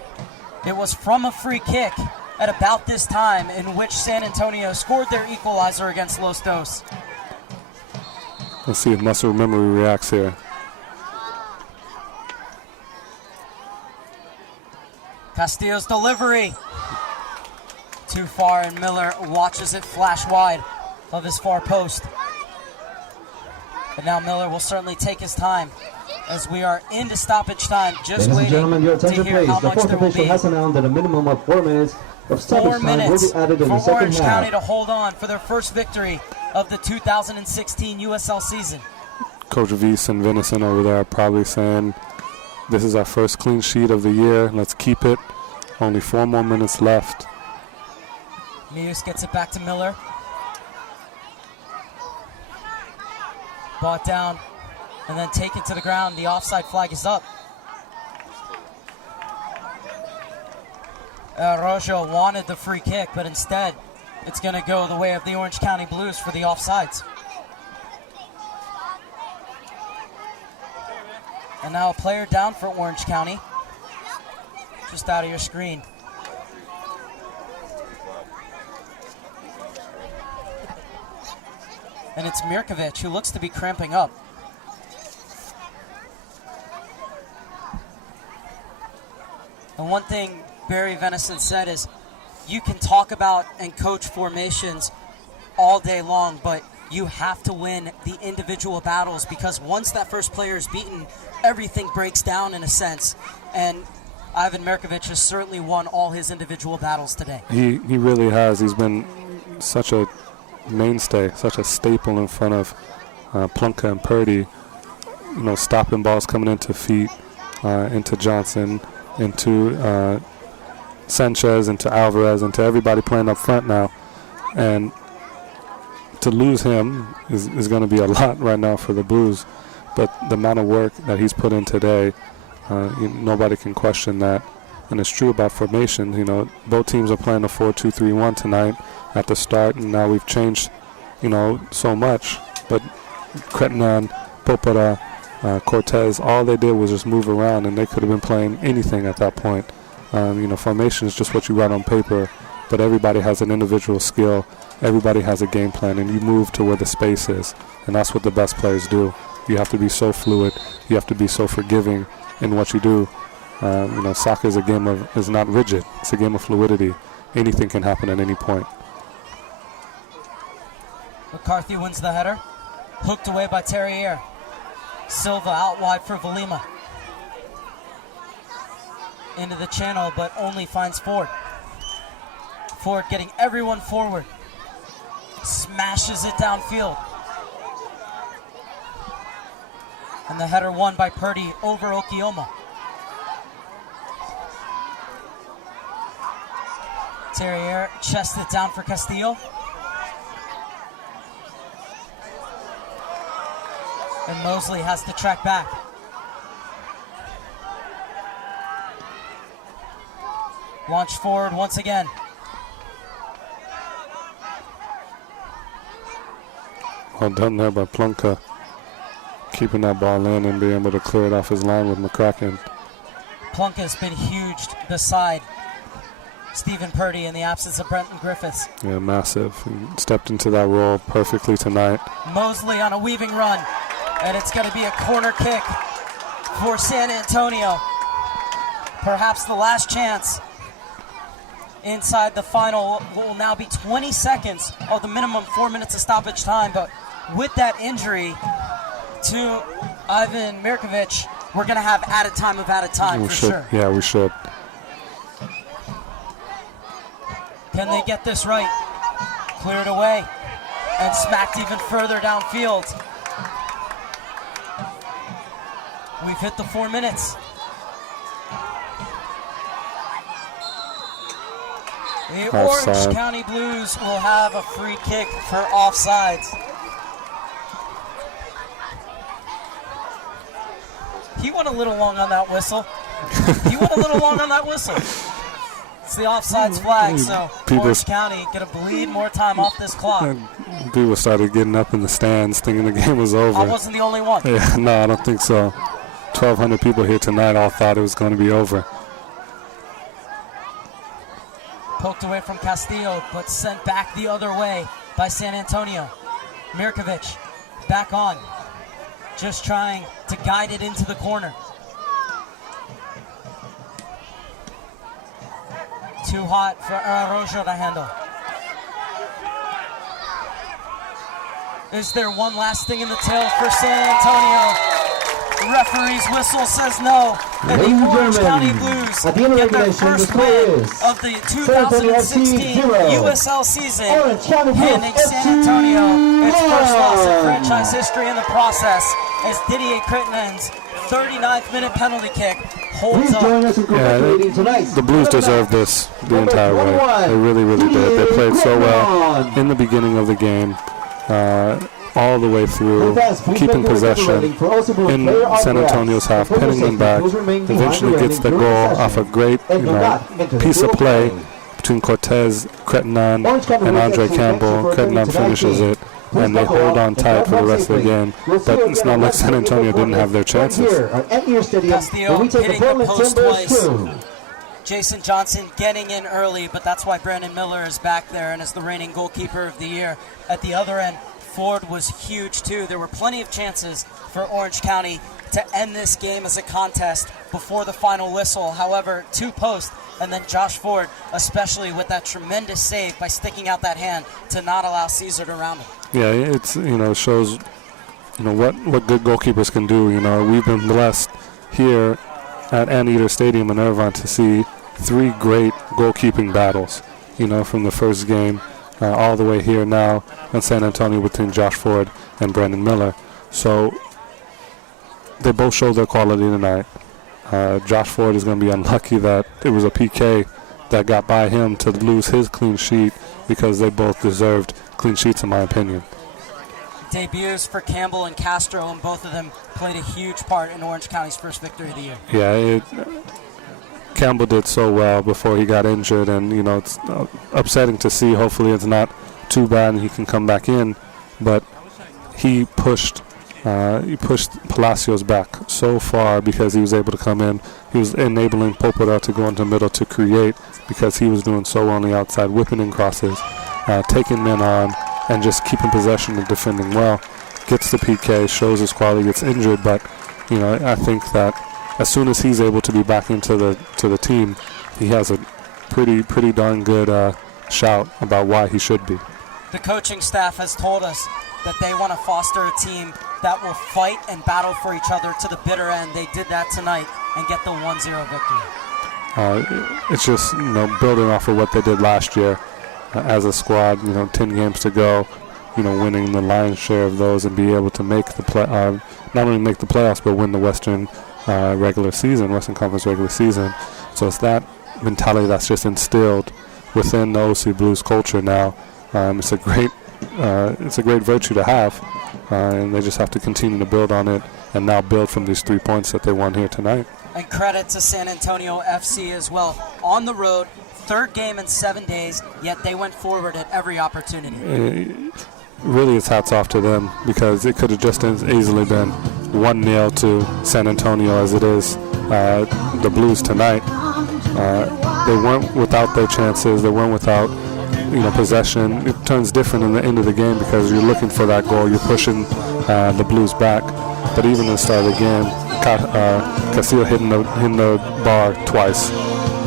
it was from a free kick at about this time in which San Antonio scored their equalizer against Los Dos. Let's see if muscle memory reacts here. Castillo's delivery. Too far, and Miller watches it flash wide of his far post. But now Miller will certainly take his time as we are into stoppage time, just Ladies and waiting gentlemen, your to attention hear please. how The much fourth there will official be. has announced that a minimum of 4 minutes of 4 stoppage time will minutes be added in for the second Orange County half. to hold on for their first victory of the 2016 USL season. Coach Weiss and Venison over there are probably saying, this is our first clean sheet of the year. Let's keep it. Only 4 more minutes left. Mius gets it back to Miller. Brought down and then taken to the ground. The offside flag is up. Rojo wanted the free kick, but instead it's going to go the way of the Orange County Blues for the offsides. And now a player down for Orange County. Just out of your screen. And it's Mirkovic, who looks to be cramping up. And one thing Barry Venison said is, you can talk about and coach formations all day long, but you have to win the individual battles, because once that first player is beaten, everything breaks down in a sense. And Ivan Mirkovic has certainly won all his individual battles today. He really has. He's been such a mainstay, such a staple in front of Plunka and Purdy. You know, stopping balls coming into feet, into Johnson, into Sanchez, into Alvarez, into everybody playing up front now. And to lose him is going to be a lot right now for the Blues. But the amount of work that he's put in today, nobody can question that. And it's true about formation. You know, both teams are playing a 4-2-3-1 tonight at the start, and now we've changed, so much. But Cretinan, Popara, Cortez, all they did was just move around, and they could have been playing anything at that point. Formation is just what you write on paper, but everybody has an individual skill. Everybody has a game plan, and you move to where the space is, and that's what the best players do. You have to be so fluid. You have to be so forgiving in what you do. Soccer is is not rigid. It's a game of fluidity. Anything can happen at any point. McCarthy wins the header. Hooked away by Terrier. Silva out wide for Valima. Into the channel, but only finds Ford. Ford getting everyone forward. Smashes it downfield. And the header won by Purdy over Okioma. Terrier chests it down for Castillo. And Mosley has to track back. Launch forward once again. Well done there by Plunka, keeping that ball in and being able to clear it off his line with McCracken. Plunka's been huge beside Stephen Purdy in the absence of Brenton Griffiths. Yeah, massive. He stepped into that role perfectly tonight. Mosley on a weaving run, and it's going to be a corner kick for San Antonio. Perhaps the last chance inside the final. Will now be 20 seconds of the minimum 4 minutes of stoppage time, but with that injury to Ivan Mirkovic, we're going to have added time for sure. Yeah, we should. Can they get this right? Cleared away and smacked even further downfield. We've hit the 4 minutes. The Offside. Orange County Blues will have a free kick for offsides. He went a little long on that whistle. It's the offsides flag, so Orange County going to bleed more time off this clock. People started getting up in the stands thinking the game was over. I wasn't the only one. Yeah, no, I don't think so. 1,200 people here tonight all thought it was going to be over. Poked away from Castillo, but sent back the other way by San Antonio. Mirkovic back on, just trying to guide it into the corner. Too hot for Araujo to handle. Is there one last thing in the tail for San Antonio? Referee's whistle says no. And Ladies the and Orange County gentlemen, Blues at the end of get their regulation, the first score win is of the San Antonio FC 2016 0, USL season, Orange County Blues handing San FC Antonio its first loss in 1. franchise history in the process as Didier Crittenden's 39th minute penalty kick holds Please up. join us in congratulating tonight. The Blues deserve this the entire way. They really, really did. They played so well in the beginning of the game, all the way through, keeping possession in San Antonio's half, pinning them back. Eventually gets the goal off a great, piece of play between Cortez, Cretinan, and Andre Campbell. Cretinan finishes it, and they hold on tight for the rest of the game. But it's not like San Antonio didn't have their chances. Castillo hitting the post twice. Jason Johnson getting in early, but that's why Brandon Miller is back there and is the reigning goalkeeper of the year. At the other end, Ford was huge too. There were plenty of chances for Orange County to end this game as a contest before the final whistle. However, 2 posts, and then Josh Ford, especially with that tremendous save by sticking out that hand to not allow Caesar to round him. Yeah, it's shows what good goalkeepers can do. We've been blessed here at Anteater Stadium in Irvine to see 3 great goalkeeping battles. From the first game all the way here now in San Antonio between Josh Ford and Brandon Miller. So they both showed their quality tonight. Josh Ford is going to be unlucky that it was a PK that got by him to lose his clean sheet, because they both deserved clean sheets in my opinion. Debuts for Campbell and Castro, and both of them played a huge part in Orange County's first victory of the year. Yeah, Campbell did so well before he got injured, and it's upsetting to see. Hopefully it's not too bad and he can come back in, but he pushed Palacios back so far because he was able to come in. He was enabling Popora to go into the middle to create, because he was doing so well on the outside, whipping in crosses, taking men on, and just keeping possession and defending well. Gets the PK, shows his quality, gets injured, but I think that as soon as he's able to be back into the team, he has a pretty darn good shout about why he should be. The coaching staff has told us that they want to foster a team that will fight and battle for each other to the bitter end. They did that tonight and get the 1-0 victory. It's just building off of what they did last year as a squad. 10 games to go. Winning the lion's share of those and be able to make the play, not only make the playoffs but win the Western Western Conference regular season. So it's that mentality that's just instilled within the OC Blues culture now. It's a great virtue to have, and they just have to continue to build on it, and now build from these 3 points that they won here tonight. And credit to San Antonio FC as well. On the road, 3rd game in 7 days, yet they went forward at every opportunity. Really, it's hats off to them, because it could have just as easily been 1-0 to San Antonio as it is the Blues tonight. They weren't without their chances. They weren't without possession. It turns different in the end of the game because you're looking for that goal. You're pushing the Blues back. But even in the start of the game, Castillo hitting the bar twice.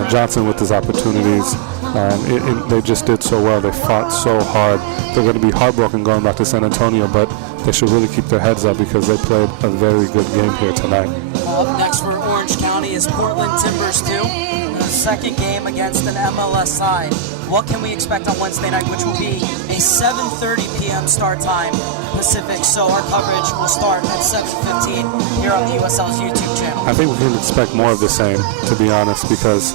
Johnson with his opportunities. They just did so well. They fought so hard. They're going to be heartbroken going back to San Antonio, but they should really keep their heads up because they played a very good game here tonight. Well, up next for Orange County is Portland Timbers 2. The 2nd game against an MLS side. What can we expect on Wednesday night, which will be a 7:30 p.m. start time Pacific, so our coverage will start at 7:15 here on the USL's YouTube channel. I think we can expect more of the same, to be honest, because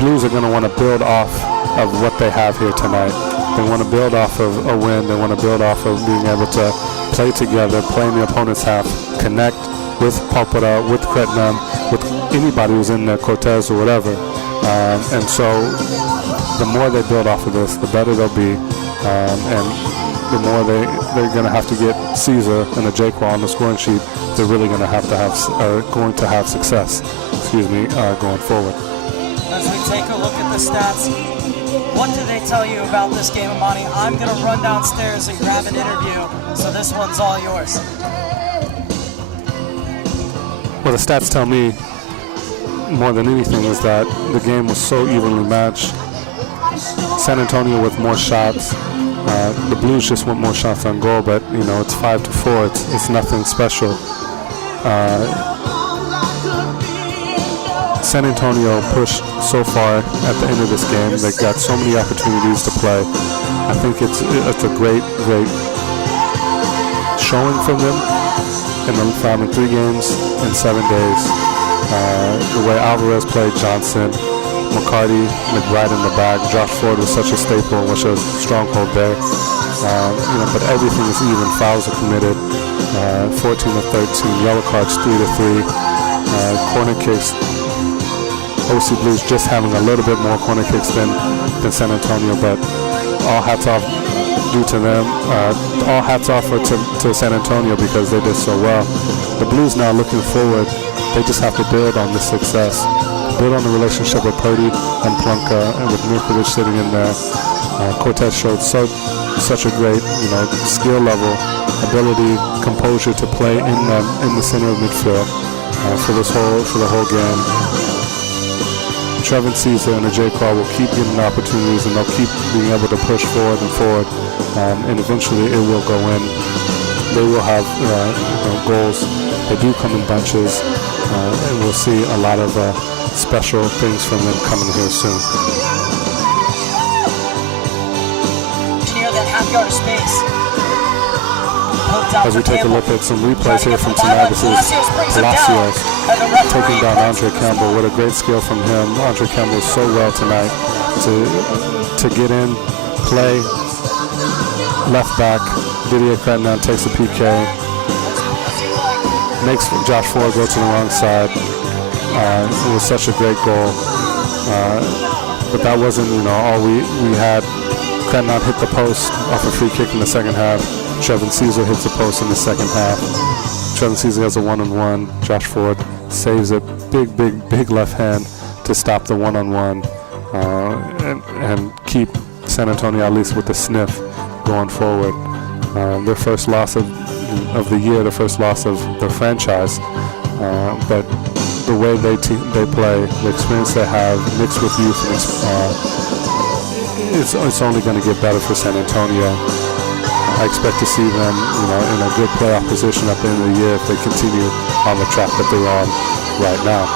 Blues are going to want to build off of what they have here tonight. They want to build off of a win. They want to build off of being able to play together, play in the opponent's half, connect with Popora, with Cretinan, with anybody who's in there, Cortez or whatever. And so the more they build off of this, the better they'll be. And the more they're going to have to get Caesar and a Jaquan on the scoring sheet, they're really going to have success, going forward. As we take a look at the stats, What do they tell you about this game, Amani? I'm going to run downstairs and grab an interview, so this one's all yours. Well, the stats tell me more than anything is that the game was so evenly matched. San Antonio with more shots. The Blues just want more shots on goal, but you know it's 5-4. It's nothing special. San Antonio pushed so far at the end of this game. They got so many opportunities to play. I think it's a great showing from them in the 3 games in 7 days. The way Alvarez played Johnson, McCarty, McBride in the back. Josh Ford was such a staple, which was a stronghold there. But everything is even. Fouls are committed, 14-13. Yellow cards, 3-3. Corner kicks. OC Blues just having a little bit more corner kicks than San Antonio, but all hats off due to them. All hats off to San Antonio because they did so well. The Blues now looking forward, they just have to build on this success. Build on the relationship with Purdy and Plunka, and with Mirkovic sitting in there. Cortez showed such a great, skill level, ability, composure to play in the center of midfield for the whole game. Trevin Caesar and Ajay Carr will keep getting opportunities, and they'll keep being able to push forward and forward, and eventually it will go in. They will have goals. They do come in bunches, and we'll see a lot of special things from them coming here soon. Near that half yard of space. As we take a look at some replays here from St. Palacios taking down Andre Campbell. What a great skill from him. Andre Campbell so well tonight to get in, play, left back. Didier Crettenand takes the PK, makes Josh Ford go to the wrong side. It was such a great goal. But that wasn't, all we had. Crettenand hit the post off a free kick in the second half. Trevin Caesar hits the post in the second half. Trevin Caesar has a 1-on-1. Josh Ford saves it. Big left hand to stop the 1-on-1 and keep San Antonio at least with the sniff going forward. Their first loss of the year, the first loss of their franchise. But the way they play, the experience they have mixed with youth, it's only going to get better for San Antonio. I expect to see them, in a good playoff position at the end of the year if they continue on the track that they're on right now.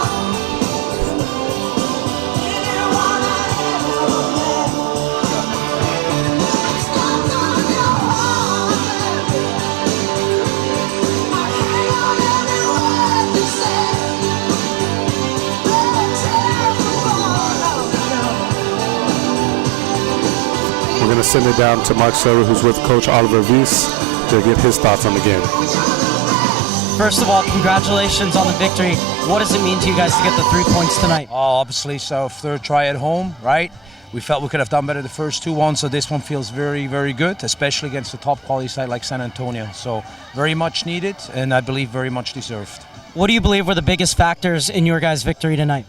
We're going to send it down to Mark Server, who's with Coach Oliver Wies, to get his thoughts on the game. First of all, congratulations on the victory. What does it mean to you guys to get the 3 points tonight? Obviously, so third try at home, right? We felt we could have done better the first 2-1, so this one feels very, very good, especially against a top quality side like San Antonio. So very much needed, and I believe very much deserved. What do you believe were the biggest factors in your guys' victory tonight?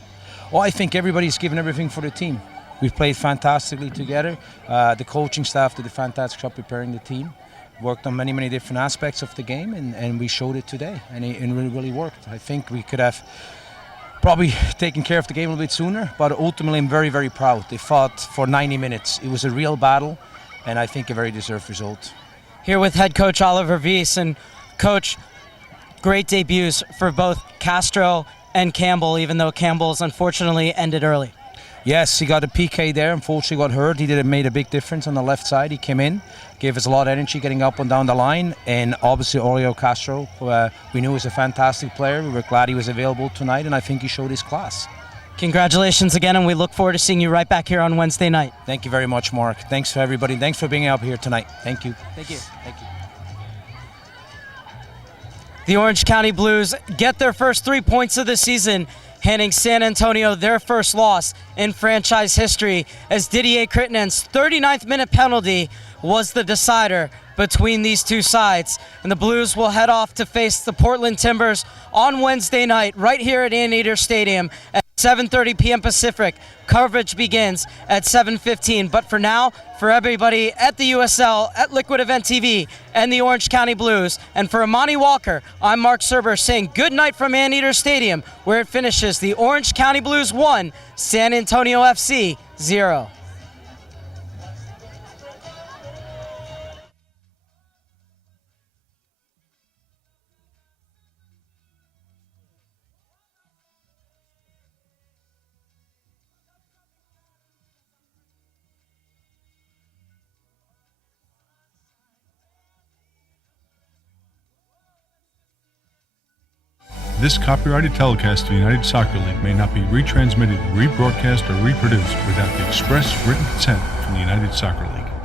Well, I think everybody's given everything for the team. We've played fantastically together. The coaching staff did a fantastic job preparing the team. Worked on many different aspects of the game, and we showed it today, and it really worked. I think we could have probably taken care of the game a little bit sooner, but ultimately I'm very, very proud. They fought for 90 minutes. It was a real battle, and I think a very deserved result. Here with head coach Oliver Wies, and coach, great debuts for both Castro and Campbell, even though Campbell's unfortunately ended early. Yes, he got a PK there. Unfortunately got hurt. He made a big difference on the left side. He came in, gave us a lot of energy getting up and down the line. And obviously Oriol Castro, we knew he was a fantastic player. We were glad he was available tonight, and I think he showed his class. Congratulations again, and we look forward to seeing you right back here on Wednesday night. Thank you very much, Mark. Thanks for everybody. Thanks for being up here tonight. Thank you. Thank you. Thank you. The Orange County Blues get their first 3 points of the season, handing San Antonio their first loss in franchise history, as Didier Crettenand's 39th minute penalty was the decider between these two sides. And the Blues will head off to face the Portland Timbers on Wednesday night right here at Anteater Stadium at 7:30 p.m. Pacific. Coverage begins at 7:15. But for now, for everybody at the USL, at Liquid Event TV, and the Orange County Blues, and for Amani Walker, I'm Mark Serber saying good night from Maneater Stadium, where it finishes the Orange County Blues 1, San Antonio FC 0. This copyrighted telecast of the United Soccer League may not be retransmitted, rebroadcast, or reproduced without the express written consent from the United Soccer League.